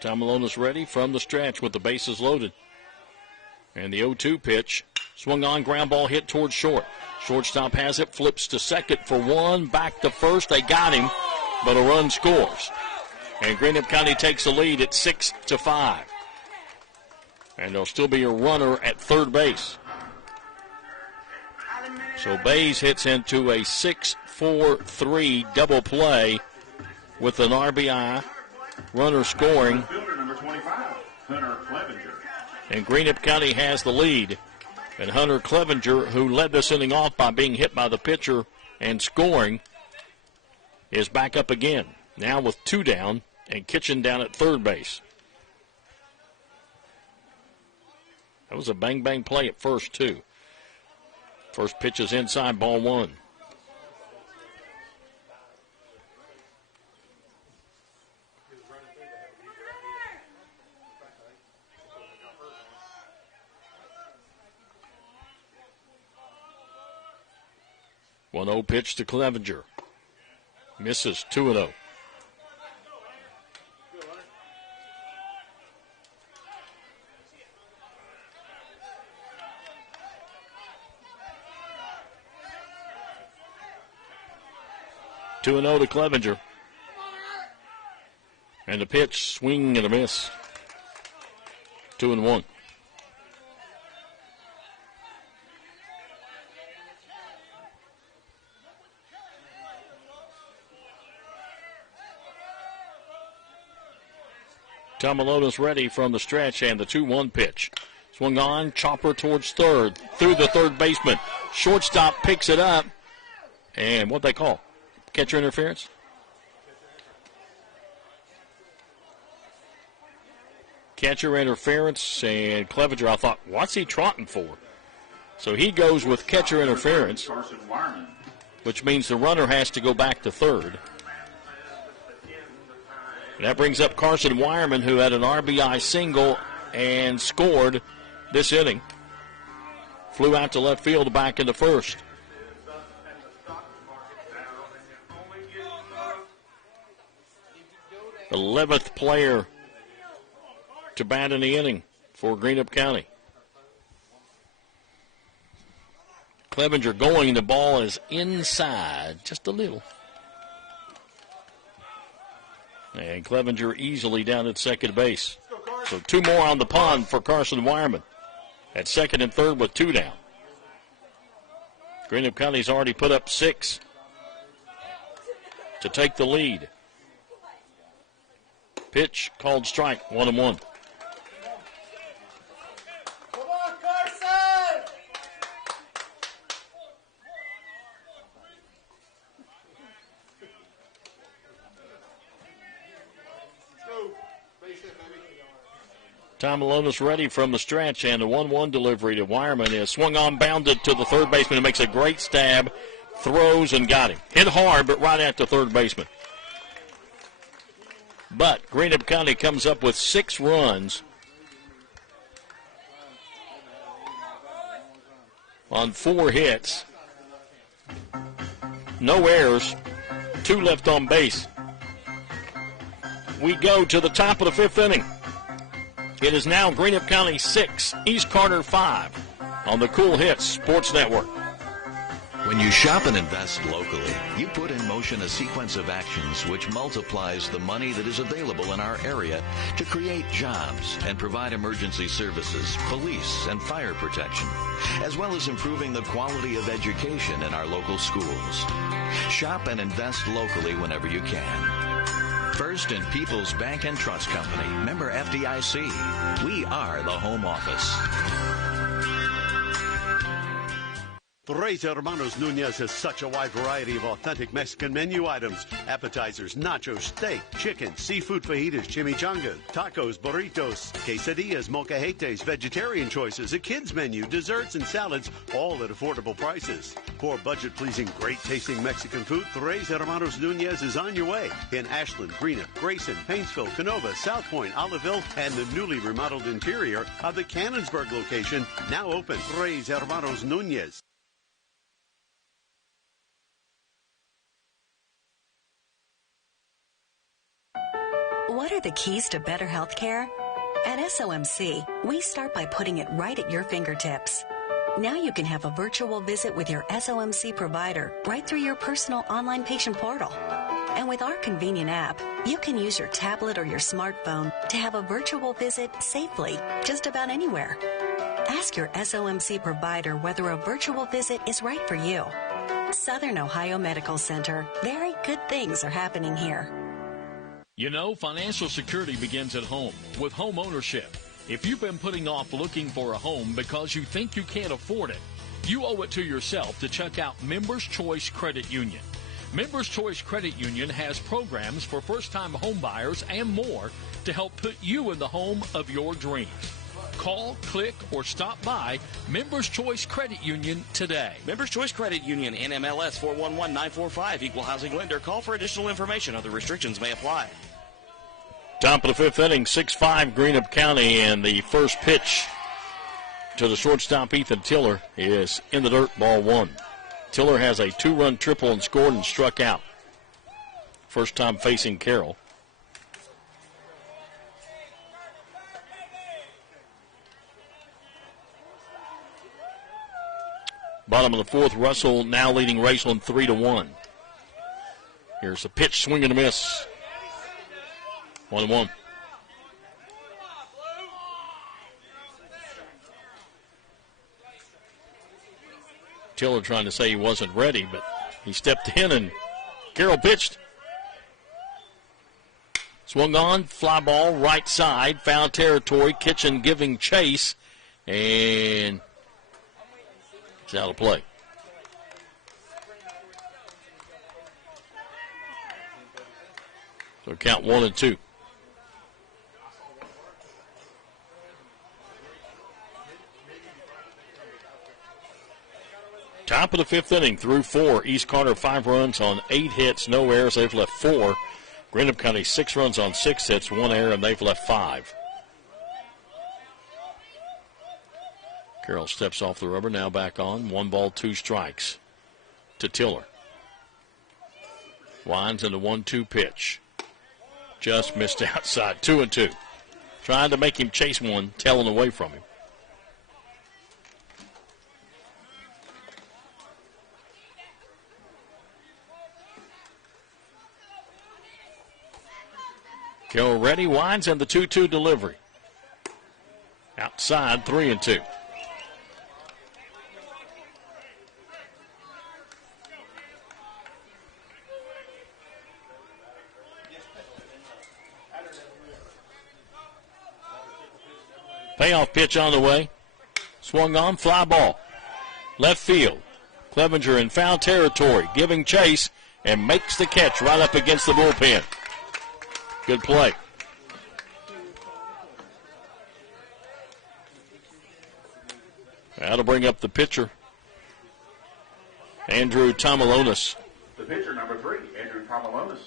Tomalonis ready from the stretch with the bases loaded. And the 0-2 pitch, swung on, ground ball hit towards short. Shortstop has it, flips to second for one, back to first. They got him, but a run scores. And Greenup County takes the lead at 6-5. And there'll still be a runner at third base. So Bays hits into a 6-4-3 double play with an RBI. Runner scoring. And Greenup County has the lead. And Hunter Clevenger, who led this inning off by being hit by the pitcher and scoring, is back up again. Now with 2 down and Kitchen down at third base. That was a bang-bang play at first, too. First pitch is inside, ball 1. One 0 pitch to Clevenger. Misses 2-0. Two and 0 to Clevenger. And the pitch, swing and a miss. 2-1. Tomalonis ready from the stretch, and the 2-1 pitch. Swung on, chopper towards third, through the third baseman. Shortstop picks it up, and what they call? Catcher interference? Catcher interference, and Clevenger, I thought, what's he trotting for? So he goes with catcher interference, which means the runner has to go back to third. And that brings up Carson Wireman, who had an RBI single and scored this inning. Flew out to left field back into first. The 11th player to bat in the inning for Greenup County. Clevenger going, the ball is inside just a little. And Clevenger easily down at second base. So 2 more on the pond for Carson Wireman at second and third with 2 down. Greenup County's already put up 6 to take the lead. Pitch called strike, 1-1. Tomalonis ready from the stretch, and a 1-1 delivery to Wireman is swung on, bounded to the third baseman, who makes a great stab, throws and got him. Hit hard, but right at the third baseman. But Greenup County comes up with 6 runs on 4 hits. No errors, 2 left on base. We go to the top of the 5th inning. It is now Greenup County 6, East Carter 5 on the Cool Hits Sports Network. When you shop and invest locally, you put in motion a sequence of actions which multiplies the money that is available in our area to create jobs and provide emergency services, police, and fire protection, as well as improving the quality of education in our local schools. Shop and invest locally whenever you can. First and People's Bank and Trust Company, member FDIC. We are the home office. Tres Hermanos Nunez has such a wide variety of authentic Mexican menu items. Appetizers, nachos, steak, chicken, seafood fajitas, chimichangas, tacos, burritos, quesadillas, molcajetes, vegetarian choices, a kids menu, desserts and salads, all at affordable prices. For budget-pleasing, great-tasting Mexican food, Tres Hermanos Nunez is on your way in Ashland, Greenup, Grayson, Paintsville, Canova, South Point, Oliveville, and the newly remodeled interior of the Cannonsburg location, now open. Tres Hermanos Nunez. What are the keys to better health care? At SOMC, we start by putting it right at your fingertips. Now you can have a virtual visit with your SOMC provider right through your personal online patient portal. And with our convenient app, you can use your tablet or your smartphone to have a virtual visit safely, just about anywhere. Ask your SOMC provider whether a virtual visit is right for you. Southern Ohio Medical Center. Very good things are happening here. You know, financial security begins at home with home ownership. If you've been putting off looking for a home because you think you can't afford it, you owe it to yourself to check out Members Choice Credit Union. Members Choice Credit Union has programs for first-time home buyers and more to help put you in the home of your dreams. Call, click, or stop by Members Choice Credit Union today. Members Choice Credit Union, NMLS 411945, Equal Housing Lender. Call for additional information. Other restrictions may apply. Top of the fifth inning, 6-5 Greenup County, and the first pitch to the shortstop Ethan Tiller is in the dirt, ball one. Tiller has a 2-run triple and scored and struck out. First time facing Carroll. Bottom of the fourth, Russell now leading Raceland 3-1. Here's a pitch, swing and a miss. 1-1. Tiller trying to say he wasn't ready, but he stepped in and Carroll pitched. Swung on, fly ball, right side, foul territory. Kitchen giving chase, and it's out of play. So count 1-2. Top of the fifth inning, through 4. East Carter 5 runs on 8 hits, no errors. They've left 4. Greenup County 6 runs on 6 hits, 1 error, and they've left 5. Carroll steps off the rubber, now back on. 1 ball, 2 strikes to Tiller. Winds into 1-2 pitch. Just missed outside, 2-2. Trying to make him chase one, tailing away from him. Carroll ready, winds, and the 2-2 delivery. Outside, 3-2. Payoff pitch on the way. Swung on, fly ball. Left field. Clevenger in foul territory, giving chase, and makes the catch right up against the bullpen. Good play. That'll bring up the pitcher, Andrew Tomalonis. The pitcher, number 3, Andrew Tomalonis.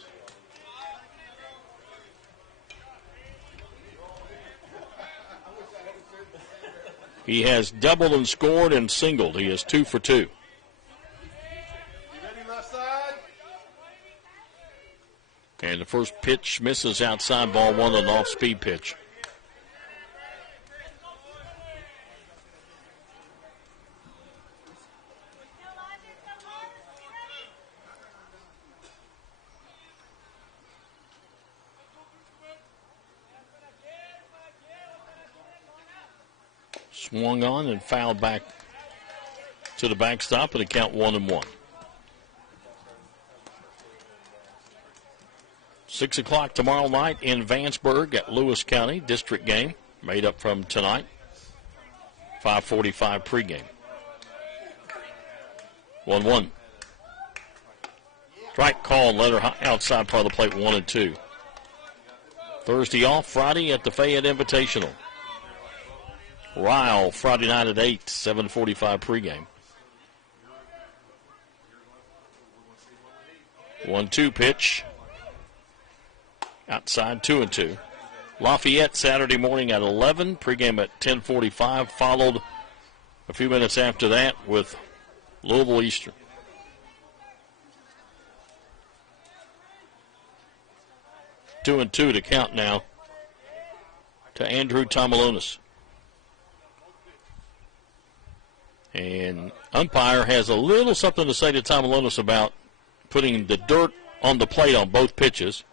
He has doubled and scored and singled. He is 2 for 2. And the first pitch misses outside, ball 1, an off-speed pitch. Swung on and fouled back to the backstop, and a count 1-1. 6 o'clock tomorrow night in Vanceburg at Lewis County. District game made up from tonight. 5:45 pregame. 1-1. Strike call, let her outside part of the plate, 1-2. Thursday off, Friday at the Fayette Invitational. Ryle, Friday night at 8, 7:45 pregame. 1-2 pitch. Outside, 2-2. Lafayette, Saturday morning at 11, pregame at 10:45, followed a few minutes after that with Louisville Eastern. Two and two to count now to Andrew Tomalonis. And umpire has a little something to say to Tomalonis about putting the dirt on the plate on both pitches.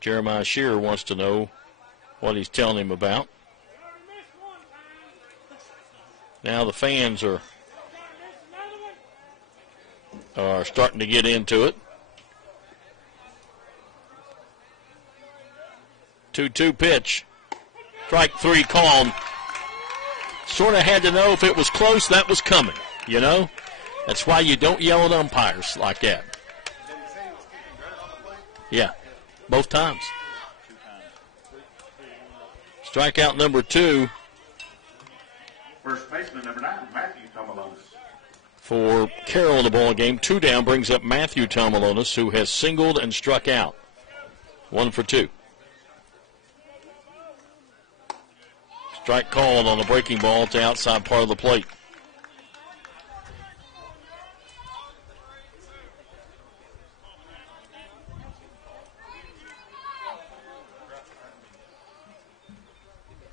Jeremiah Shearer wants to know what he's telling him about. Now the fans are starting to get into it. 2-2 pitch. Strike three called. Sort of had to know if it was close, that was coming, you know? That's why you don't yell at umpires like that. Yeah, both times. Strikeout number 2. First baseman, number 9, Matthew Tomalonis. For Carroll in the ball game, 2 down brings up Matthew Tomalonis, who has singled and struck out. 1 for 2. Strike called on the breaking ball to outside part of the plate.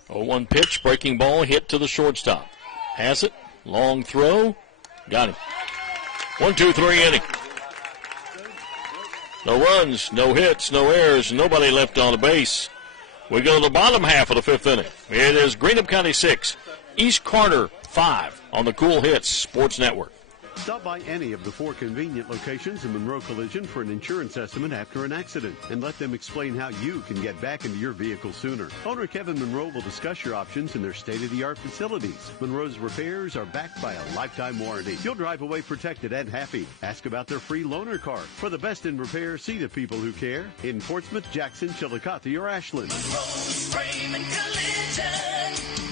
Oh, 1 pitch, breaking ball, hit to the shortstop. Has it, long throw, got him. 1-2-3 inning. No runs, no hits, no errors, nobody left on the base. We go to the bottom half of the 5th inning. It is Greenup County 6, East Carter 5 on the Cool Hits Sports Network. Stop by any of the 4 convenient locations in Monroe Collision for an insurance estimate after an accident and let them explain how you can get back into your vehicle sooner. Owner Kevin Monroe will discuss your options in their state-of-the-art facilities. Monroe's repairs are backed by a lifetime warranty. You'll drive away protected and happy. Ask about their free loaner car. For the best in repair, see the people who care in Portsmouth, Jackson, Chillicothe, or Ashland. Monroe's Frame and Collision.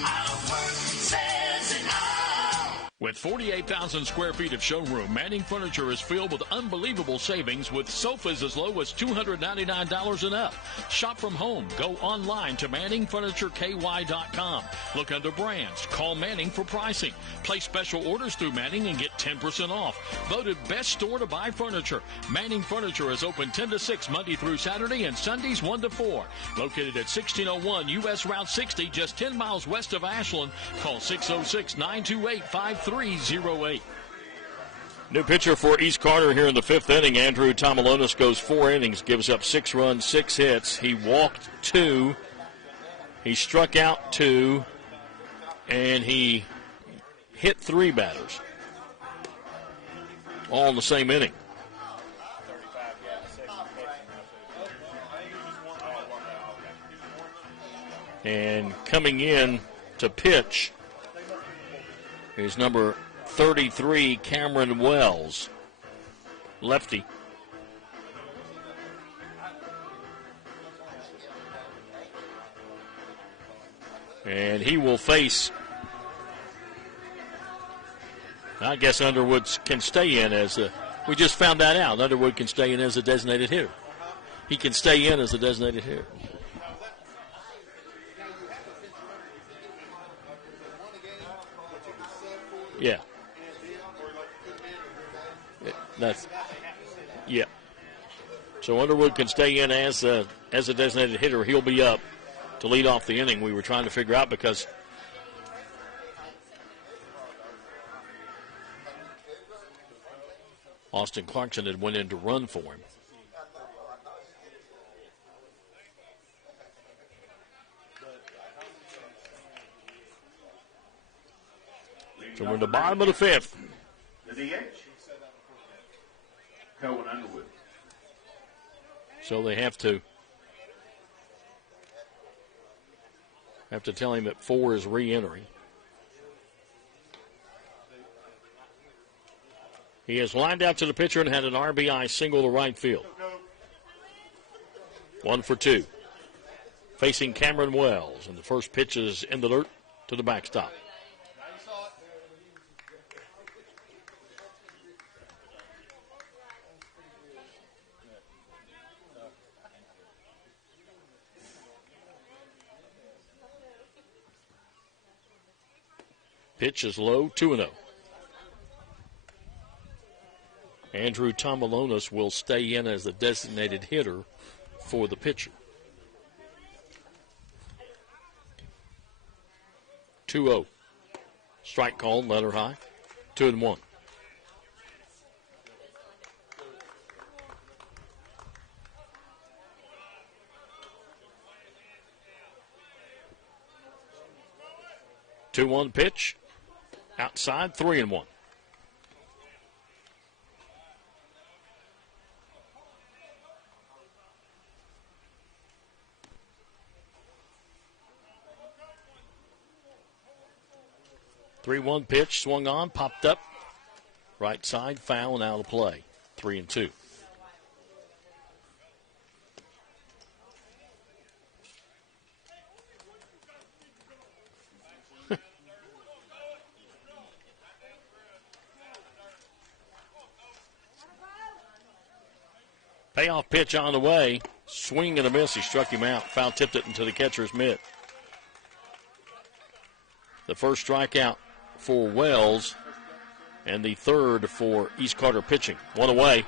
Our work says it all. With 48,000 square feet of showroom, Manning Furniture is filled with unbelievable savings with sofas as low as $299 and up. Shop from home. Go online to ManningFurnitureKY.com. Look under brands. Call Manning for pricing. Place special orders through Manning and get 10% off. Voted best store to buy furniture. Manning Furniture is open 10 to 6 Monday through Saturday and Sundays 1 to 4. Located at 1601 U.S. Route 60, just 10 miles west of Ashland. Call 606-928-5308. New pitcher for East Carter here in the 5th inning. Andrew Tomalonis goes 4 innings, gives up 6 runs, 6 hits. He walked 2. He struck out 2. And he hit 3 batters. All in the same inning. And coming in to pitch is number 33, Cameron Wells, lefty. And he will face, I guess Underwood can stay in as a, we just found that out. Underwood can stay in as a designated hitter. He can stay in as a designated hitter. Yeah. Yeah. So Underwood can stay in as a designated hitter. He'll be up to lead off the inning. We were trying to figure out because Austin Clarkson had went in to run for him. So we're in the bottom of the 5th. The DH, Cohen Underwood. So they have to tell him that 4 is re-entering. He has lined out to the pitcher and had an RBI single to right field. 1 for 2. Facing Cameron Wells, and the first pitch is in the dirt to the backstop. Pitch is low, 2-0. Andrew Tomalonis will stay in as the designated hitter for the pitcher. 2-0. Strike called, letter high. 2-1. Two-one pitch. Outside, 3-1. Three-one pitch, swung on, popped up. Right side, foul, and out of play. 3-2. Payoff pitch on the way. Swing and a miss. He struck him out. Foul tipped it into the catcher's mitt. The first strikeout for Wells and the third for East Carter pitching. One away.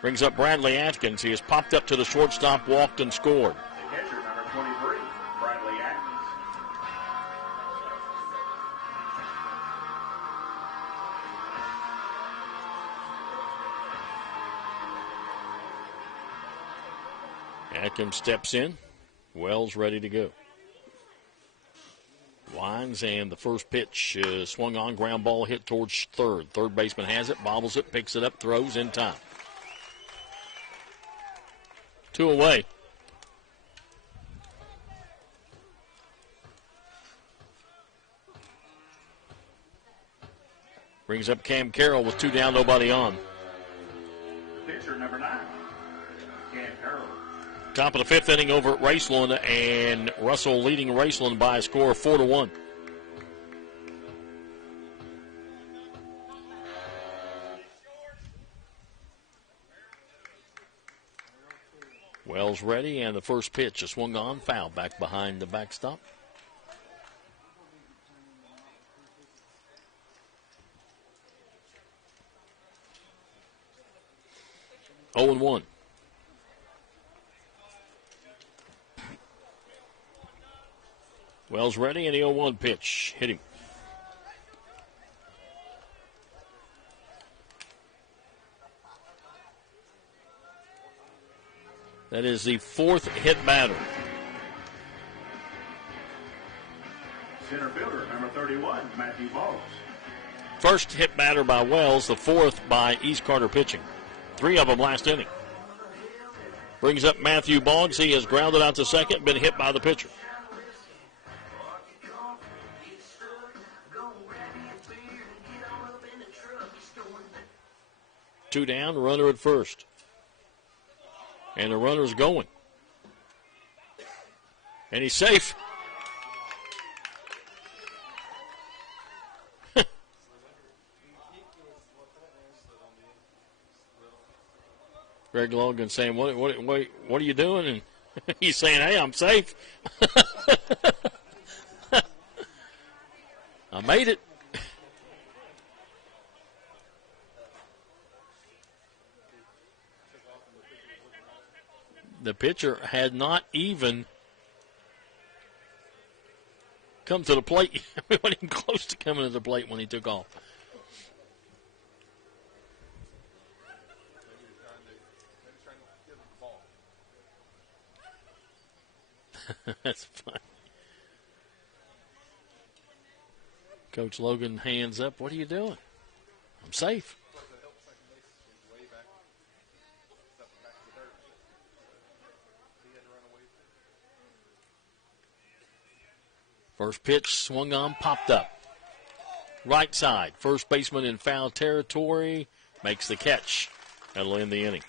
Brings up Bradley Atkins. He has popped up to the shortstop, walked, and scored. The catcher, number 23, Bradley Atkins. Atkins steps in. Wells ready to go. Winds, and the first pitch swung on, ground ball hit towards third. Third baseman has it, bobbles it, picks it up, throws in time. 2 away. Brings up Cam Carroll with 2 down, nobody on. Pitcher number 9, Cam Carroll. Top of the 5th inning over at Raceland, and Russell leading Raceland by a score of 4-1. Wells ready, and the first pitch is swung on, foul back behind the backstop. Oh and 1. Wells ready, and the 0-1 pitch hit him. That is the 4th hit batter. Center fielder, number 31, Matthew Boggs. First hit batter by Wells, the 4th by East Carter pitching. 3 of them last inning. Brings up Matthew Boggs. He has grounded out to second, been hit by the pitcher. Two down, runner at first. And the runner's going. And he's safe. Greg Logan saying, what are you doing? And he's saying, hey, I'm safe. I made it. The pitcher had not even come to the plate. We weren't even close to coming to the plate when he took off. That's fine. Coach Logan hands up. What are you doing? I'm safe. First pitch swung on, popped up. Right side. First baseman in foul territory. makes the catch. That'll end the inning.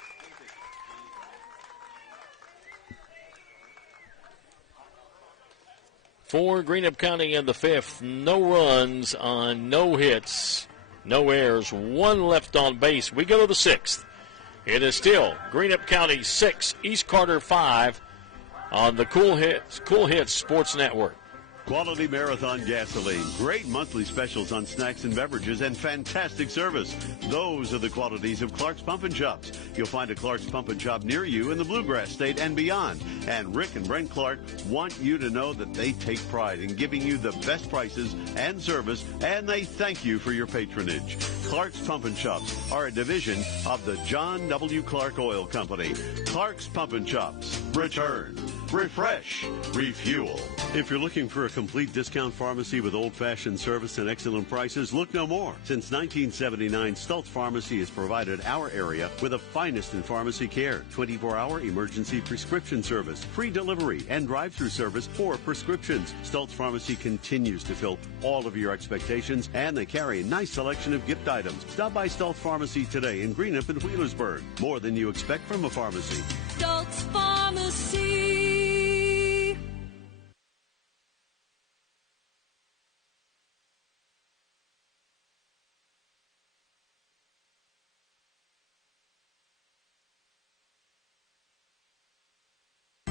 For Greenup County in the fifth, no runs on no hits, no errors, one left on base. We go to the sixth. It is still Greenup County 6, East Carter 5 on the Cool Hits Sports Network. Quality Marathon gasoline, great monthly specials on snacks and beverages, and fantastic service. Those are the qualities of Clark's Pump and Shops. You'll find a Clark's Pump and Shop near you in the Bluegrass State and beyond. And Rick and Brent Clark want you to know that they take pride in giving you the best prices and service, and they thank you for your patronage. Clark's Pump and Shops are a division of the John W. Clark Oil Company. Clark's Pump and Shops. Return, refresh, refuel. If you're looking for a complete discount pharmacy with old-fashioned service and excellent prices, look no more. Since 1979, Stultz Pharmacy has provided our area with the finest in pharmacy care, 24-hour emergency prescription service, free delivery, and drive-through service for prescriptions. Stultz Pharmacy continues to fill all of your expectations, and they carry a nice selection of gift items. Stop by Stultz Pharmacy today in Greenup and Wheelersburg. More than you expect from a pharmacy. Stultz Pharmacy.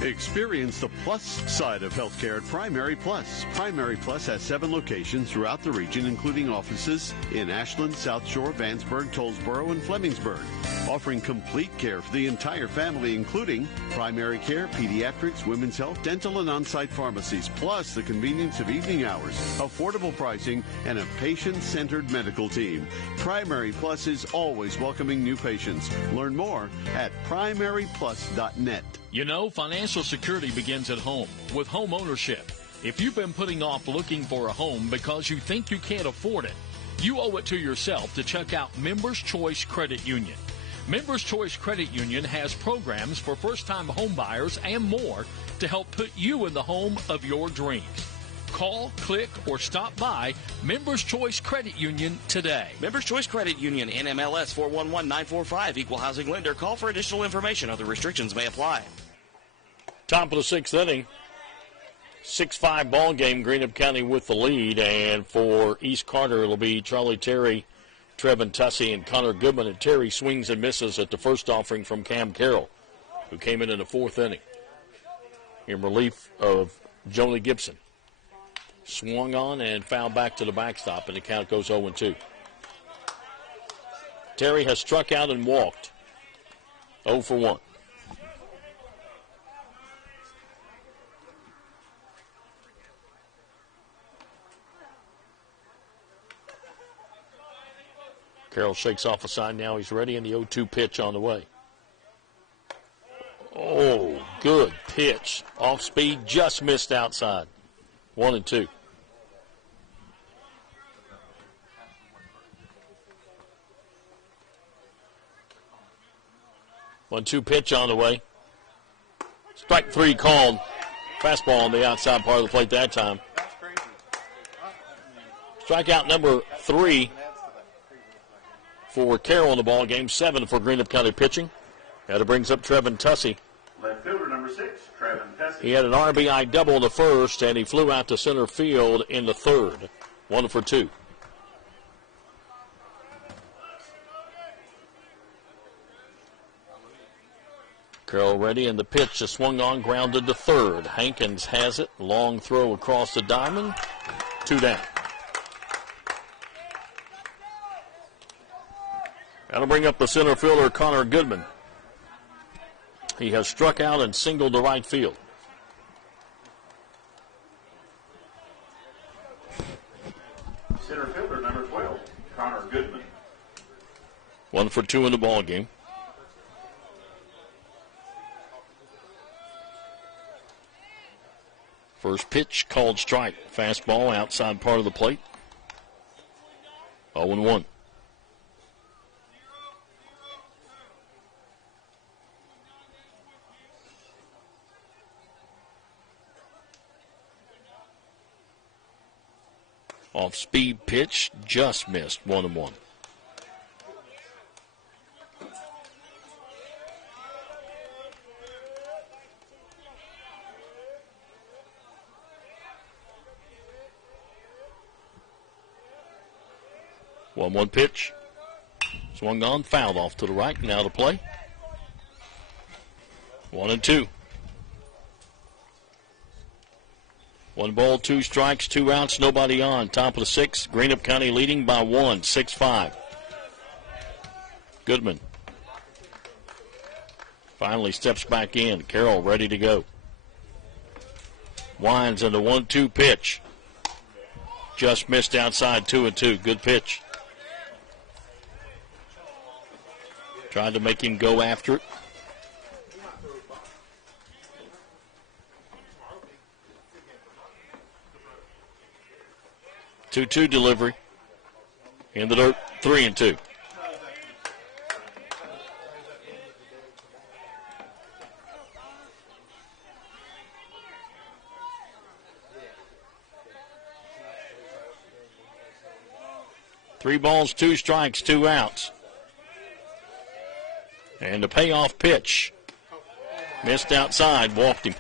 Experience the plus side of healthcare at Primary Plus. Primary Plus has 7 locations throughout the region, including offices in Ashland, South Shore, Vandsburg, Tollsboro, and Flemingsburg, offering complete care for the entire family, including primary care, pediatrics, women's health, dental, and on-site pharmacies, plus the convenience of evening hours, affordable pricing, and a patient-centered medical team. Primary Plus is always welcoming new patients. Learn more at primaryplus.net. You know, financial security begins at home with home ownership. If you've been putting off looking for a home because you think you can't afford it, you owe it to yourself to check out Members Choice Credit Union. Members Choice Credit Union has programs for first-time home buyers and more to help put you in the home of your dreams. Call, click, or stop by Members Choice Credit Union today. Members Choice Credit Union, NMLS 411945, Equal Housing Lender. Call for additional information. Other restrictions may apply. Top of the sixth inning. 6-5 ball game. Greenup County with the lead. And for East Carter, it'll be Charlie Terry, Trevin Tussey, and Connor Goodman. And Terry swings and misses at the first offering from Cam Carroll, who came in the fourth inning in relief of Joni Gibson. Swung on and fouled back to the backstop, and the count goes 0-2. Terry has struck out and walked. 0 for 1. Carroll shakes off a side. Now he's ready, and the 0-2 pitch on the way. Oh, good pitch. Off speed, just missed outside. 1-2. 1-2 pitch on the way. Strike 3 called. Fastball on the outside part of the plate that time. Strikeout number 3 for Carroll in the ball game. 7 for Greenup County pitching. That brings up Trevin Tussey. Left fielder number 6, Trevin Tussey. He had an RBI double in the first, and he flew out to center field in the third. 1 for 2. Carroll ready, and the pitch is swung on, grounded to third. Hankins has it. Long throw across the diamond. 2 down. That'll bring up the center fielder, Connor Goodman. He has struck out and singled to right field. Center fielder number 12, Connor Goodman. 1 for 2 in the ball game. First pitch called strike. Fastball outside part of the plate. 0-1. Off speed pitch, just missed. 1-1. 1-1 pitch. Swung on, fouled off to the right. Now to play. 1-2. 1 ball, 2 strikes, 2 outs, nobody on. Top of the 6th. Greenup County leading by 1, 6-5. Goodman finally steps back in. Carroll ready to go. Winds into 1-2 pitch. Just missed outside, 2-2. Good pitch. Tried to make him go after it. Two delivery. In the dirt, 3-2. Three balls, 2 strikes, 2 outs. And a payoff pitch. Missed outside, walked him.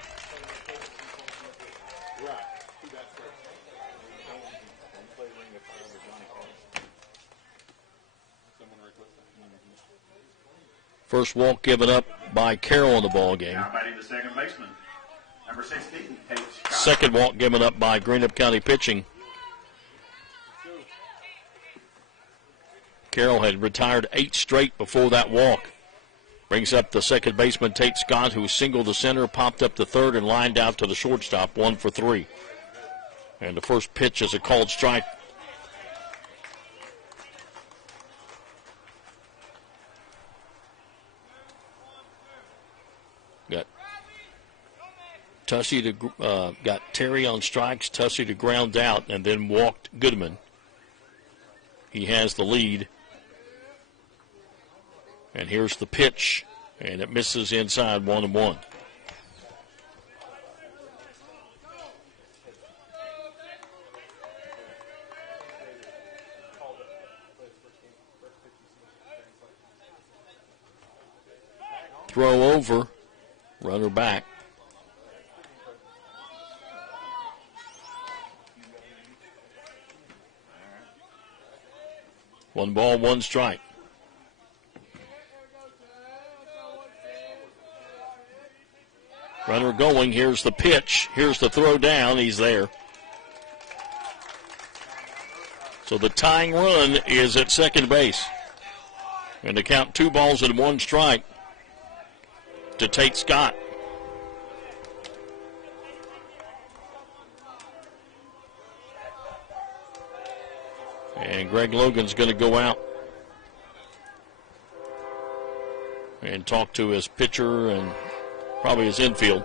First walk given up by Carroll in the ball game. Now batting the second baseman, number 16, Tate Scott. Second walk given up by Greenup County pitching. Carroll had retired 8 straight before that walk. Brings up the second baseman, Tate Scott, who singled the center, popped up the third, and lined out to the shortstop, 1 for 3. And the first pitch is a called strike. Got Terry on strikes, Tussey to ground out, and then walked Goodman. He has the lead. And here's the pitch, and it misses inside, 1-1. Throw over, runner back. One ball, 1 strike. Runner going. Here's the pitch. Here's the throw down. He's there. So the tying run is at second base. And to count 2 balls and 1 strike to Tate Scott. And Greg Logan's going to go out and talk to his pitcher and probably his infield.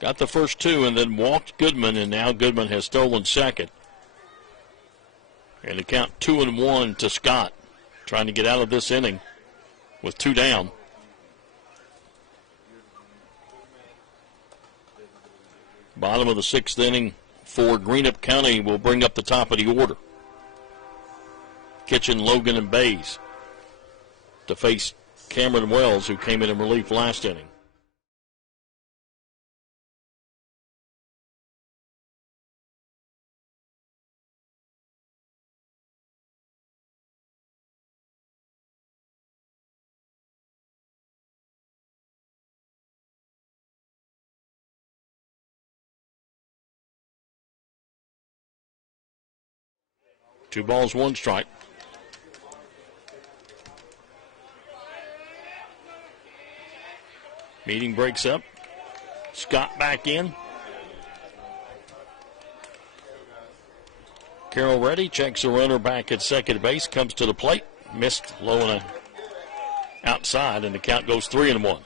Got the first 2 and then walked Goodman, and now Goodman has stolen second. And to count 2-1 to Scott, trying to get out of this inning with 2 down. Bottom of the 6th inning for Greenup County will bring up the top of the order. Kitchen, Logan, and Bays to face Cameron Wells, who came in relief last inning. Two balls, 1 strike. Meeting breaks up. Scott back in. Carroll ready, checks the runner back at second base, comes to the plate, missed low and outside, and the count goes 3-1.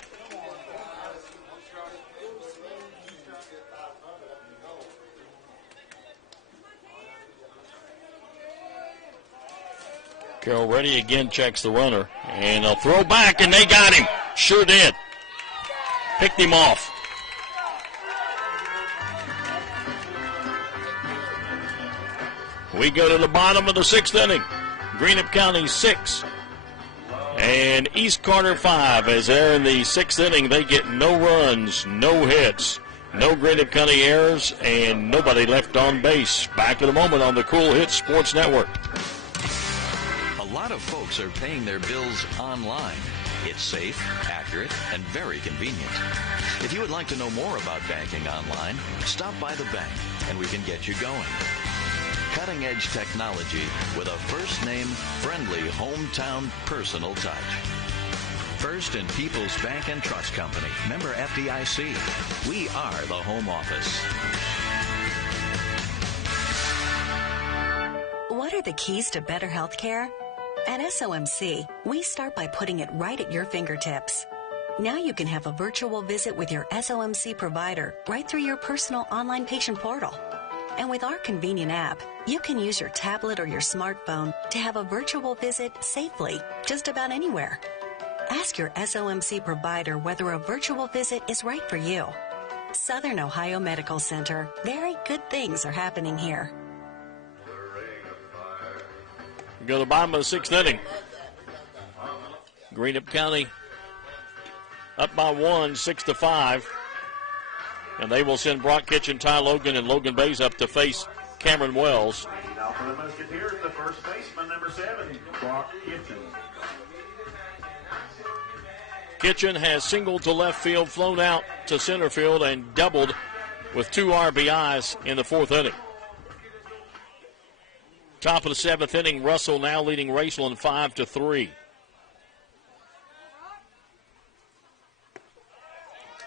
Carroll ready again, checks the runner, and a throw back, and they got him. Sure did. Picked him off. We go to the bottom of the 6th inning. Greenup County 6 and East Carter 5. As they're in the 6th inning, they get no runs, no hits. No Greenup County errors and nobody left on base. Back in a moment on the Cool Hits Sports Network. A lot of folks are paying their bills online. It's safe, accurate, and very convenient. If you would like to know more about banking online, stop by the bank and we can get you going. Cutting-edge technology with a first-name, friendly, hometown, personal touch. First and People's Bank and Trust Company, member FDIC. We are the home office. What are the keys to better health care? At SOMC, we start by putting it right at your fingertips. Now you can have a virtual visit with your SOMC provider right through your personal online patient portal. And with our convenient app, you can use your tablet or your smartphone to have a virtual visit safely, just about anywhere. Ask your SOMC provider whether a virtual visit is right for you. Southern Ohio Medical Center. Very good things are happening here. We go to the bottom of the sixth inning. Greenup County up by 1, 6-5. And they will send Brock Kitchen, Ty Logan, and Logan Bays up to face Cameron Wells. Now for the Musketeers, the first baseman, number 7, Brock Kitchen. Kitchen has singled to left field, flown out to center field, and doubled with 2 RBIs in the 4th inning. Top of the 7th inning, Russell now leading Raceland 5-3.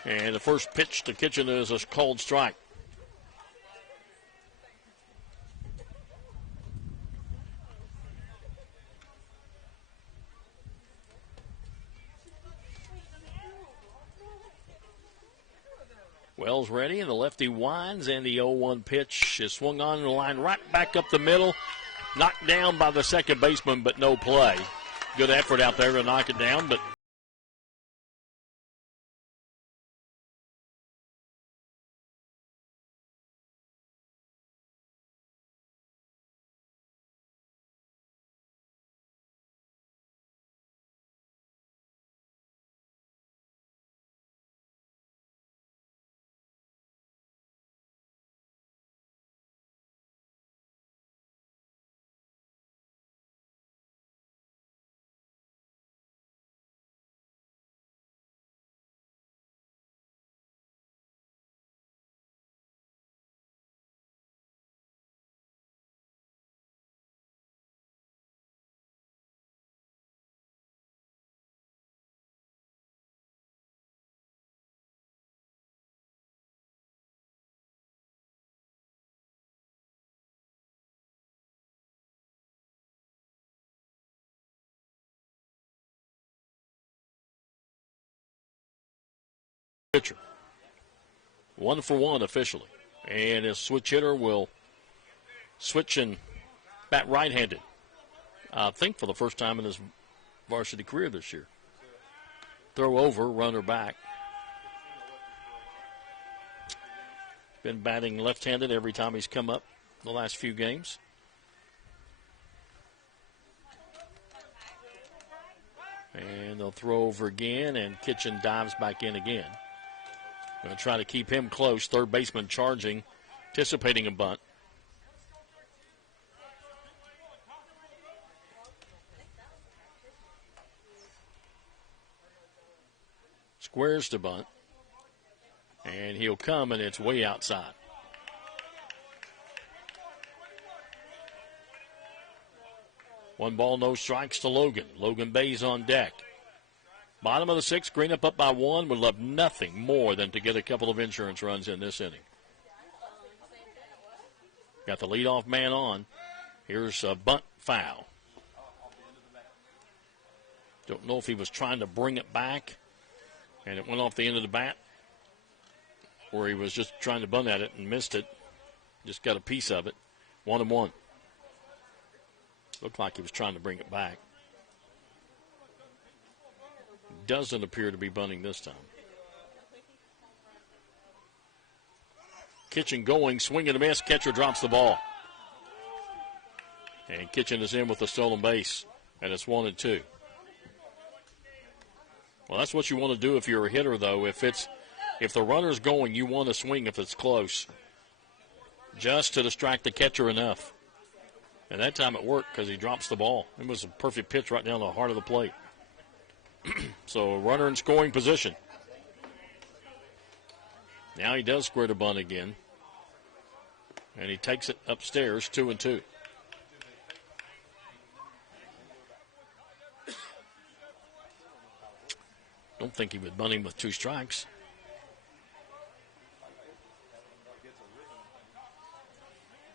And the first pitch to Kitchen is a called strike. Wells ready, and the lefty winds, and the 0-1 pitch is swung on the line right back up the middle. Knocked down by the second baseman, but no play. Good effort out there to knock it down, but pitcher. 1-for-1 officially. And his switch hitter will switch and bat right-handed. I think for the first time in his varsity career this year. Throw over, runner back. Been batting left-handed every time he's come up the last few games. And they'll throw over again, and Kitchen dives back in again. Going to try to keep him close. Third baseman charging, anticipating a bunt. Squares to bunt. And he'll come, and it's way outside. One ball, no strikes to Logan. Logan Bays on deck. Bottom of the sixth, Greenup up by 1. Would love nothing more than to get a couple of insurance runs in this inning. Got the leadoff man on. Here's a bunt foul. Don't know if he was trying to bring it back and it went off the end of the bat, or he was just trying to bunt at it and missed it. Just got a piece of it. 1-1. Looked like he was trying to bring it back. Doesn't appear to be bunting this time. Kitchen going, swing and a miss. Catcher drops the ball. And Kitchen is in with the stolen base, and it's 1-2. Well, that's what you want to do if you're a hitter, though. If it's If the runner's going, you want to swing if it's close, just to distract the catcher enough. And that time it worked because he drops the ball. It was a perfect pitch right down the heart of the plate. So runner in scoring position. Now he does square the bunt again. And he takes it upstairs, 2-2. Don't think he would bunt him with 2 strikes.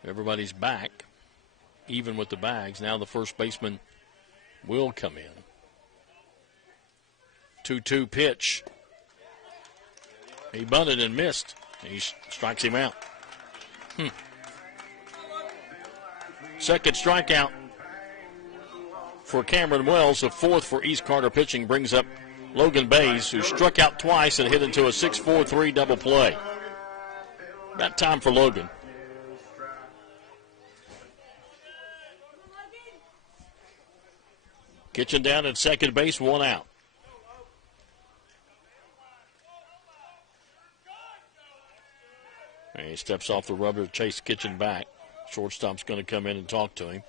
Everybody's back, even with the bags. Now the first baseman will come in. 2-2 pitch. He bunted and missed. He strikes him out. Second strikeout for Cameron Wells. The 4th for East Carter pitching brings up Logan Bays, who struck out twice and hit into a 6-4-3 double play. About time for Logan. Kitchen down at second base, 1 out. And he steps off the rubber to chase Kitchen back. Shortstop's going to come in and talk to him.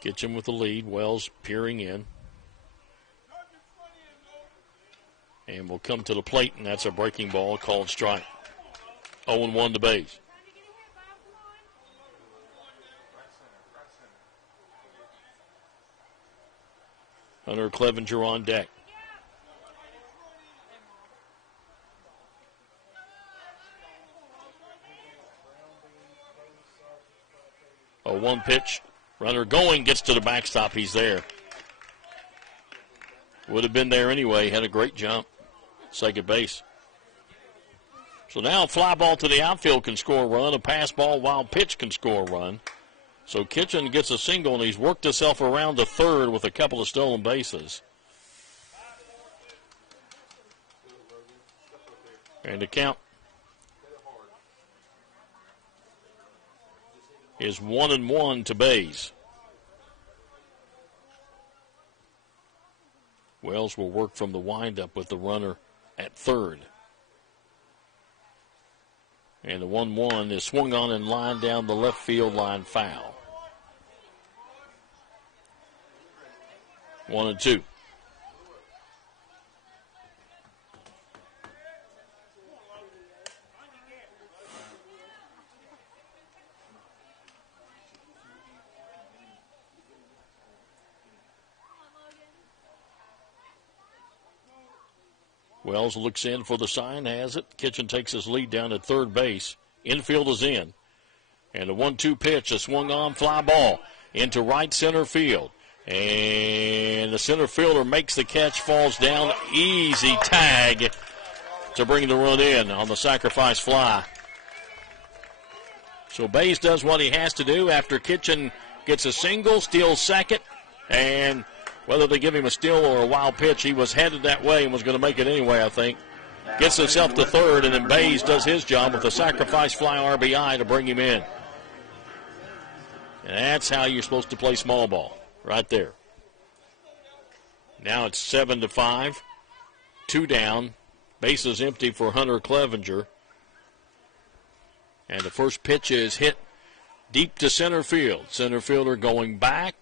Kitchen with the lead. Wells peering in. And will come to the plate, and that's a breaking ball, called strike. 0-1 to Bays. Hunter Clevenger on deck. A 1 pitch. Runner going, gets to the backstop. He's there. Would have been there anyway. Had a great jump. Second base. So now a fly ball to the outfield can score a run. A pass ball, wild pitch can score a run. So Kitchen gets a single, and he's worked himself around to third with a couple of stolen bases. And the count is 1-1 to Bays. Wells will work from the windup with the runner at third. And the 1-1 is swung on and lined down the left field line, foul. 1-2. Wells looks in for the sign, has it. Kitchen takes his lead down at third base. Infield is in. And a 1-2 pitch, a swung on fly ball into right center field. And the center fielder makes the catch, falls down. Easy tag to bring the run in on the sacrifice fly. So Bays does what he has to do after Kitchen gets a single, steals second, and whether they give him a steal or a wild pitch, he was headed that way and was going to make it anyway, I think. Gets himself to third, and then Bays does his job with a sacrifice fly RBI to bring him in. And that's how you're supposed to play small ball, right there. Now it's 7-5, 2 down. Bases empty for Hunter Clevenger. And the first pitch is hit deep to center field. Center fielder going back,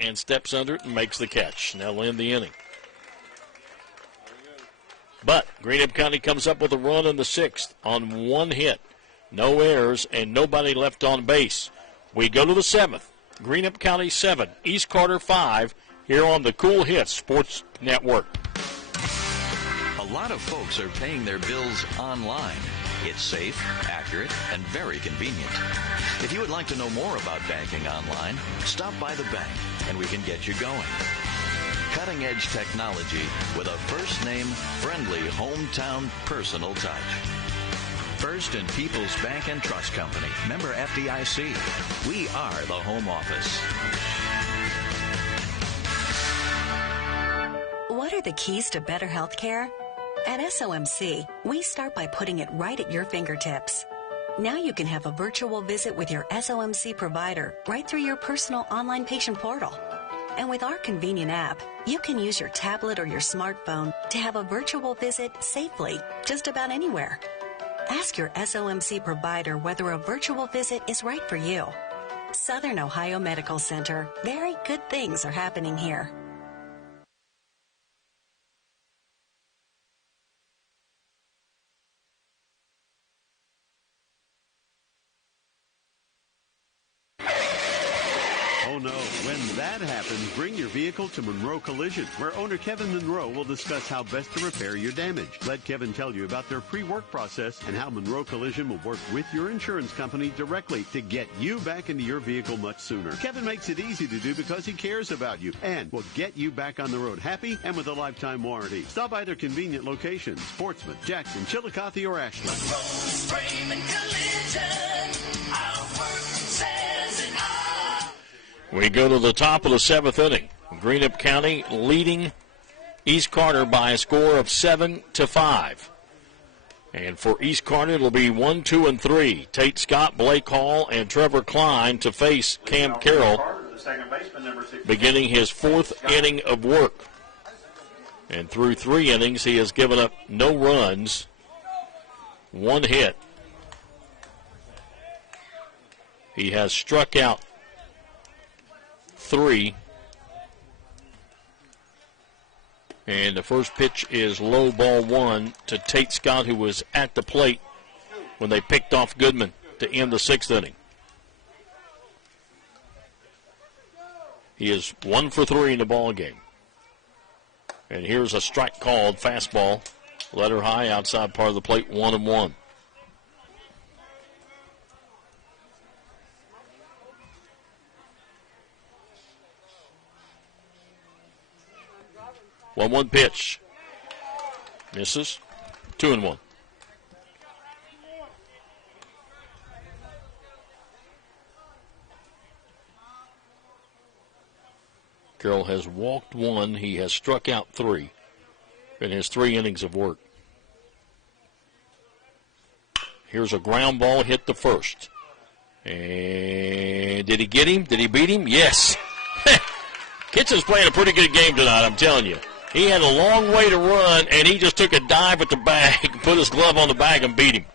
and steps under it and makes the catch. And that'll end the inning. But Greenup County comes up with a run in the 6th on 1 hit. No errors and nobody left on base. We go to the 7th. Greenup County 7, East Carter 5, here on the Cool Hits Sports Network. A lot of folks are paying their bills online. It's safe, accurate, and very convenient. If you would like to know more about banking online, stop by the bank and we can get you going. Cutting-edge technology with a first-name, friendly, hometown, personal touch. First and People's Bank and Trust Company, member FDIC. We are the home office. What are the keys to better health care? At SOMC, we start by putting it right at your fingertips. Now you can have a virtual visit with your SOMC provider right through your personal online patient portal. And with our convenient app, you can use your tablet or your smartphone to have a virtual visit safely, just about anywhere. Ask your SOMC provider whether a virtual visit is right for you. Southern Ohio Medical Center. Very good things are happening here. Oh no, when that happens, bring your vehicle to Monroe Collision, where owner Kevin Monroe will discuss how best to repair your damage. Let Kevin tell you about their pre-work process and how Monroe Collision will work with your insurance company directly to get you back into your vehicle much sooner. Kevin makes it easy to do because he cares about you and will get you back on the road happy and with a lifetime warranty. Stop by their convenient locations, Portsmouth, Jackson, Chillicothe, or Ashland. We go to the top of the 7th inning. Greenup County leading East Carter by a score of 7-5. And for East Carter, it'll be 1, 2, and 3. Tate Scott, Blake Hall, and Trevor Klein to face Cam Carroll, beginning his 4th inning of work. And through 3 innings, he has given up no runs, 1 hit. He has struck out 3. And the first pitch is low, ball 1 to Tate Scott, who was at the plate when they picked off Goodman to end the 6th inning. He is 1 for 3 in the ball game. And here's a strike called, fastball, letter high, outside part of the plate, 1-1. One pitch. Misses. 2-1. Carroll has walked 1. He has struck out 3 in his 3 innings of work. Here's a ground ball hit the first. And did he get him? Did he beat him? Yes. Kitchen's playing a pretty good game tonight, I'm telling you. He had a long way to run, and he just took a dive at the bag, put his glove on the bag, and beat him.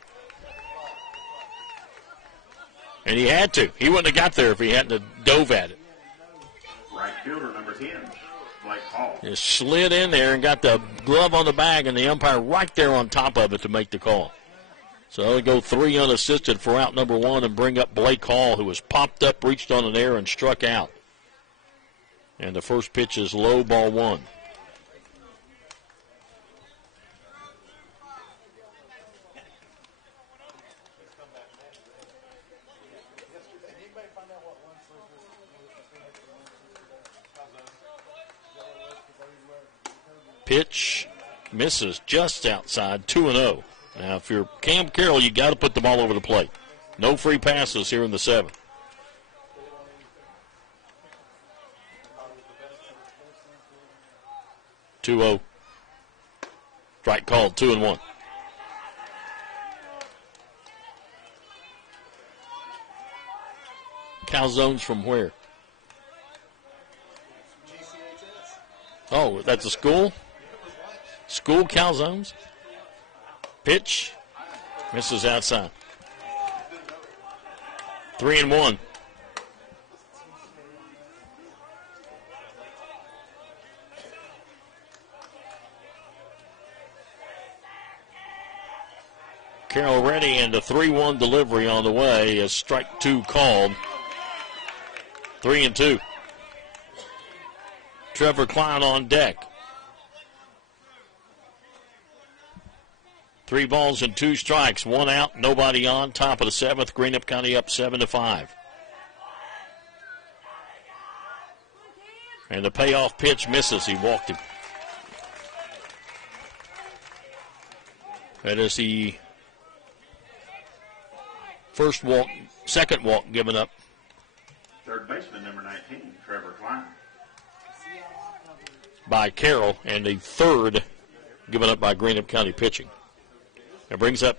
And he had to. He wouldn't have got there if he hadn't dove at it. Right fielder, number 10, Blake Hall. Just slid in there and got the glove on the bag, and the umpire right there on top of it to make the call. So they'll go 3 unassisted for out number 1 and bring up Blake Hall, who was popped up, reached on an air, and struck out. And the first pitch is low, ball 1. Pitch misses just outside, 2-0. Now, if you're Cam Carroll, you got to put the ball over the plate. No free passes here in the 7th. Strike called, 2-1. Calzones from where? Oh, that's a school? School calzones. Pitch. Misses outside. 3-1. Carroll ready, and a 3-1 delivery on the way as strike 2 called. 3-2. Trevor Klein on deck. 3 balls and 2 strikes, 1 out, nobody on. Top of the 7th, Greenup County up 7-5. And the payoff pitch misses. He walked him. That is the first walk, second walk given up. Third baseman, number 19, Trevor Klein. by Carroll and the third given up by Greenup County pitching. It brings up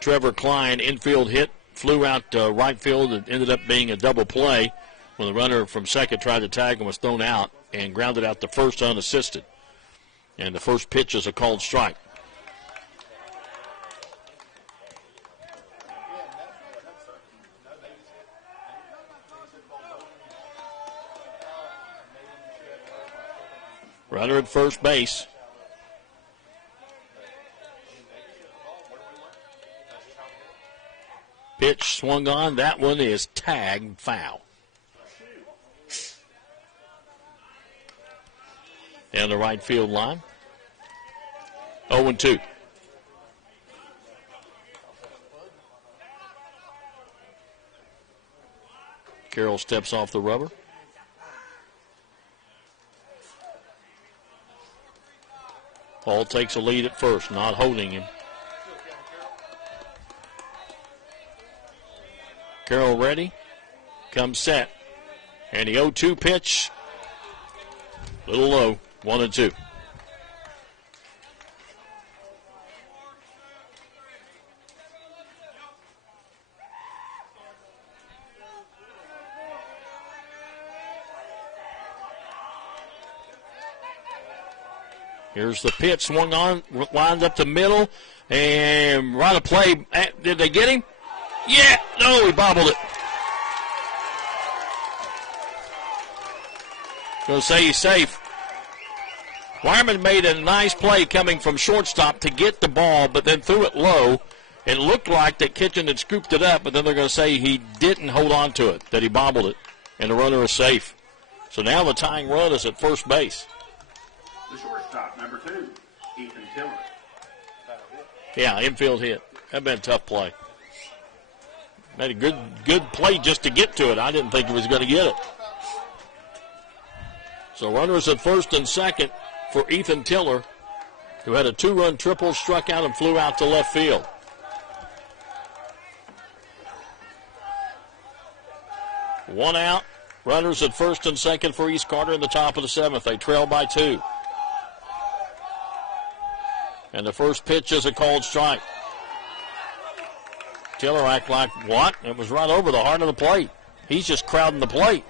Trevor Klein, infield hit, flew out right field and ended up being a double play when the runner from second tried to tag and was thrown out and grounded out to first unassisted. And the first pitch is a called strike. Runner at first base. Pitch swung on. That one is tagged foul. Down the right field line. 0-2. Carroll steps off the rubber. Hall takes a lead at first, not holding him. Carroll ready, comes set, and the 0-2 pitch, a little low, 1-2. Here's the pitch, swung on, winds up the middle, and right of play. Did they get him? Yeah, no, he bobbled it. Going to say he's safe. Wyman made a nice play coming from shortstop to get the ball, but then threw it low. It looked like that Kitchen had scooped it up, but then they're going to say he didn't hold on to it, that he bobbled it, and the runner is safe. So now the tying run is at first base. The shortstop, number 2, Ethan Tiller. Yeah, infield hit. That'd been a tough play. Made a good play just to get to it. I didn't think he was going to get it. So runners at first and second for Ethan Tiller, who had a 2-run triple, struck out and flew out to left field. One out. Runners at first and second for East Carter in the top of the 7th. They trail by 2. And the first pitch is a called strike. Tiller act like what? It was right over the heart of the plate. He's just crowding the plate.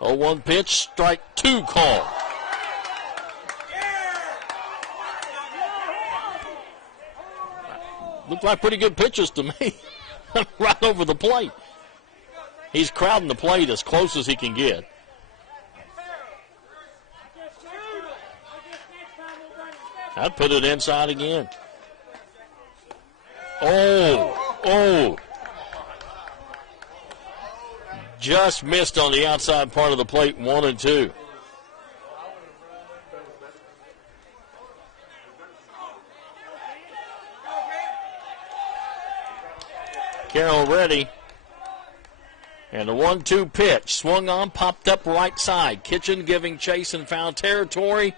Oh, 1 pitch, strike 2 call. Looked like pretty good pitches to me. Right over the plate. He's crowding the plate as close as he can get. I'd put it inside again. Oh. Just missed on the outside part of the plate, 1-2. Carroll ready. And the 1-2 pitch, swung on, popped up right side. Kitchen giving chase in foul territory,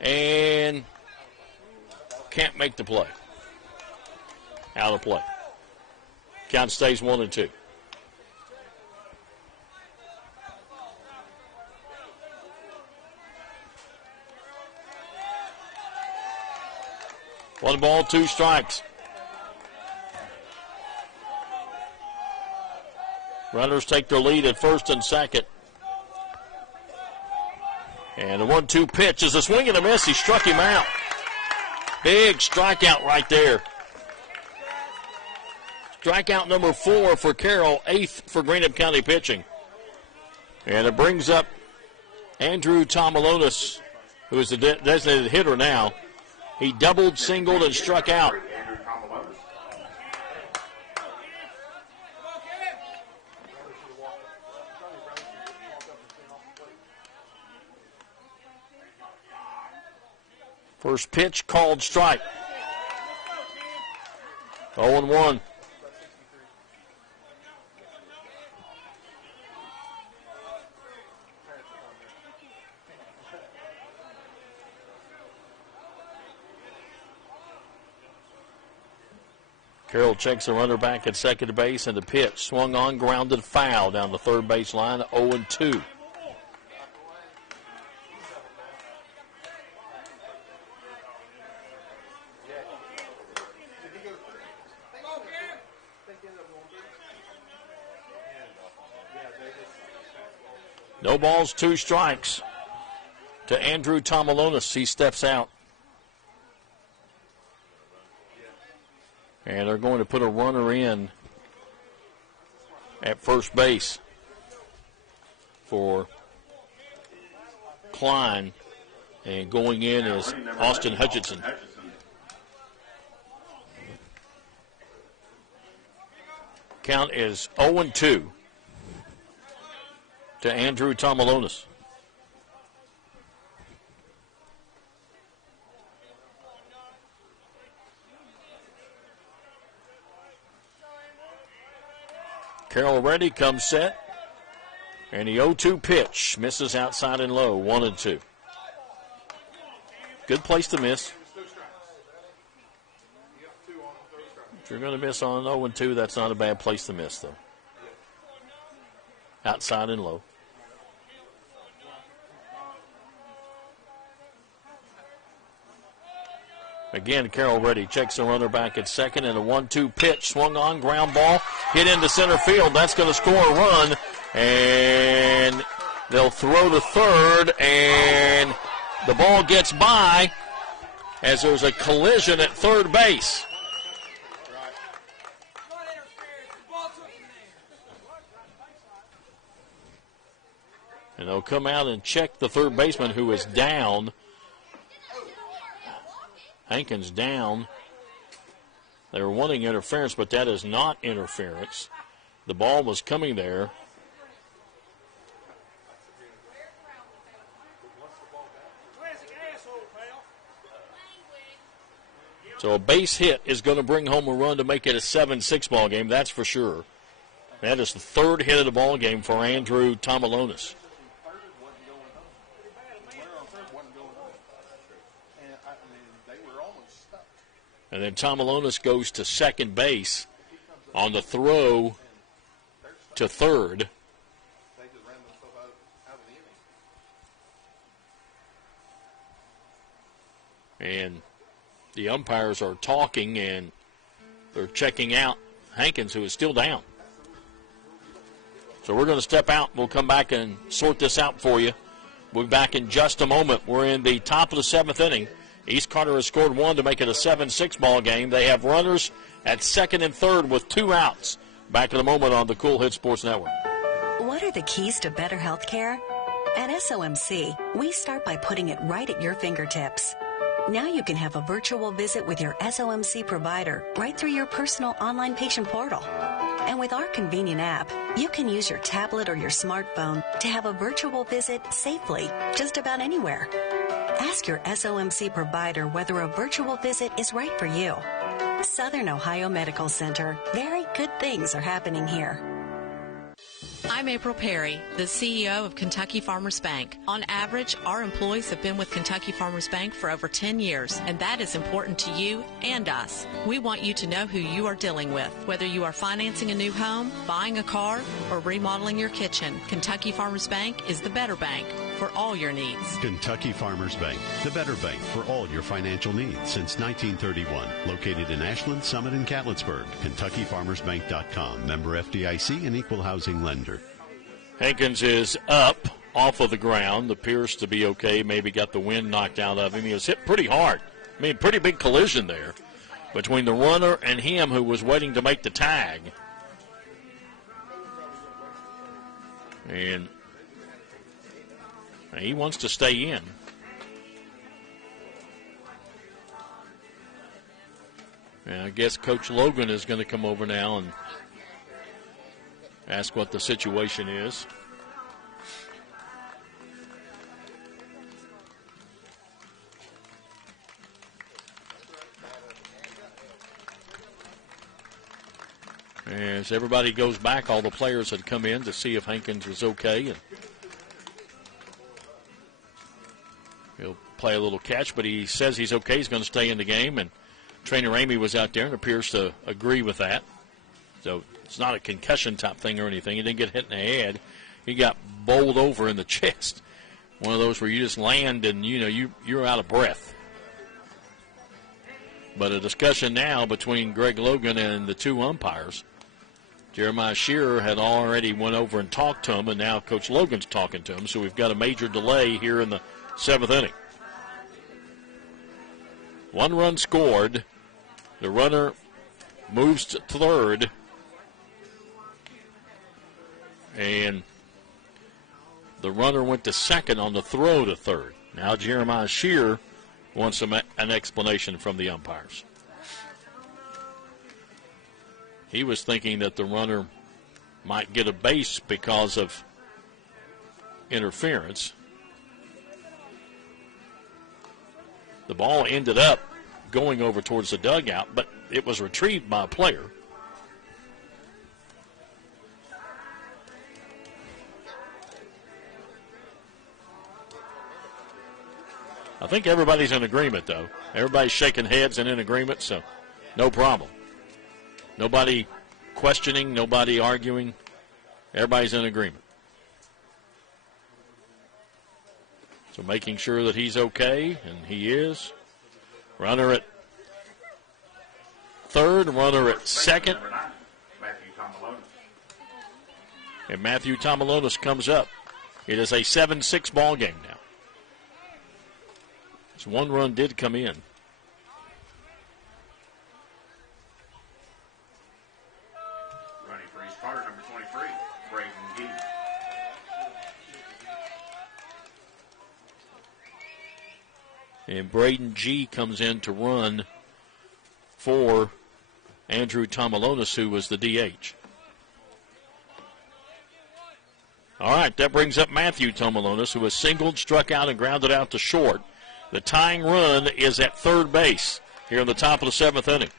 and can't make the play. Out of play. Count stays 1-2. One ball, 2 strikes. Runners take their lead at first and second. And the 1-2 pitch is a swing and a miss. He struck him out. Big strikeout right there. Strikeout number 4 for Carroll, 8th for Greenup County pitching. And it brings up Andrew Tomalonis, who is the designated hitter now. He doubled, singled, and struck out. First pitch called strike. 0-1. Carroll checks the runner back at second base, and the pitch swung on, grounded, foul down the third base line, 0-2. No balls, 2 strikes to Andrew Tomalonis. He steps out. And they're going to put a runner in at first base for Klein. And going in is Austin Hutchinson. Count is 0-2 to Andrew Tomalonis. Carroll ready, comes set. And the 0-2 pitch misses outside and low, 1-2. Good place to miss. If you're going to miss on 0-2, that's not a bad place to miss, though. Outside and low. Again, Carroll ready. Checks the runner back at second, and a 1-2 pitch. Swung on, ground ball. Hit into center field. That's going to score a run. And they'll throw to third, and the ball gets by as there's a collision at third base. And they'll come out and check the third baseman, who is down. Hankins down. They were wanting interference, but that is not interference. The ball was coming there. So a base hit is going to bring home a run to make it a 7-6 ball game, that's for sure. That is the third hit of the ball game for Andrew Tomalonis. And then Tomalonis goes to second base on the throw to third. And the umpires are talking, and they're checking out Hankins, who is still down. So we're going to step out. We'll come back and sort this out for you. We'll be back in just a moment. We're in the top of the 7th inning. East Carter has scored 1 to make it a 7-6 ball game. They have runners at second and third with 2 outs. Back in a moment on the Cool Hit Sports Network. What are the keys to better health care? At SOMC, we start by putting it right at your fingertips. Now you can have a virtual visit with your SOMC provider right through your personal online patient portal. And with our convenient app, you can use your tablet or your smartphone to have a virtual visit safely just about anywhere. Ask your SOMC provider whether a virtual visit is right for you. Southern Ohio Medical Center. Very good things are happening here. I'm April Perry, the CEO of Kentucky Farmers Bank. On average, our employees have been with Kentucky Farmers Bank for over 10 years, and that is important to you and us. We want you to know who you are dealing with. Whether you are financing a new home, buying a car, or remodeling your kitchen, Kentucky Farmers Bank is the better bank for all your needs. Kentucky Farmers Bank, the better bank for all your financial needs since 1931. Located in Ashland, Summit, and Catlettsburg. KentuckyFarmersBank.com. Member FDIC and equal housing lender. Hankins is up off of the ground. Appears to be okay. Maybe got the wind knocked out of him. He was hit pretty hard. I mean, pretty big collision there between the runner and him, who was waiting to make the tag. And he wants to stay in. And I guess Coach Logan is going to come over now and ask what the situation is. As everybody goes back, all the players had come in to see if Hankins was okay. And he'll play a little catch, but he says he's okay. He's going to stay in the game. And Trainer Amy was out there and appears to agree with that. So it's not a concussion type thing or anything. He didn't get hit in the head. He got bowled over in the chest. One of those where you just land and, you're out of breath. But a discussion now between Greg Logan and the two umpires. Jeremiah Shearer had already went over and talked to him, and now Coach Logan's talking to him. So we've got a major delay here in the 7th inning. 1 run scored. The runner moves to third. And the runner went to second on the throw to third. Now Jeremiah Shearer wants an explanation from the umpires. He was thinking that the runner might get a base because of interference. The ball ended up going over towards the dugout, but it was retrieved by a player. I think everybody's in agreement, though. Everybody's shaking heads and in agreement, so no problem. Nobody questioning, nobody arguing. Everybody's in agreement. So making sure that he's okay, and he is. Runner at third, runner at second. And Matthew Tomalonis comes up. It is a 7-6 ball game now. So 1 run did come in. Running for East Carter, number 23, Braden Gee. And Braden G comes in to run for Andrew Tomalonis, who was the DH. All right, that brings up Matthew Tomalonis, who was singled, struck out, and grounded out to short. The tying run is at third base here in the top of the 7th inning.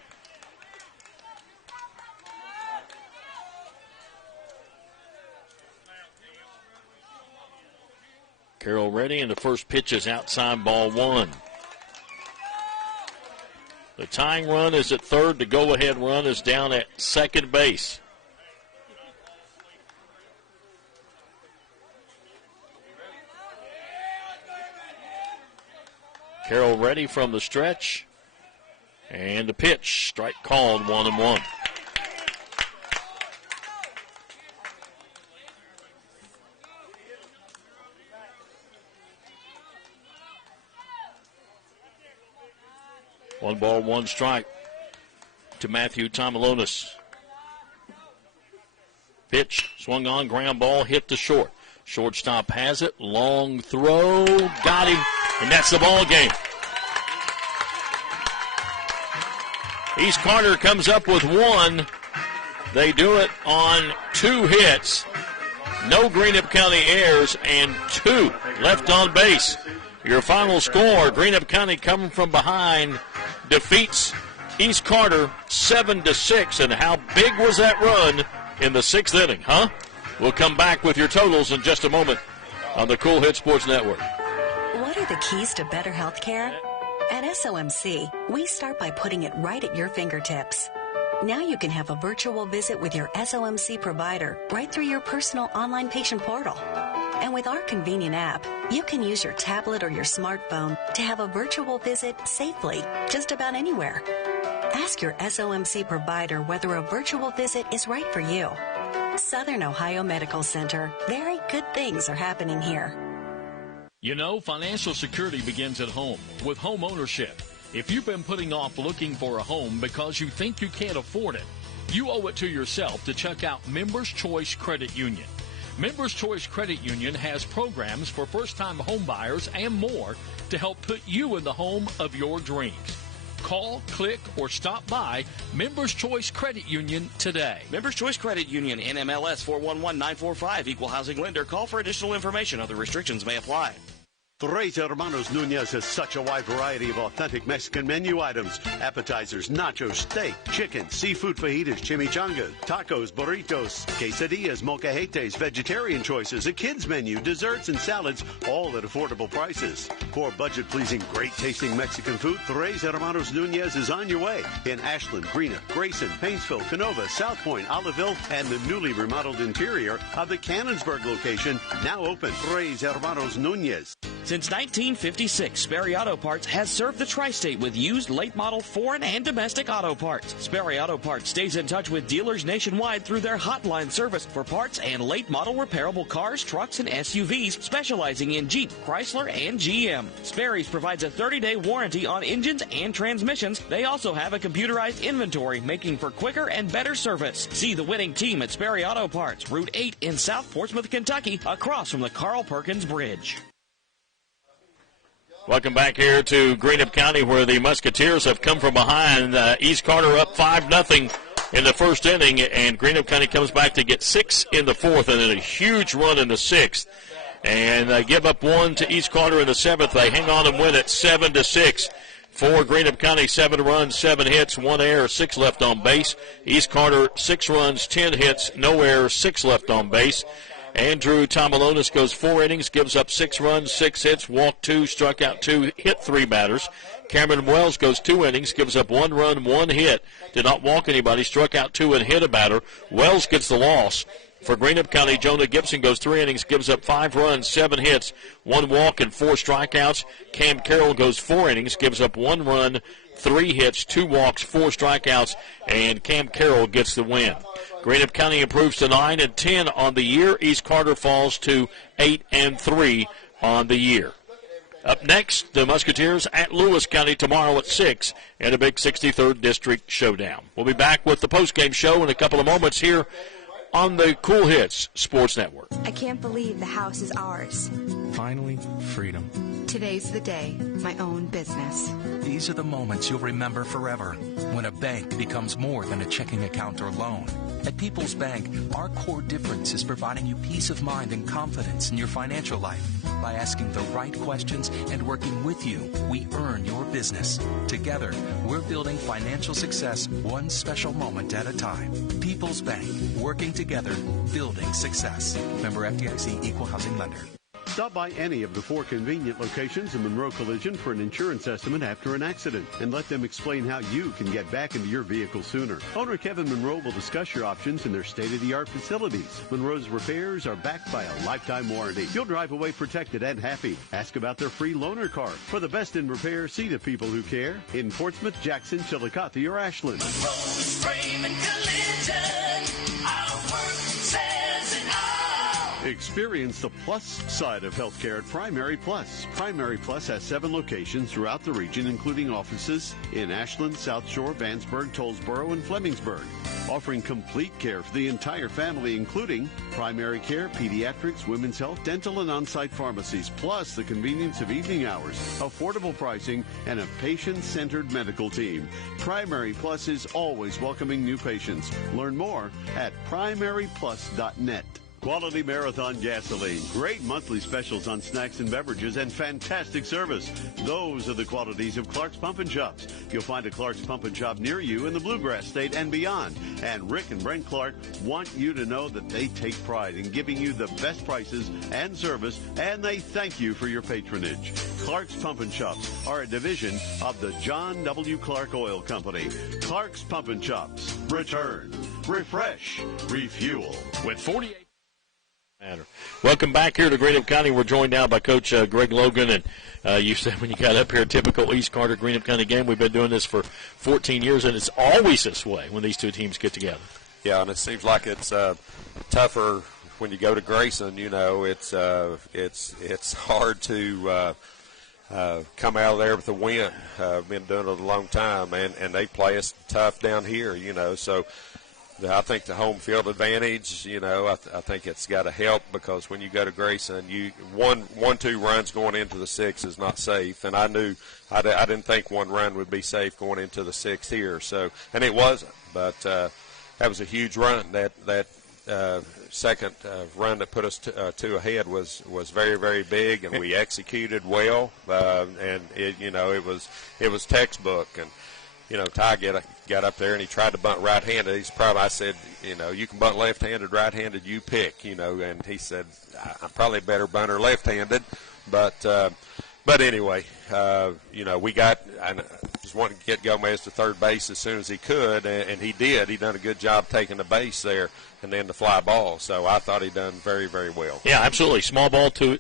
Carroll ready, and the first pitch is outside, ball 1. The tying run is at third. The go-ahead run is down at second base. Carroll ready from the stretch. And the pitch. Strike called, 1-1. One ball, 1 strike to Matthew Tomalonis. Pitch, swung on, ground ball, hit to short. Shortstop has it, long throw, got him, and that's the ball game. East Carter comes up with 1. They do it on 2 hits. No Greenup County errors and 2 left on base. Your final score, Greenup County coming from behind defeats East Carter 7-6. And how big was that run in the 6th inning, huh? We'll come back with your totals in just a moment on the Cool Hit Sports Network. What are the keys to better health care? At SOMC, we start by putting it right at your fingertips. Now you can have a virtual visit with your SOMC provider right through your personal online patient portal. And with our convenient app, you can use your tablet or your smartphone to have a virtual visit safely just about anywhere. Ask your SOMC provider whether a virtual visit is right for you. Southern Ohio Medical Center. Very good things are happening here. You know, financial security begins at home with home ownership. If you've been putting off looking for a home because you think you can't afford it, you owe it to yourself to check out Members Choice Credit Union. Members Choice Credit Union has programs for first-time home buyers and more to help put you in the home of your dreams. Call, click, or stop by Members Choice Credit Union today. Members Choice Credit Union, NMLS 411945, Equal Housing Lender. Call for additional information. Other restrictions may apply. Tres Hermanos Nunez has such a wide variety of authentic Mexican menu items. Appetizers, nachos, steak, chicken, seafood fajitas, chimichangas, tacos, burritos, quesadillas, molcajetes, vegetarian choices, a kids menu, desserts, and salads, all at affordable prices. For budget-pleasing, great-tasting Mexican food, Tres Hermanos Nunez is on your way in Ashland, Greenock, Grayson, Painesville, Canova, South Point, Oliveville, and the newly remodeled interior of the Cannonsburg location, now open. Tres Hermanos Nunez. Since 1956, Sperry Auto Parts has served the tri-state with used late-model foreign and domestic auto parts. Sperry Auto Parts stays in touch with dealers nationwide through their hotline service for parts and late-model repairable cars, trucks, and SUVs, specializing in Jeep, Chrysler, and GM. Sperry's provides a 30-day warranty on engines and transmissions. They also have a computerized inventory, making for quicker and better service. See the winning team at Sperry Auto Parts, Route 8 in South Portsmouth, Kentucky, across from the Carl Perkins Bridge. Welcome back here to Greenup County, where the Musketeers have come from behind. East Carter up 5-0 in the first inning, and Greenup County comes back to get 6 in the fourth, and then a huge run in the sixth. And they give up 1 to East Carter in the seventh. They hang on and win it 7-6. For Greenup County, 7 runs, 7 hits, 1 error, 6 left on base. East Carter, 6 runs, 10 hits, no error, 6 left on base. Andrew Tomalonis goes 4 innings, gives up 6 runs, 6 hits, walked 2, struck out 2, hit 3 batters. Cameron Wells goes 2 innings, gives up 1 run, 1 hit, did not walk anybody, struck out 2 and hit a batter. Wells gets the loss. For Greenup County, Jonah Gibson goes 3 innings, gives up 5 runs, 7 hits, 1 walk, and 4 strikeouts. Cam Carroll goes 4 innings, gives up 1 run, 3 hits, 2 walks, 4 strikeouts, and Cam Carroll gets the win. Greenup County improves to 9-10 on the year. East Carter falls to 8-3 on the year. Up next, the Musketeers at Lewis County tomorrow at 6 in a big 63rd District showdown. We'll be back with the postgame show in a couple of moments here on the Cool Hits Sports Network. I can't believe the house is ours. Finally, freedom. Today's the day, my own business. These are the moments you'll remember forever, when a bank becomes more than a checking account or loan. At People's Bank, our core difference is providing you peace of mind and confidence in your financial life. By asking the right questions and working with you, we earn your business. Together, we're building financial success one special moment at a time. People's Bank, working together, building success. Member FDIC, Equal Housing Lender. Stop by any of the 4 convenient locations in Monroe Collision for an insurance estimate after an accident and let them explain how you can get back into your vehicle sooner. Owner Kevin Monroe will discuss your options in their state-of-the-art facilities. Monroe's repairs are backed by a lifetime warranty. You'll drive away protected and happy. Ask about their free loaner card. For the best in repair, see the people who care in Portsmouth, Jackson, Chillicothe, or Ashland. Monroe's Frame and Collision. Our work says it all. Experience the plus side of healthcare at Primary Plus. Primary Plus has 7 locations throughout the region, including offices in Ashland, South Shore, Vandsburg, Tollsboro, and Flemingsburg. Offering complete care for the entire family, including primary care, pediatrics, women's health, dental, and on-site pharmacies, plus the convenience of evening hours, affordable pricing, and a patient-centered medical team. Primary Plus is always welcoming new patients. Learn more at primaryplus.net. Quality Marathon gasoline, great monthly specials on snacks and beverages, and fantastic service. Those are the qualities of Clark's Pump and Shops. You'll find a Clark's Pump and Shop near you in the Bluegrass State and beyond. And Rick and Brent Clark want you to know that they take pride in giving you the best prices and service, and they thank you for your patronage. Clark's Pump and Shops are a division of the John W. Clark Oil Company. Clark's Pump and Shops. Return, refresh, refuel. With 48. Welcome back here to Greenup County. We're joined now by Coach Greg Logan. And you said when you got up here, typical East Carter Greenup County game. We've been doing this for 14 years, and it's always this way when these two teams get together. Yeah, and it seems like it's tougher when you go to Grayson. You know, it's hard to come out of there with a win. Been doing it a long time, and they play us tough down here. You know, so. I think the home field advantage, you know, I think it's got to help because when you go to Grayson, two runs going into the 6th is not safe. And I didn't think 1 run would be safe going into the 6th here. So, and it wasn't, but that was a huge run that second run that put us two ahead was very, very big, and we executed well. And it was textbook. And Ty got up there and he tried to bunt right-handed. I said, you can bunt left-handed, right-handed, you pick. And he said, I'm probably a better bunter left-handed, but anyway, we got. I just wanted to get Gomez to third base as soon as he could, and he did. He done a good job taking the base there, and then the fly ball. So I thought he done very, very well. Yeah, absolutely. Small ball to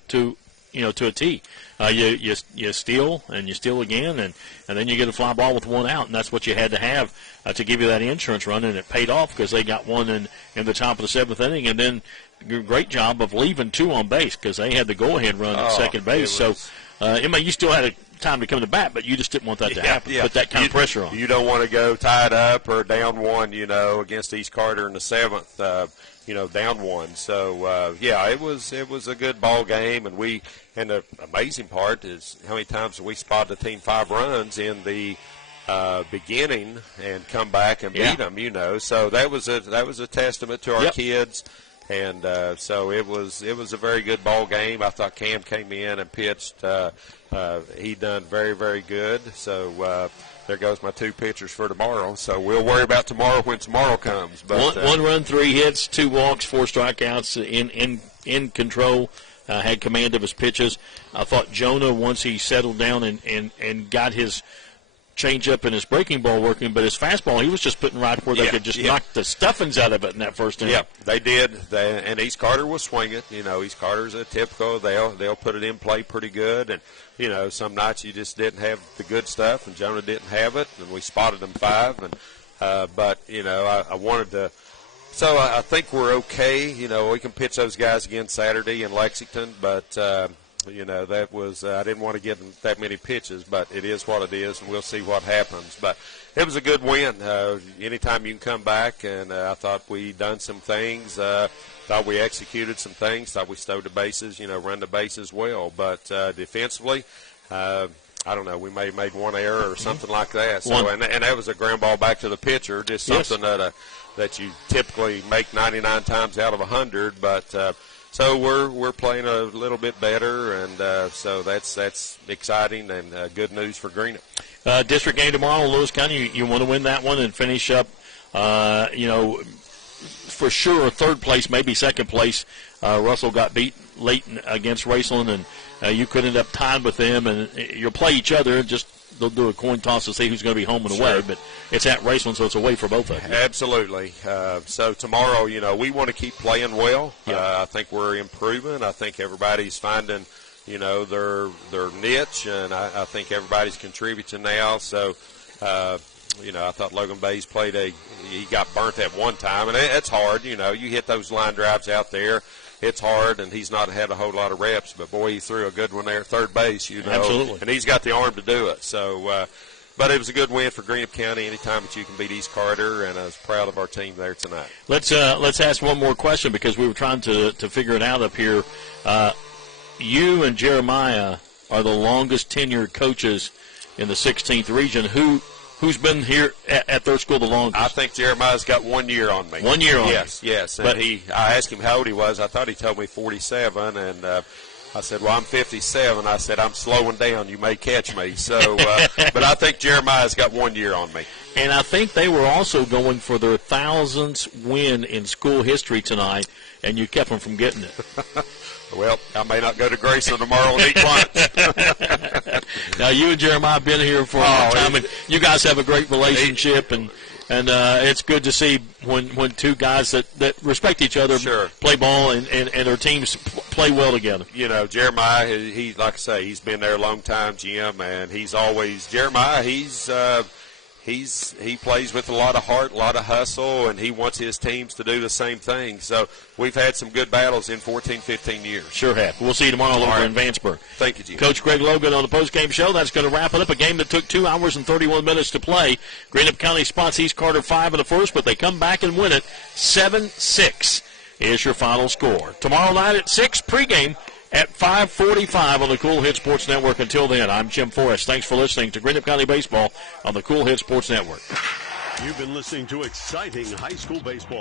a tee. You steal and you steal again, and then you get a fly ball with one out, and that's what you had to have to give you that insurance run, and it paid off because they got one in the top of the seventh inning, and then great job of leaving two on base because they had the go-ahead run at second base. So, you still had time to come to bat, but you just didn't want that to happen. Put that kind of pressure on. You don't want to go tied up or down one, against East Carter in the seventh, down one. So, it was a good ball game, and the amazing part is how many times we spotted the team 5 runs in the beginning and come back and beat them, So that was a testament to our kids. And so it was a very good ball game. I thought Cam came in and pitched. He done very, very good. So there goes my 2 pitchers for tomorrow. So we'll worry about tomorrow when tomorrow comes. But one run, 3 hits, 2 walks, 4 strikeouts, in control. Had command of his pitches. I thought Jonah, once he settled down and got his change-up and his breaking ball working, but his fastball, he was just putting right where they could just knock the stuffings out of it in that first inning. Yeah, they did. And East Carter was swinging. East Carter's a typical. They'll put it in play pretty good. And, some nights you just didn't have the good stuff, and Jonah didn't have it, and we spotted them 5. But I wanted to. So I think we're okay. We can pitch those guys again Saturday in Lexington, but that was I didn't want to give them that many pitches, but it is what it is, and we'll see what happens. But it was a good win. Anytime you can come back, and I thought we done some things. Thought we executed some things. Thought we stowed the bases, run the bases well. But defensively, I don't know. We may have made one error or something like that. So and that was a ground ball back to the pitcher, just something that you typically make 99 times out of 100. But so we're playing a little bit better, and so that's exciting and good news for Greenup. District game tomorrow in Lewis County. You want to win that one and finish up, for sure third place, maybe second place. Russell got beat late against Raceland, and you could end up tied with them, and you'll play each other. They'll do a coin toss to see who's going to be home and away, but it's at Raceland, so it's away for both of you. Absolutely. So tomorrow, we want to keep playing well. I think we're improving. I think everybody's finding, their niche, and I think everybody's contributing now. So, I thought Logan Bays he got burnt at one time, and it's hard. You hit those line drives out there. It's hard, and he's not had a whole lot of reps, but, boy, he threw a good one there at third base, Absolutely. And he's got the arm to do it. So, but it was a good win for Greenup County anytime that you can beat East Carter, and I was proud of our team there tonight. Let's ask one more question because we were trying to figure it out up here. You and Jeremiah are the longest tenured coaches in the 16th region. Who's been here at their school the longest? I think Jeremiah's got 1 year on me. 1 year on Yes. And but I asked him how old he was. I thought he told me 47, and I said, well, I'm 57. I said, I'm slowing down. You may catch me. So, but I think Jeremiah's got 1 year on me. And I think they were also going for their 1,000th win in school history tonight, and you kept them from getting it. Well, I may not go to Grayson tomorrow and eat lunch. Now, you and Jeremiah have been here for a long time, and you guys have a great relationship, and it's good to see when two guys that respect each other play ball and their teams play well together. Jeremiah, he like I say, he's been there a long time, Jim, and he's always Jeremiah. He plays with a lot of heart, a lot of hustle, and he wants his teams to do the same thing. So we've had some good battles in 14, 15 years. Sure have. We'll see you tomorrow over in Vanceburg. Thank you, Jim. Coach Greg Logan on the postgame show. That's going to wrap it up. A game that took 2 hours and 31 minutes to play. Greenup County spots East Carter 5 in the first, but they come back and win it 7-6 is your final score. Tomorrow night at 6, pregame at 5:45 on the Cool Hit Sports Network. Until then, I'm Jim Forrest. Thanks for listening to Greenup County Baseball on the Cool Hit Sports Network. You've been listening to exciting high school baseball.